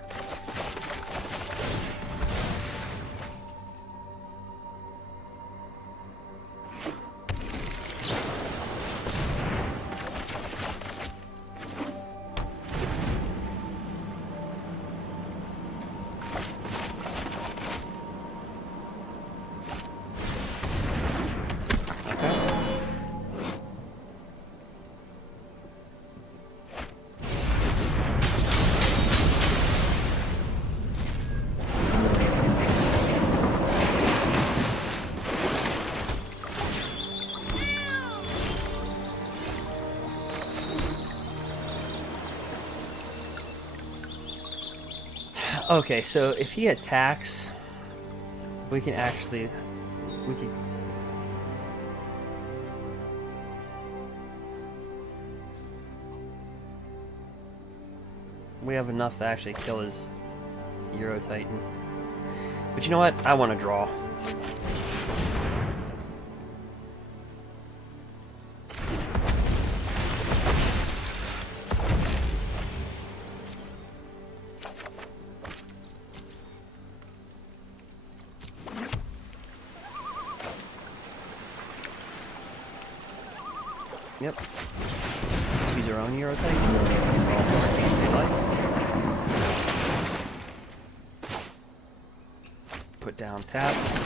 Okay, so if he attacks, we can actually, we have enough to actually kill his Euro Titan. But you know what? I want to draw. Yep. Let's use our own hero type. Daylight. Put down taps.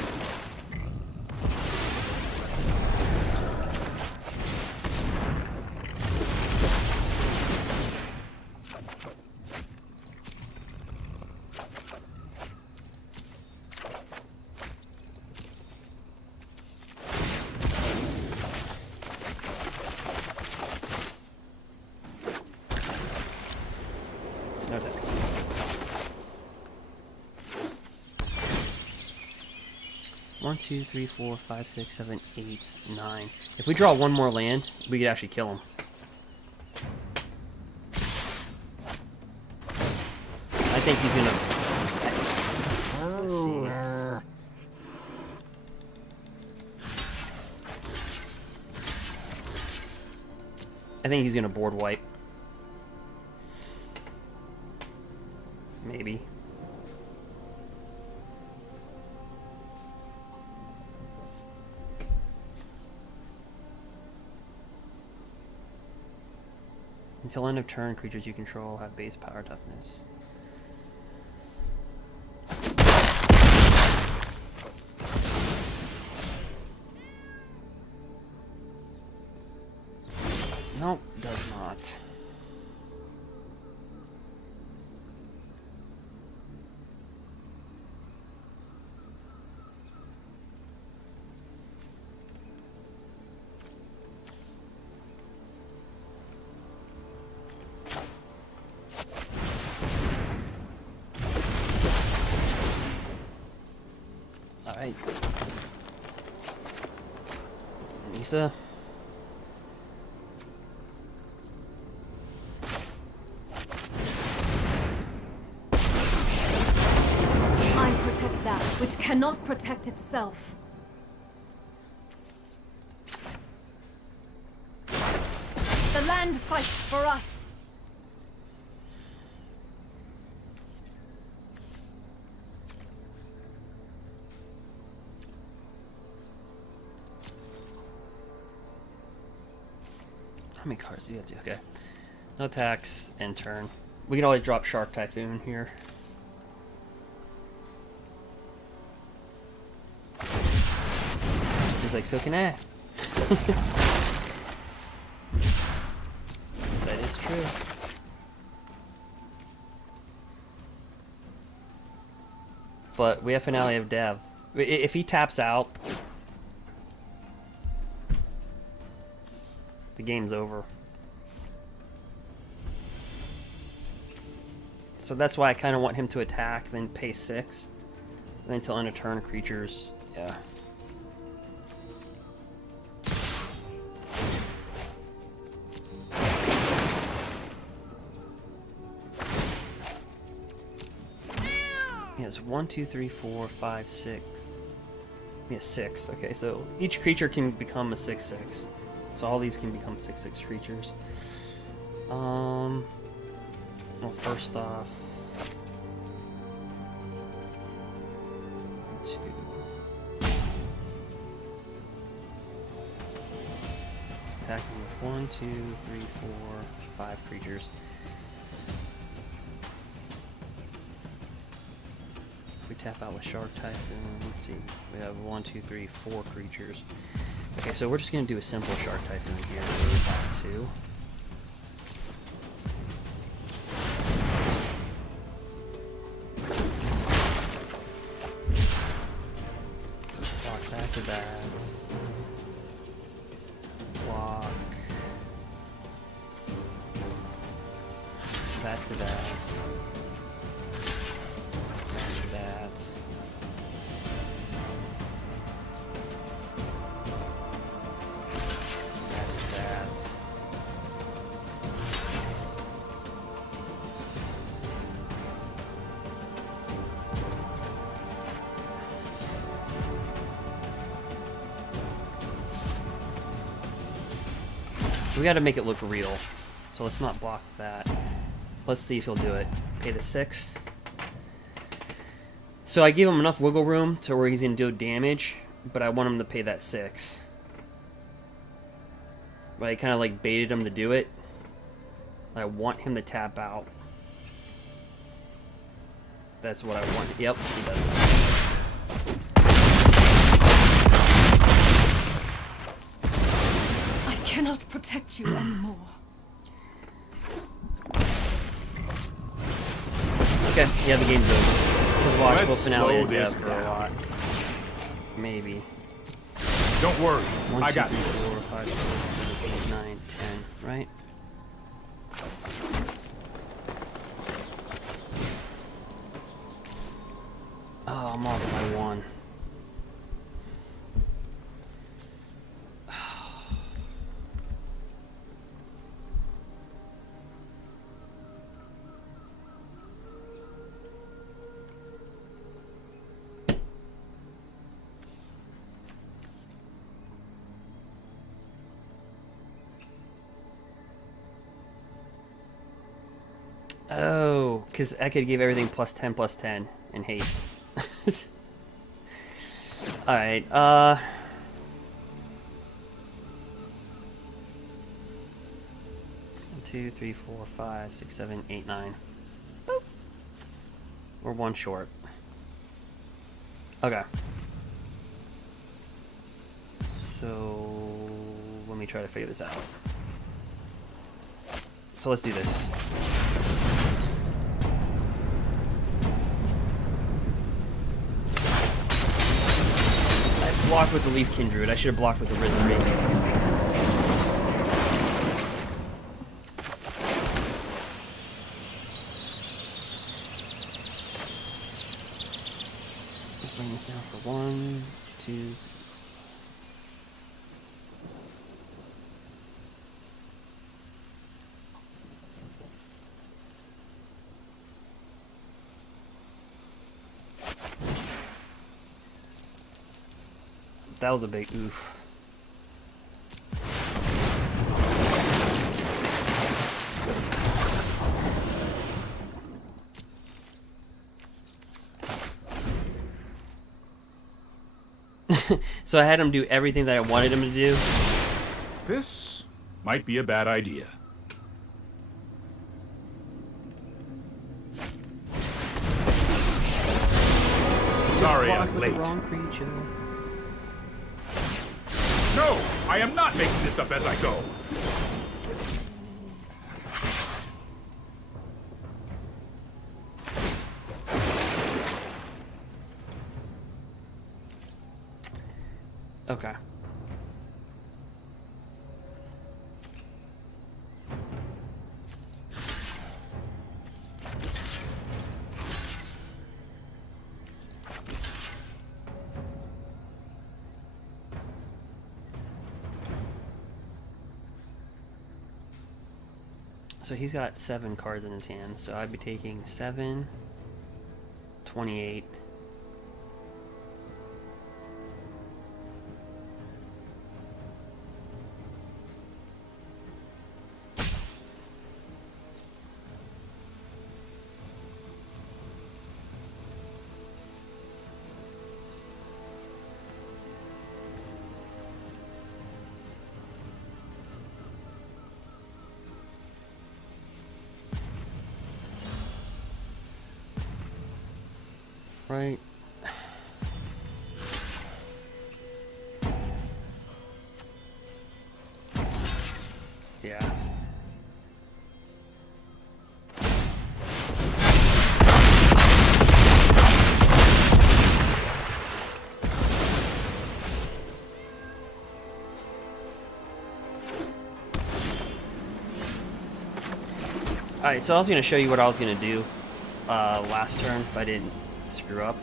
No attacks. One, two, three, 4, 5, 6, 7, 8, 9. If we draw one more land, we could actually kill him. I think he's gonna. Let's see. I think he's gonna board wipe. Maybe. Until end of turn, creatures you control have base power toughness. Nope, does not. Alright. Nissa. I protect that which cannot protect itself. The land fights for us. How many cards do you have to? Okay. No attacks, end turn. We can always drop Shark Typhoon here. He's like, so can I. That is true. But we have Finale of Dev. If he taps out, the game's over. So that's why I kind of want him to attack, then pay 6. And then until end of turn, creatures, yeah. He has 1, 2, 3, 4, 5, 6. He has 6. Okay, so each creature can become a 6/6. So all these can become 6/6 creatures. Well, first off, 2. It's attacking with 1, 2, 3, 4, 5 creatures. If we tap out with Shark Typhoon, let's see, we have 1, 2, 3, 4 creatures. Okay, so we're just going to do a simple Shark Typhoon here. 2. Block back to that. Block. Back to that. Back to that. We gotta make it look real, so let's not block that. Let's see if he'll do it. Pay the 6. So I gave him enough wiggle room to where he's gonna do damage, but I want him to pay that 6. But I kind of like baited him to do it. I want him to tap out. That's what I want. Yep, he does it. I cannot protect you anymore. Okay, yeah, the game's over. Because watchable Let's finale slow of this Dev for a down. lot. Maybe. Don't worry, 1, I 2, got 3, this. 4, 5, 6, 7, 8, 9, 10, right? Oh, I'm off by 1. Oh, because Ekid gave everything +10/+10 in haste. Alright, 1, 2, 3, 4, 5, 6, 7, 8, 9. Boop. We're 1 short. Okay. So let me try to figure this out. So let's do this. I blocked with the Leafkin Druid. I should have blocked with the Risen Reef. Let's bring this down for 1, 2. That was a big oof. So I had him do everything that I wanted him to do. This might be a bad idea. Sorry, Block I'm with late. the wrong creature. No, I am not making this up as I go. Okay. So he's got 7 cards in his hand, so I'd be taking 7, 28. Right. Yeah. Alright, so I was going to show you what I was going to do last turn if I didn't screw up.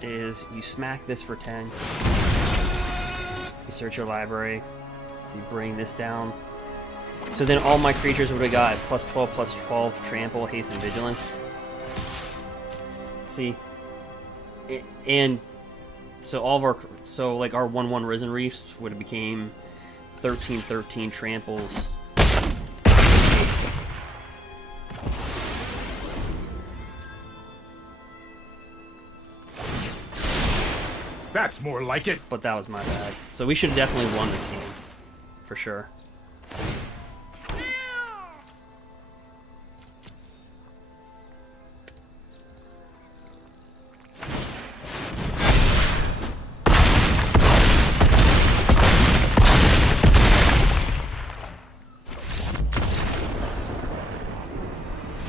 Is you smack this for 10, you search your library, you bring this down. So then all my creatures would have got +12/+12 trample, haste, and vigilance. See? And so all of our, so like our 1/1 Risen Reefs would have became 13/13 tramples. That's more like it. But that was my bad. So we should have definitely won this game. For sure.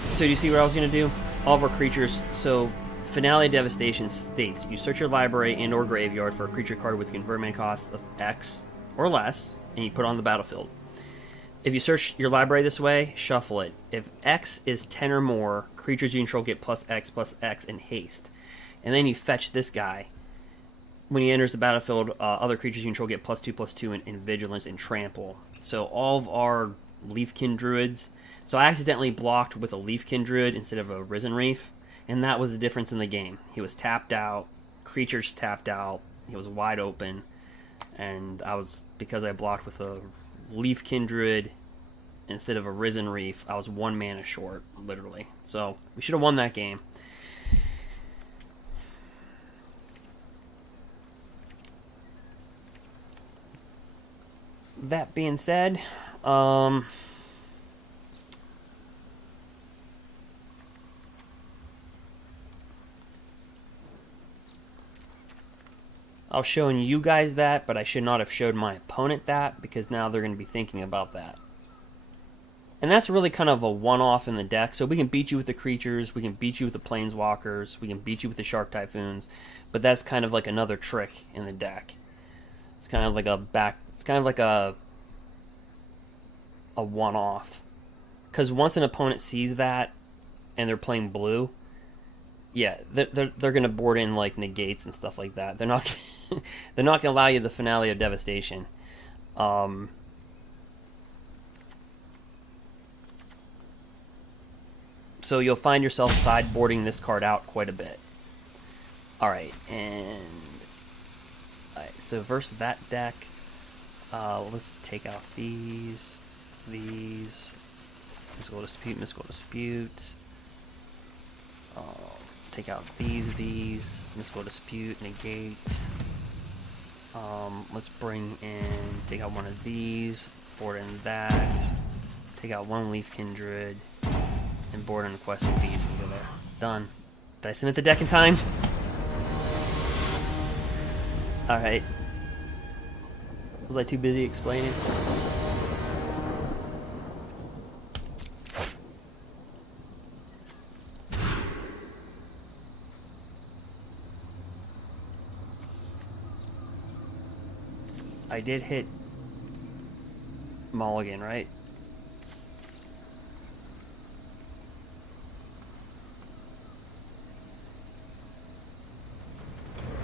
So do you see what I was going to do? All of our creatures, so Finale of Devastation states, you search your library and or graveyard for a creature card with conversion cost of X or less, and you put it on the battlefield. If you search your library this way, shuffle it. If X is 10 or more, creatures you control get plus X in haste. And then you fetch this guy. When he enters the battlefield, other creatures you control get +2/+2 in vigilance and trample. So all of our Leafkin Druids... So I accidentally blocked with a Leafkin Druid instead of a Risen Reef, and that was the difference in the game. He was tapped out, creatures tapped out, he was wide open, and because I blocked with a Leafkin Druid instead of a Risen Reef, I was 1 mana short, literally. So we should have won that game. That being said, I was showing you guys that, but I should not have showed my opponent that, because now they're going to be thinking about that. And that's really kind of a one-off in the deck. So we can beat you with the creatures, we can beat you with the planeswalkers, we can beat you with the Shark Typhoons, but that's kind of like another trick in the deck. It's kind of like a one-off. Because once an opponent sees that and they're playing blue, yeah, they're gonna board in like negates and stuff like that. They're not gonna allow you the Finale of Devastation. So you'll find yourself sideboarding this card out quite a bit. All right, so versus that deck, let's take out these. Mystical Dispute. Take out these. Mystical Dispute, negate. Let's take out one of these, board in that. Take out one Leafkin Druid, and board in the Quest of Thieves together. Done. Did I submit the deck in time? Alright. Was I too busy explaining? I did hit mulligan, right?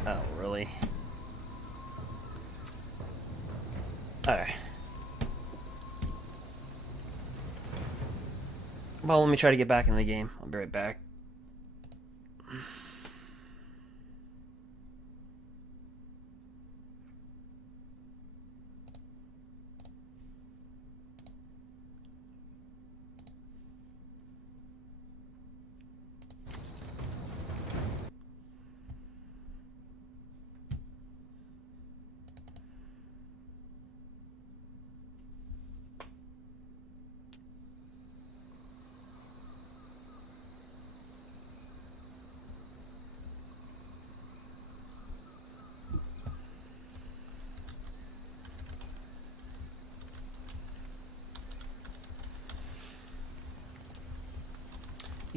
Oh, really? Alright. Well, let me try to get back in the game. I'll be right back.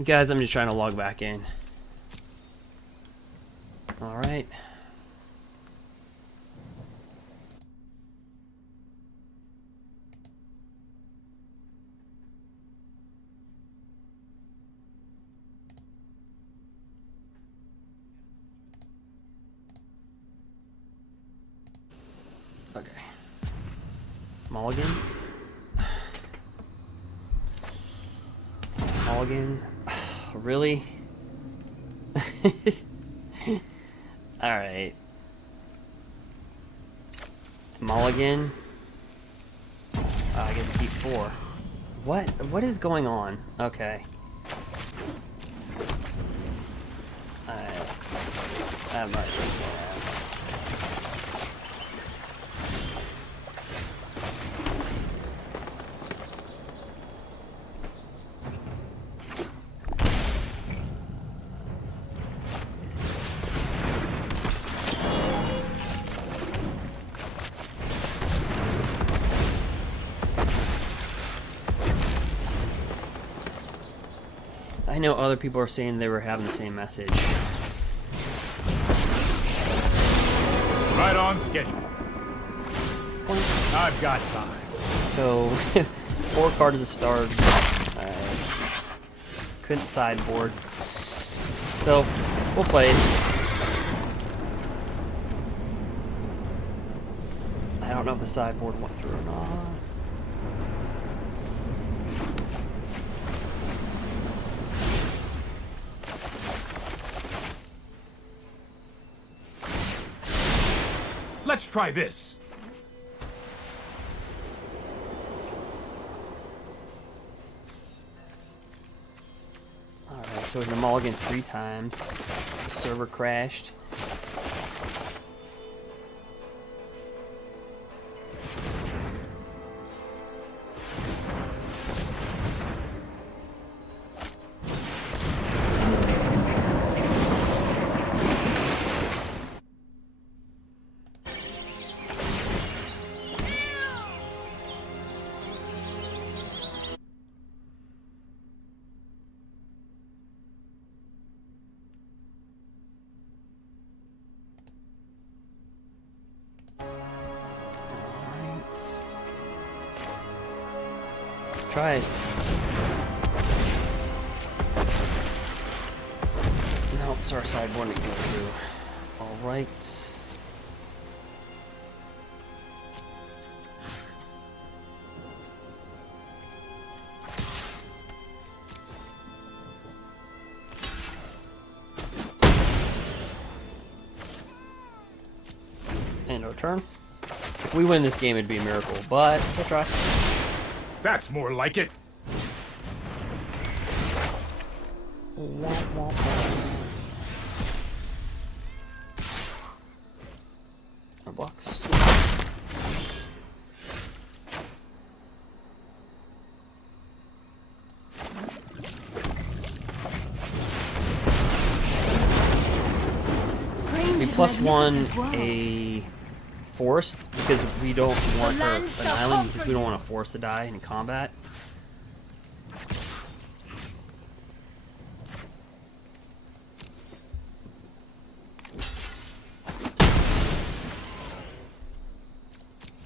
Guys, I'm just trying to log back in. Alright. Okay. Mulligan. Mulligan. Really? Alright. Mulligan. I get to keep 4. What is going on? Okay. Alright. I'm not sure what's going on. know other people are saying they were having the same message. Right on schedule. I've got time. So, 4 cards to start. Couldn't sideboard. So, we'll play it. I don't know if the sideboard went through or not. Let's try this. Alright, so we're gonna mulligan 3 times. The server crashed. Try it. Nope, sorry, sideboard didn't go through. Alright. End our turn. If we win this game, it'd be a miracle, but we'll try. That's more like it. Our blocks. We +1 a forest because we don't want an island because we don't want a forest to die in combat.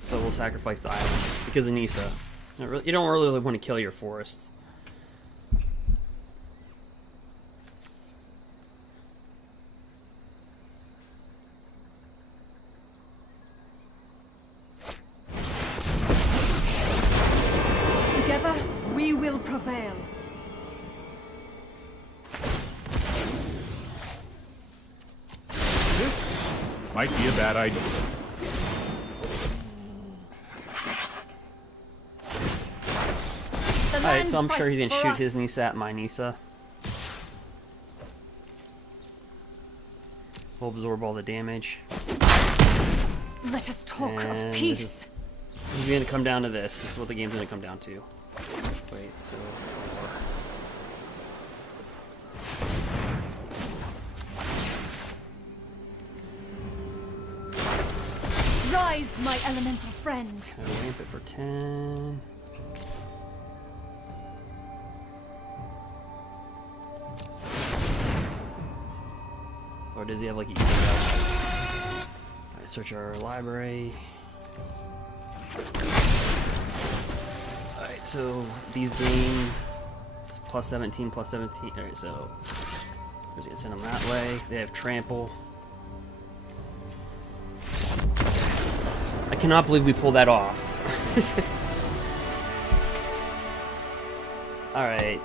So we'll sacrifice the island because of Nissa. You don't really want to kill your forests. We will prevail. This might be a bad idea. Alright, so I'm sure he didn't shoot his Nissa at my Nissa. We'll absorb all the damage. Let us talk And of peace. It's gonna come down to this. This is what the game's gonna come down to. Wait, so 4. Rise, my elemental friend. I'll ramp it for 10. Or does he have like a Alright, search our library. Alright, so these gain +17, +17. Alright, so we're just gonna send them that way. They have trample. I cannot believe we pulled that off. Alright.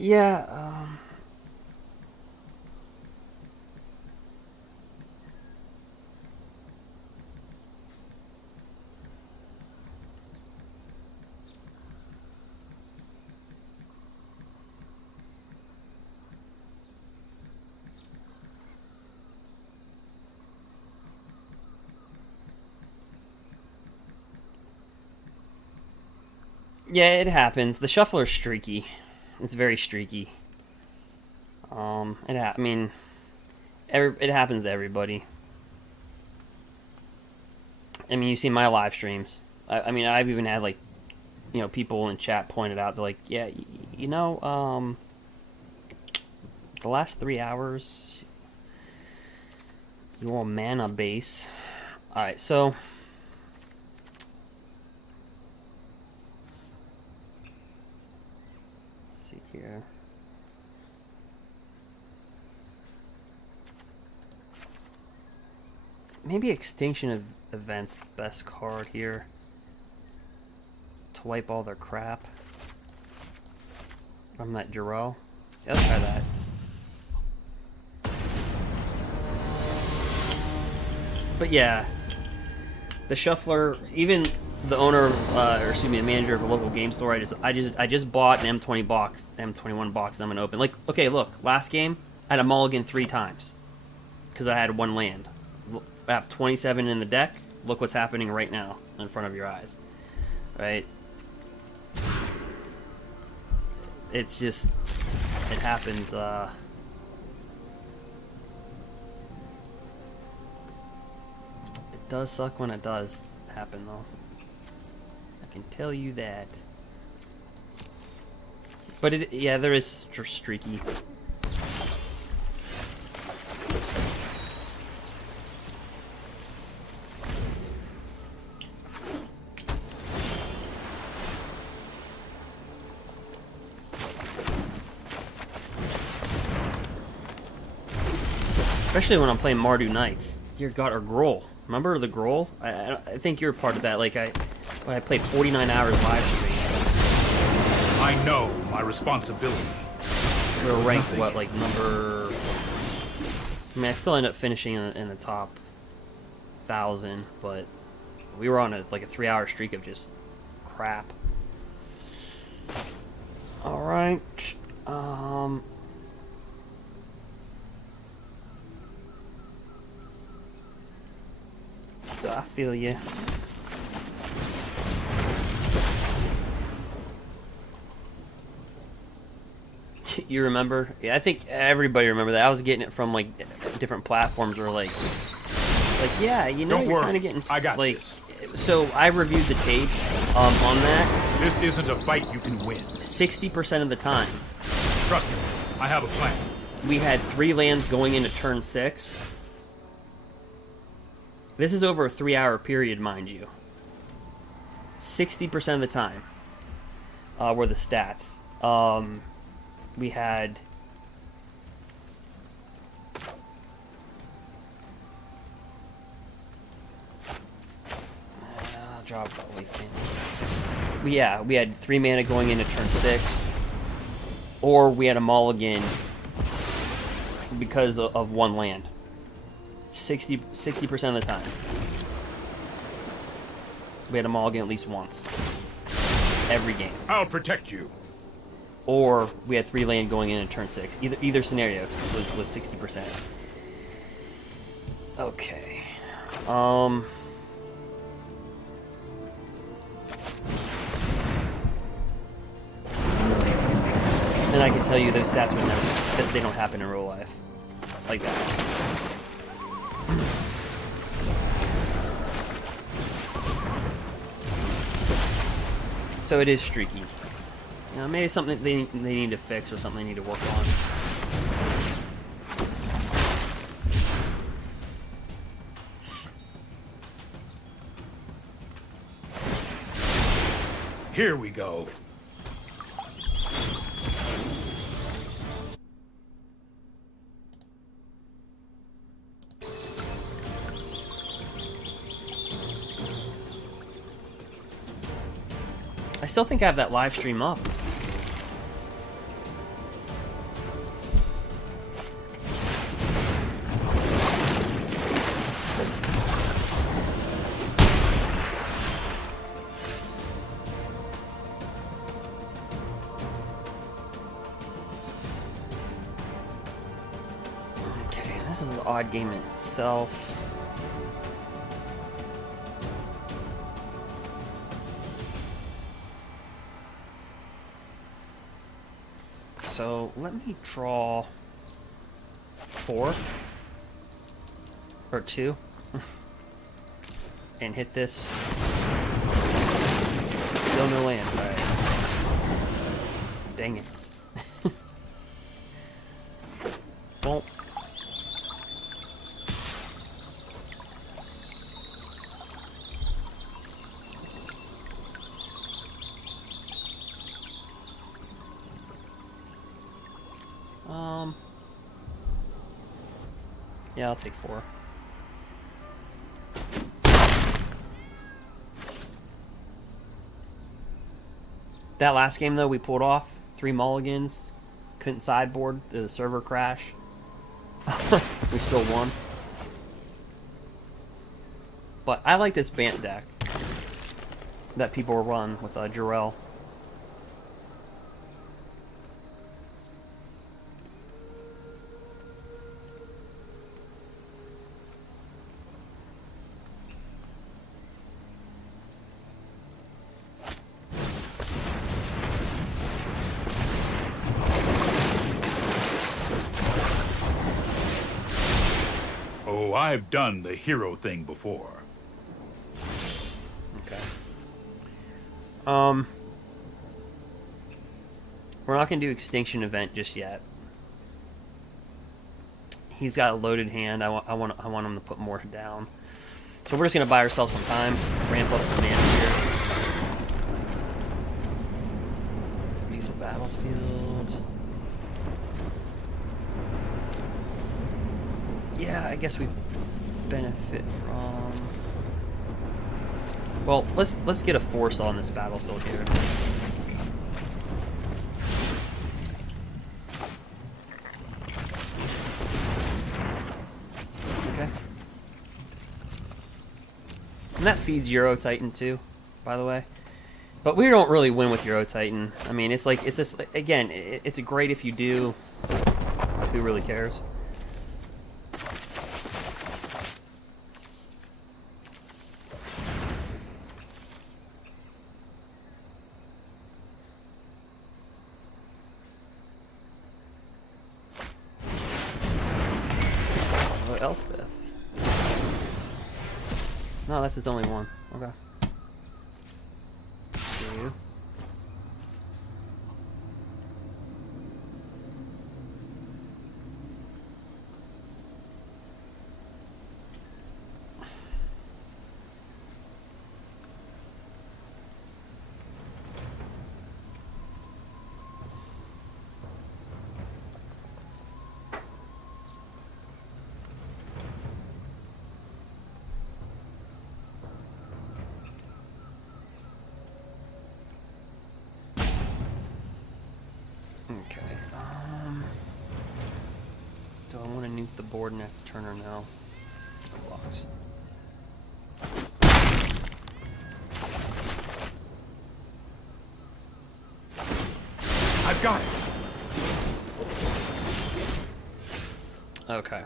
Yeah, Yeah, it happens. The shuffler's streaky. It's very streaky. I mean, it happens to everybody. I mean, you see my live streams. I mean, I've even had, like, you know, people in chat pointed out, they're like, yeah, you know, the last 3 hours, your mana base. Alright, so let's see here. Maybe Extinction Event's the best card here to wipe all their crap from that Jarrell. Yeah, let's try that. But yeah, the shuffler, even the owner, or excuse me, the manager of a local game store, I just bought an M20 box, M21 box. I'm gonna open. Like, okay, look, last game I had a mulligan 3 times because I had 1 land. I have 27 in the deck. Look what's happening right now in front of your eyes, right? It's just, it happens. It does suck when it does happen, though. I can tell you that. But it, yeah, there is streaky. Especially when I'm playing Mardu Knights. Dear God, or Grohl. Remember the Grohl? I think you're part of that. Like, when I played 49 hours live stream. I know my responsibility. We were ranked, what, like number... I mean, I still ended up finishing in the top 1,000, but we were on like a 3-hour streak of just crap. Alright. So I feel you. You remember? Yeah, I think everybody remember that. I was getting it from like different platforms where like yeah, you know, you're kind of getting I got like this. So I reviewed the tape on that. This isn't a fight you can win. 60% of the time. Trust me, I have a plan. We had 3 lands going into turn 6. This is over a 3-hour period, mind you. 60% of the time were the stats. We had... I'll drop the Leafkin. Yeah, we had 3 mana going into turn 6. Or we had a mulligan because of 1 land. 60% of the time. We had a mulligan at least once. Every game. I'll protect you. Or we had 3 land going in turn 6. Either scenario was 60%. Okay. And I can tell you those stats would never, they don't happen in real life. Like that. So it is streaky. You know, maybe it's something they need to fix or something they need to work on. Here we go. I still think I have that live stream up. Okay, this is an odd game in itself. So let me draw 4 or 2 and hit this. Still no land. All right. Dang it. Well. Yeah, I'll take 4. That last game, though, we pulled off 3 mulligans. Couldn't sideboard. The server crash. We still won. But I like this bant deck that people were running with Jarrell. Oh, I've done the hero thing before. Okay. We're not gonna do extinction event just yet. He's got a loaded hand. I want him to put more down. So we're just gonna buy ourselves some time, ramp up some mana here. Use a battlefield. Yeah, I guess we benefit from. Well, let's get a force on this battlefield here. Okay. And that feeds Euro Titan too, by the way. But we don't really win with Euro Titan. I mean, it's just again, it's great if you do. Who really cares? Elspeth. No, that's his only one. Okay. Two. Okay. Do I want to nuke the board next turn or no? Blocks. I've got it. Okay.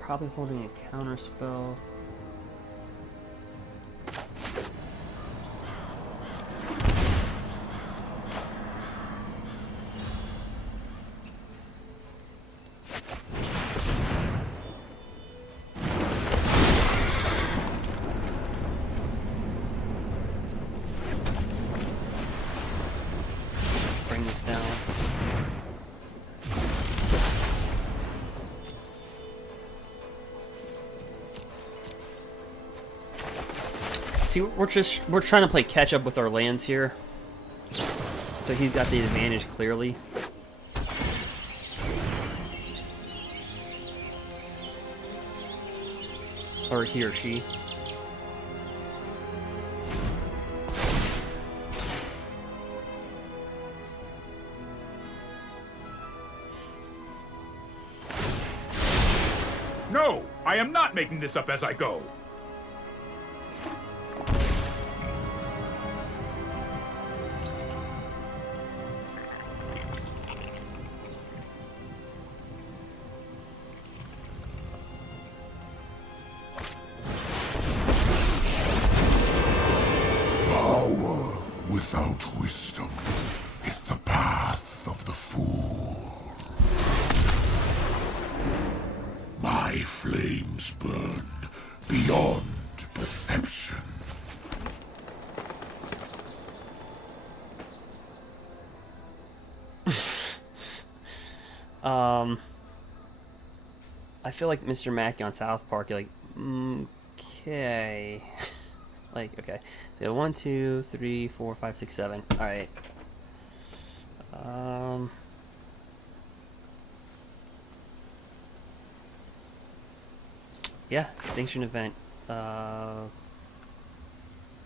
Probably holding a counter spell. Bring this down. See, we're trying to play catch up with our lands here. So he's got the advantage clearly. Or he or she. No, I am not making this up as I go. I feel like Mr. Mackey on South Park, you're like, okay. Like, okay. So 1, 2, 3, 4, 5, 6, 7. Alright. Yeah, extinction event.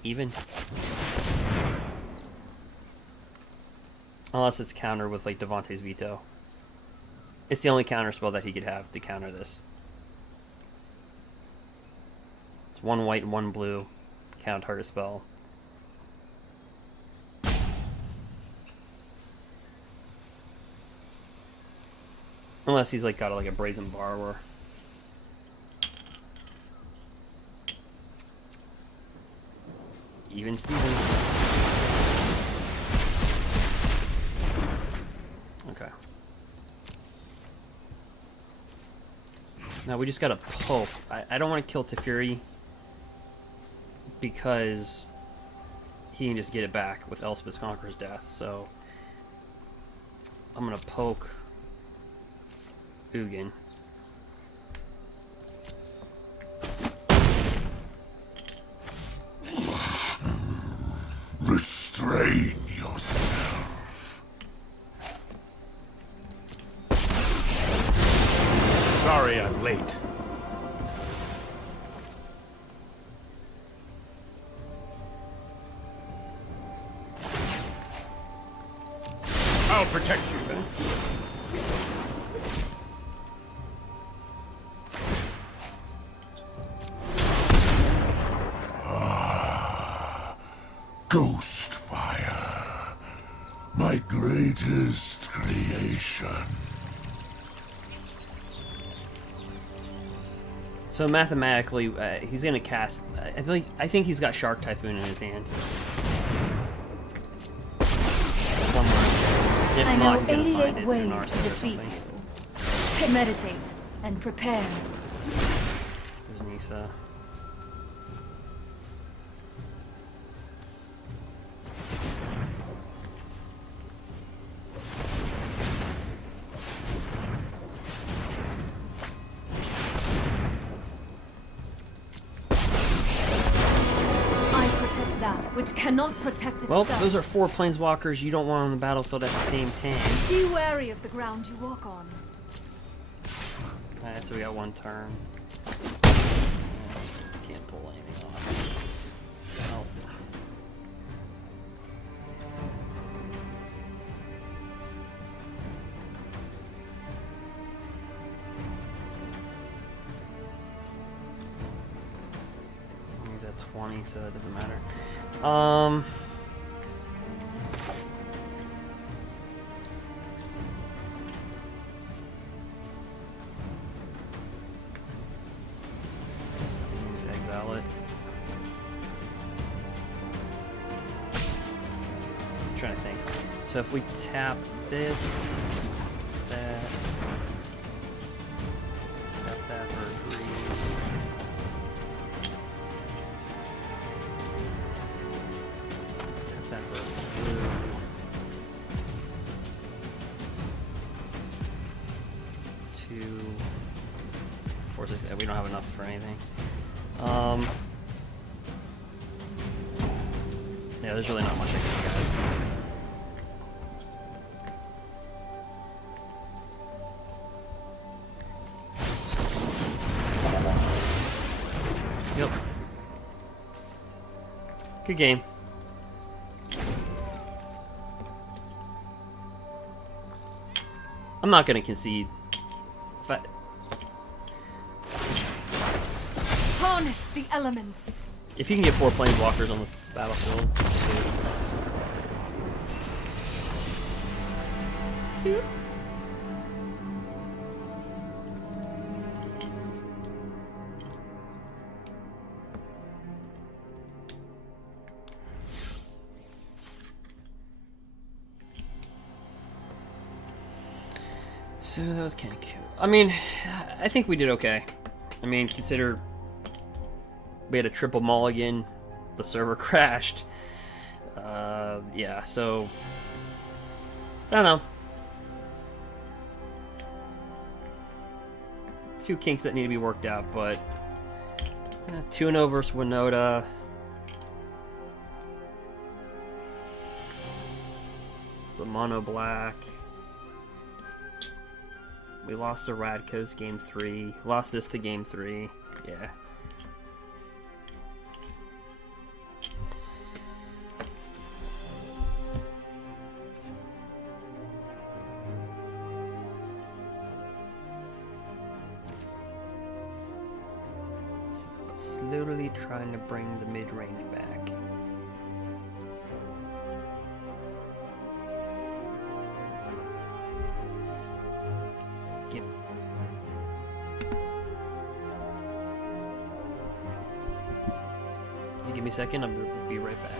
Even. Unless it's countered with like Devontae's veto. It's the only counter spell that he could have to counter this. It's 1 white and 1 blue. Can't hurt a spell. Unless he's like got like a brazen borrower. Even Steven. Okay. Now we just gotta poke. I don't want to kill Teferi because he can just get it back with Elspeth Conqueror's Death. So I'm gonna poke Ugin. Restrain yourself. Sorry I'm late. I'll protect you then. Ghost fire, my greatest creation. So mathematically, he's gonna cast. I think he's got Shark Typhoon in his hand. Somewhere. If I not, know he's gonna find 88 it through ways Narset to or defeat something. you. Meditate and prepare. There's Nissa. I protect that which cannot protect itself. Well, those are 4 planeswalkers you don't want on the battlefield at the same time. Be wary of the ground you walk on. Alright, so we got 1 turn. Can't pull anything off. Oh. He's at 20, so that doesn't matter. Let's exile it. I'm trying to think. So if we tap this, that, tap that for green. Tap that for blue. 2, 4, 6. We don't have enough for anything. Yeah, there's really not much I can do, guys. Yep. Good game. I'm not gonna concede. If I, Harness the elements. if you can get 4 planeswalkers on the battlefield, so that was kind of cute. I mean, I think we did okay. I mean, consider we had a triple mulligan, the server crashed. Yeah, so I don't know. few kinks that need to be worked out, but 2-0 versus Winota. So mono black. We lost to Radkos game 3. Lost this to game 3. Yeah. Slowly trying to bring the mid-range back. Give me a second, I'll be right back.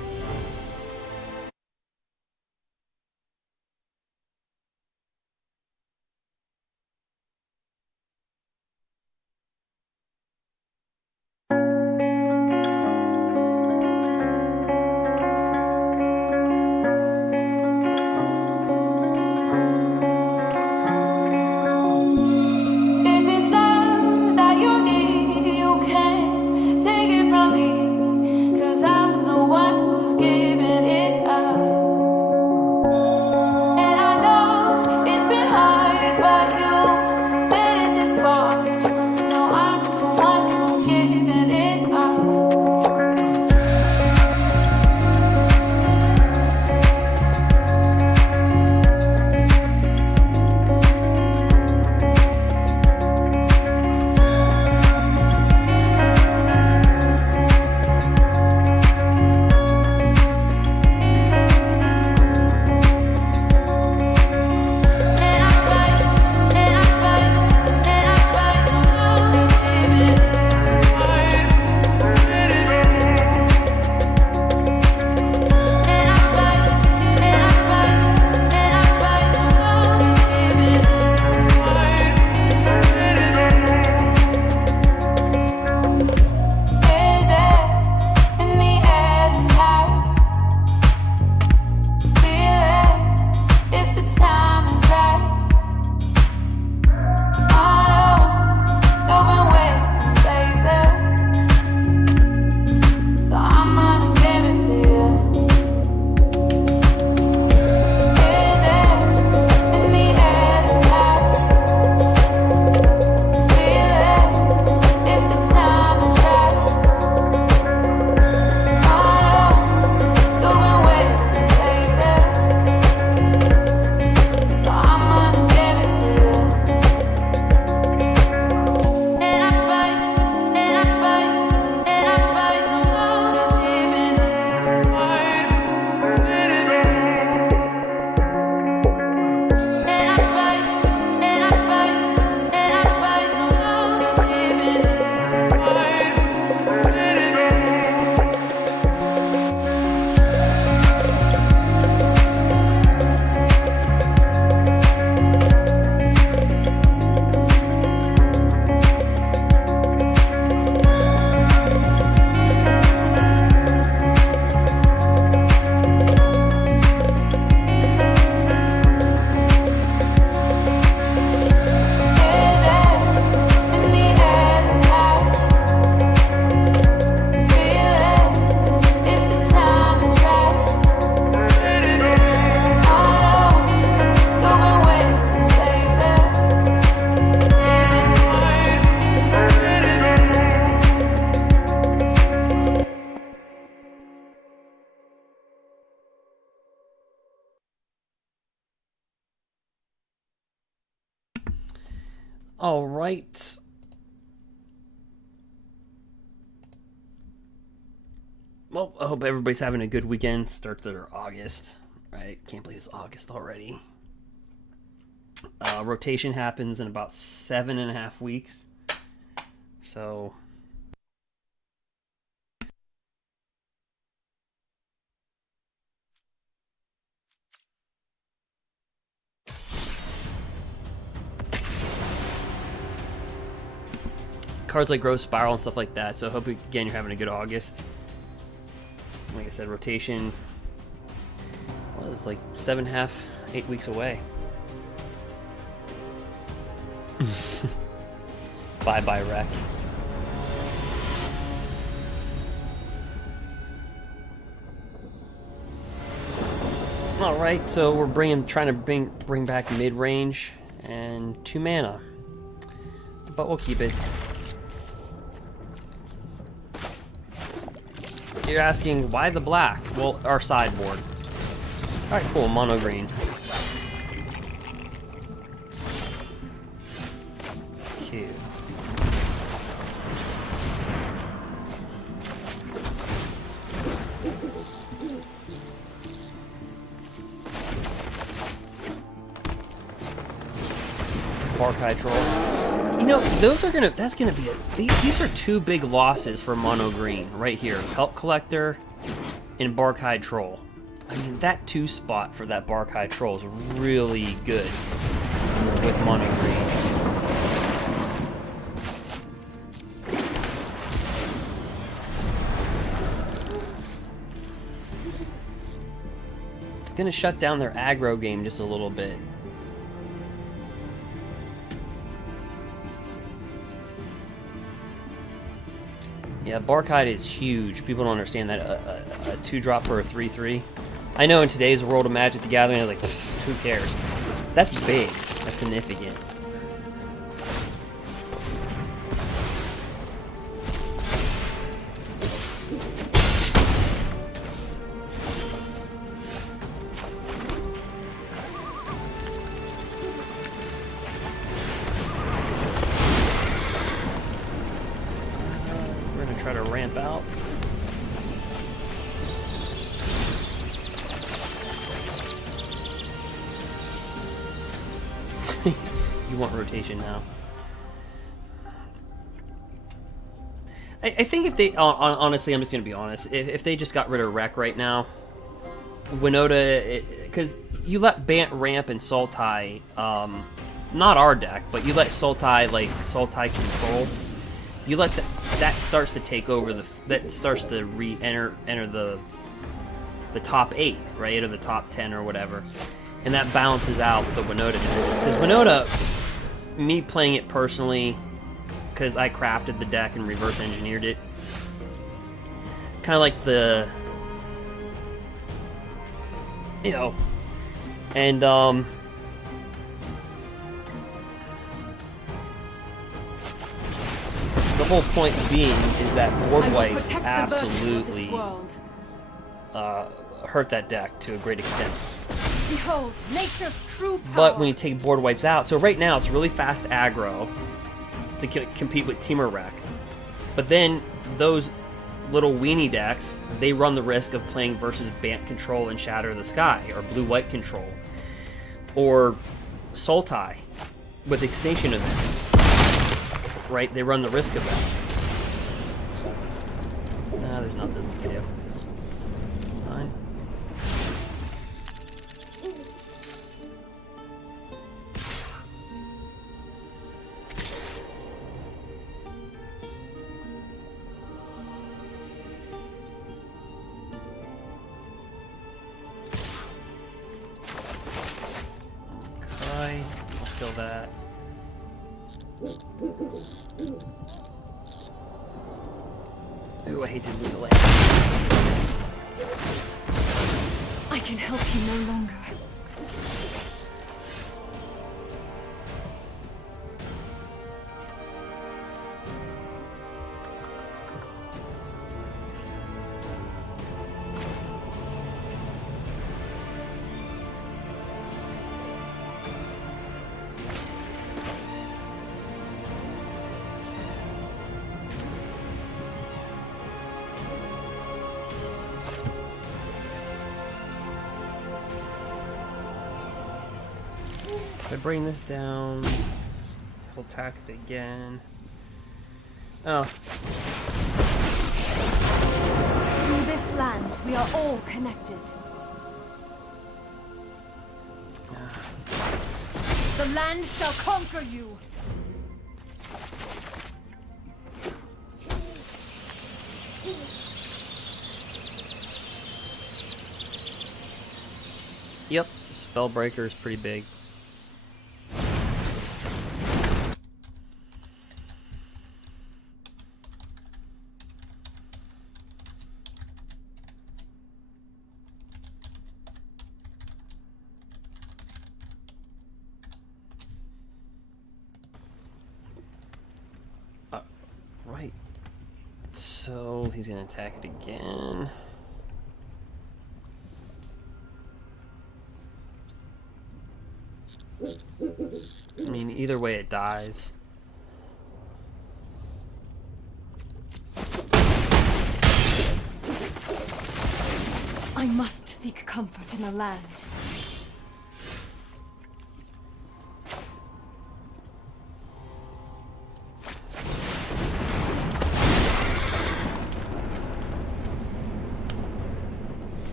All right. Well, I hope everybody's having a good weekend. Start their August, right? Can't believe it's August already. Rotation happens in about 7.5 weeks. So... cards like Growth Spiral and stuff like that. So I hope, again, you're having a good August. Like I said, rotation was like 7.5, 8 weeks away. Bye-bye wreck. Alright, so we're trying to bring back mid-range and 2 mana. But we'll keep it. You're asking, why the black? Well, our sideboard. Alright, cool, mono green. Cute. Barkai Troll. You know, that's gonna be these are 2 big losses for mono green right here. Kelp Collector and Barkai Troll. I mean, that 2 spot for that Barkai Troll is really good with mono green. It's gonna shut down their aggro game just a little bit. Yeah, Barkite is huge. People don't understand that a 2-drop for a 3/3. I know in today's world of Magic the Gathering, I was like, who cares? That's big. That's significant. Try to ramp out. You want rotation now. I think if they, honestly, I'm just going to be honest, if they just got rid of Wreck right now, winota, because you let Bant ramp and Sultai, not our deck, but you let Sultai, like, Sultai control. You let that starts to take over that starts to enter the top 8, right, or the top 10 or whatever, and that balances out the winota decks. Because winota, me playing it personally, because I crafted the deck and reverse engineered it, kind of like the, you know, and the whole point being is that board wipes absolutely hurt that deck to a great extent. Behold, nature's true power. But when you take board wipes out, so right now it's really fast aggro to compete with Temur Wreck. But then those little weenie decks, they run the risk of playing versus Bant Control and Shatter the Sky, or Blue-White Control, or Sultai with Extinction Event. Right, they run the risk of that. Nah, there's nothing we can do. Fine. Okay, I'll kill that. Ooh, I hate to lose a land. I can help you no longer. If I bring this down, we'll attack it again. Oh. Through this land, we are all connected. The land shall conquer you. Yep, Spellbreaker is pretty big. Oh, he's gonna attack it again. I mean, either way it dies. I must seek comfort in the land.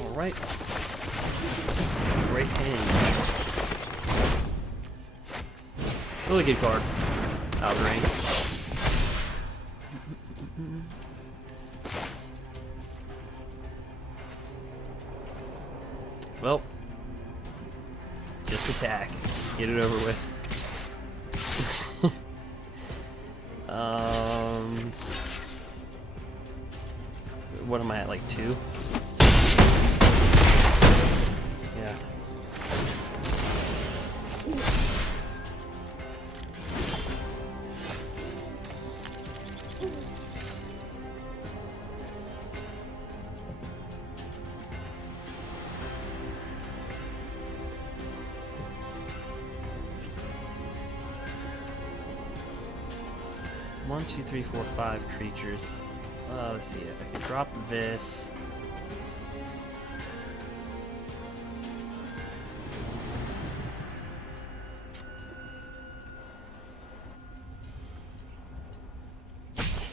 Alright. Great hand. Really good card. Out of range. Well, just attack. Get it over with. What am I at, like 2? Yeah. One, two, three, four, 5 creatures. Let's see if I can drop this.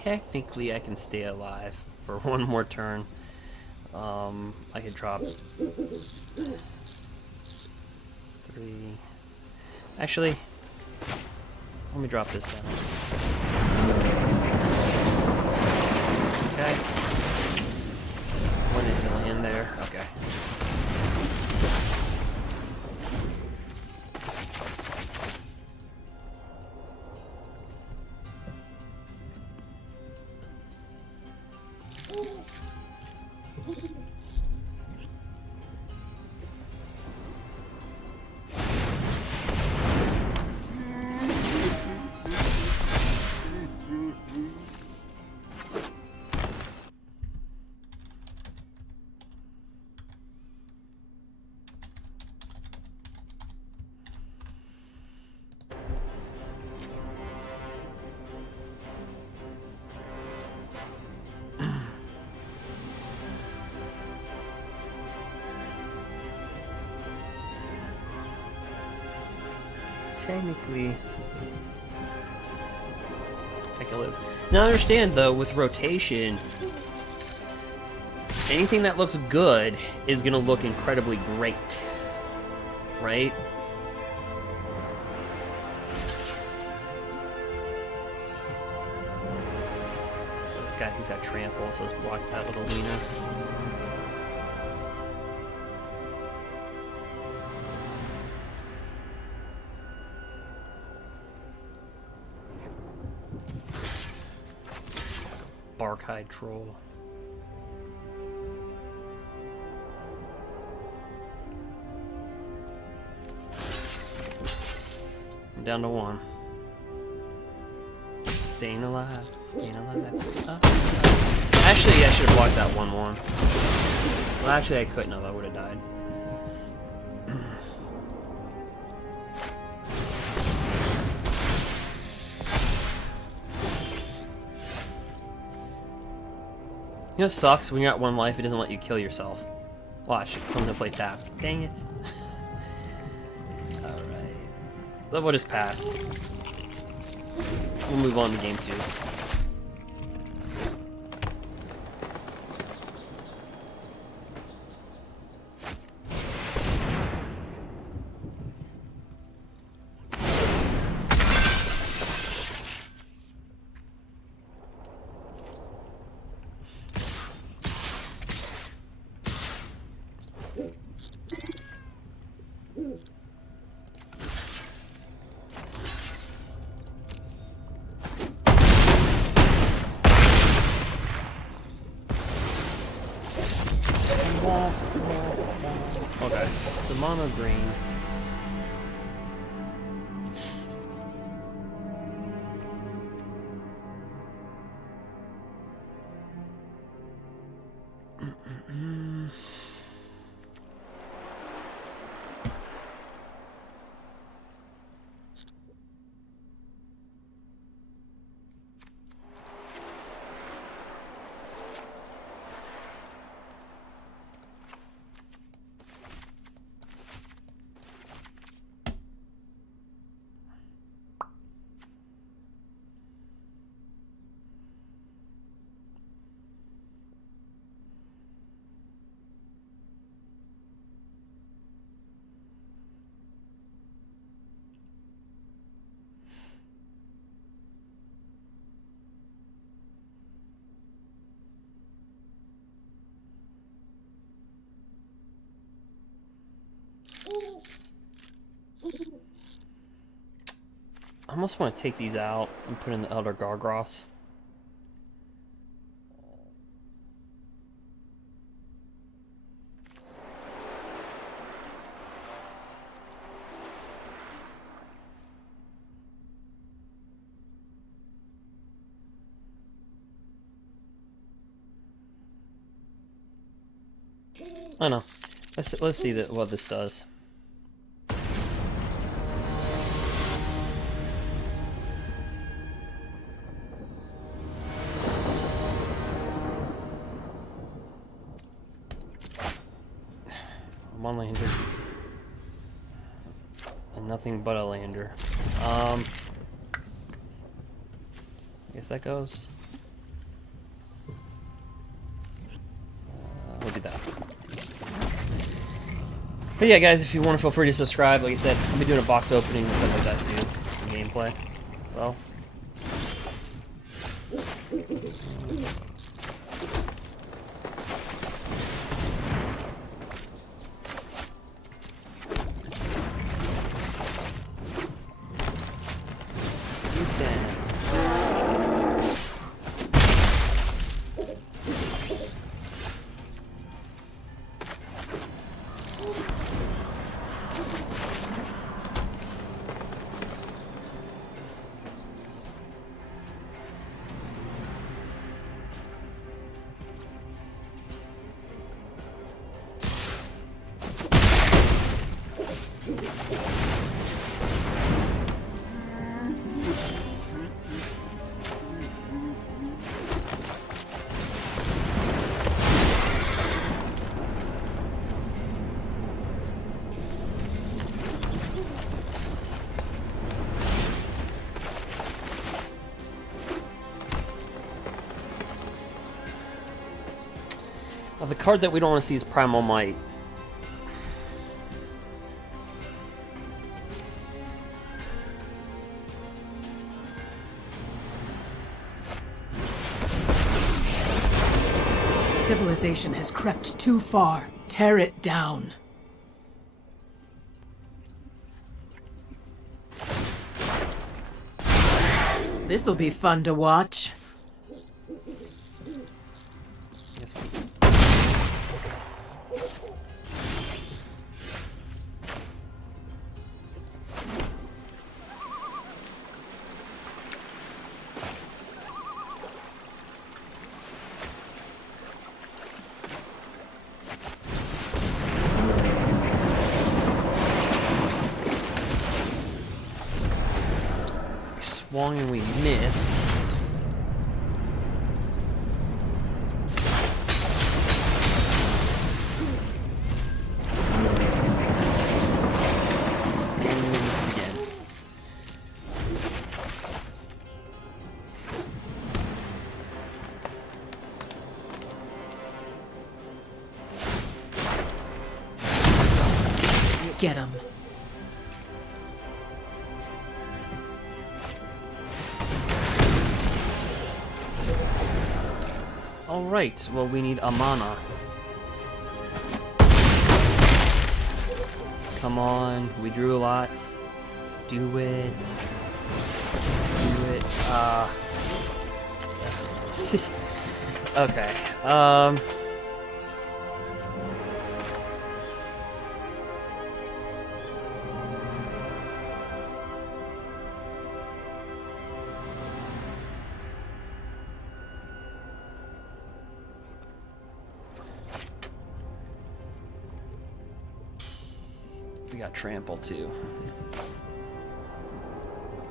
Technically, I can stay alive for one more turn. I could drop 3. Actually, let me drop this down. Okay. When did it land there? Okay. Technically, I can live. Now understand though, with rotation, anything that looks good is gonna look incredibly great, right? God, he's got trample, so let's block that little wiener. Barkhide Troll. I'm down to 1. Staying alive. Staying alive. Actually, I should have blocked that 1/1. Well, actually, I couldn't have. I would have died. You know what sucks? When you're at 1 life, it doesn't let you kill yourself. Watch, it comes and play tap. Dang it. Alright. We'll just pass. We'll move on to game 2. Okay, so mono green. almost want to take these out and put in the Elder Gargross. I know. Let's see what this does. One lander. And nothing but a lander. I guess that goes. We'll do that. But yeah, guys, if you want to, feel free to subscribe. Like I said, I'll be doing a box opening and stuff like that too. Gameplay. Well. The card that we don't want to see is Primal Might. Civilization has crept too far. Tear it down. This'll be fun to watch. Swung and we missed. And we missed again. Get him. Alright, well, we need a mana. Come on, we drew a lot. Do it. Do it. Okay. We got trample too.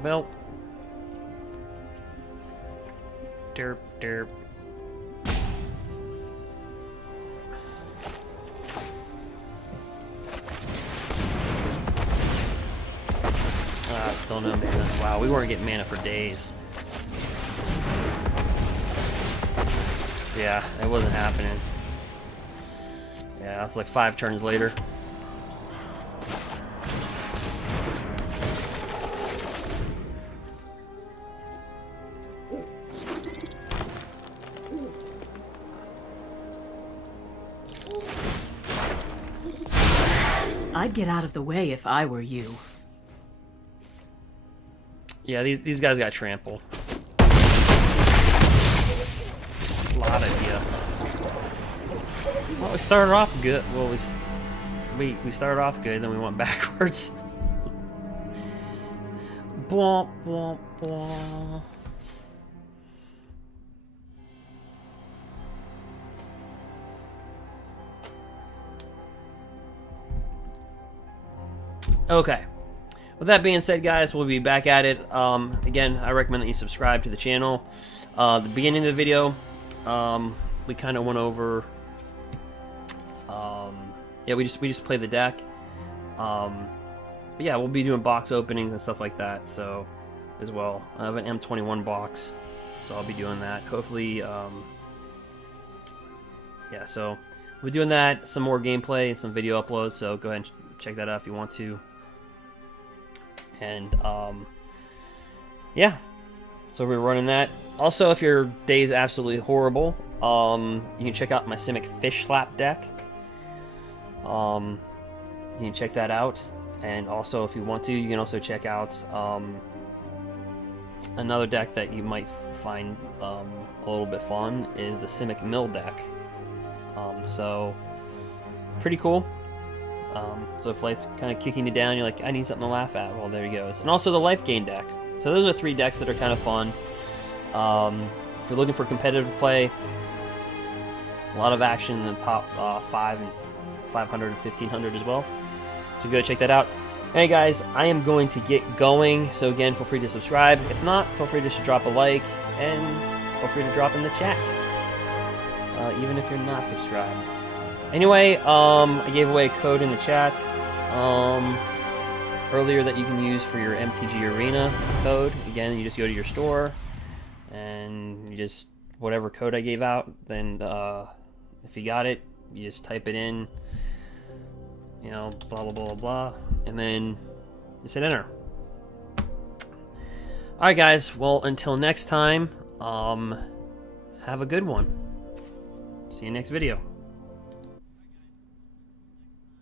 Well. Derp, derp. Still no mana. Wow, we weren't getting mana for days. Yeah, it wasn't happening. Yeah, that's like 5 turns later. I'd get out of the way if I were you. Yeah, these guys got trampled. Lot of you. Well, we started off good. Well, we started off good, then we went backwards. Bwomp, bwomp, bwomp. Okay. With that being said, guys, we'll be back at it. Again, I recommend that you subscribe to the channel. The beginning of the video, we kind of went over. Yeah, we just played the deck. But yeah, we'll be doing box openings and stuff like that. So, as well, I have an M21 box, so I'll be doing that. Hopefully, yeah. So we'll be doing that. Some more gameplay and some video uploads. So go ahead and check that out if you want to. And yeah, so we're running that. Also, if your day is absolutely horrible, you can check out my Simic Fish Slap deck. You can check that out. And also, if you want to, you can also check out another deck that you might find a little bit fun is the Simic Mill deck. So pretty cool. So if life's kind of kicking you down, you're like, I need something to laugh at. Well, there he goes. And also the life gain deck. So those are 3 decks that are kind of fun. If you're looking for competitive play, a lot of action in the top 5 and 500 and 1500 as well. So go check that out. Hey guys, I am going to get going. So again, feel free to subscribe. If not, feel free just to drop a like and feel free to drop in the chat, even if you're not subscribed. Anyway, I gave away a code in the chat earlier that you can use for your MTG Arena code. Again, you just go to your store and you just whatever code I gave out. Then if you got it, you just type it in. You know, blah blah blah blah, and then just hit enter. All right, guys. Well, until next time, have a good one. See you next video.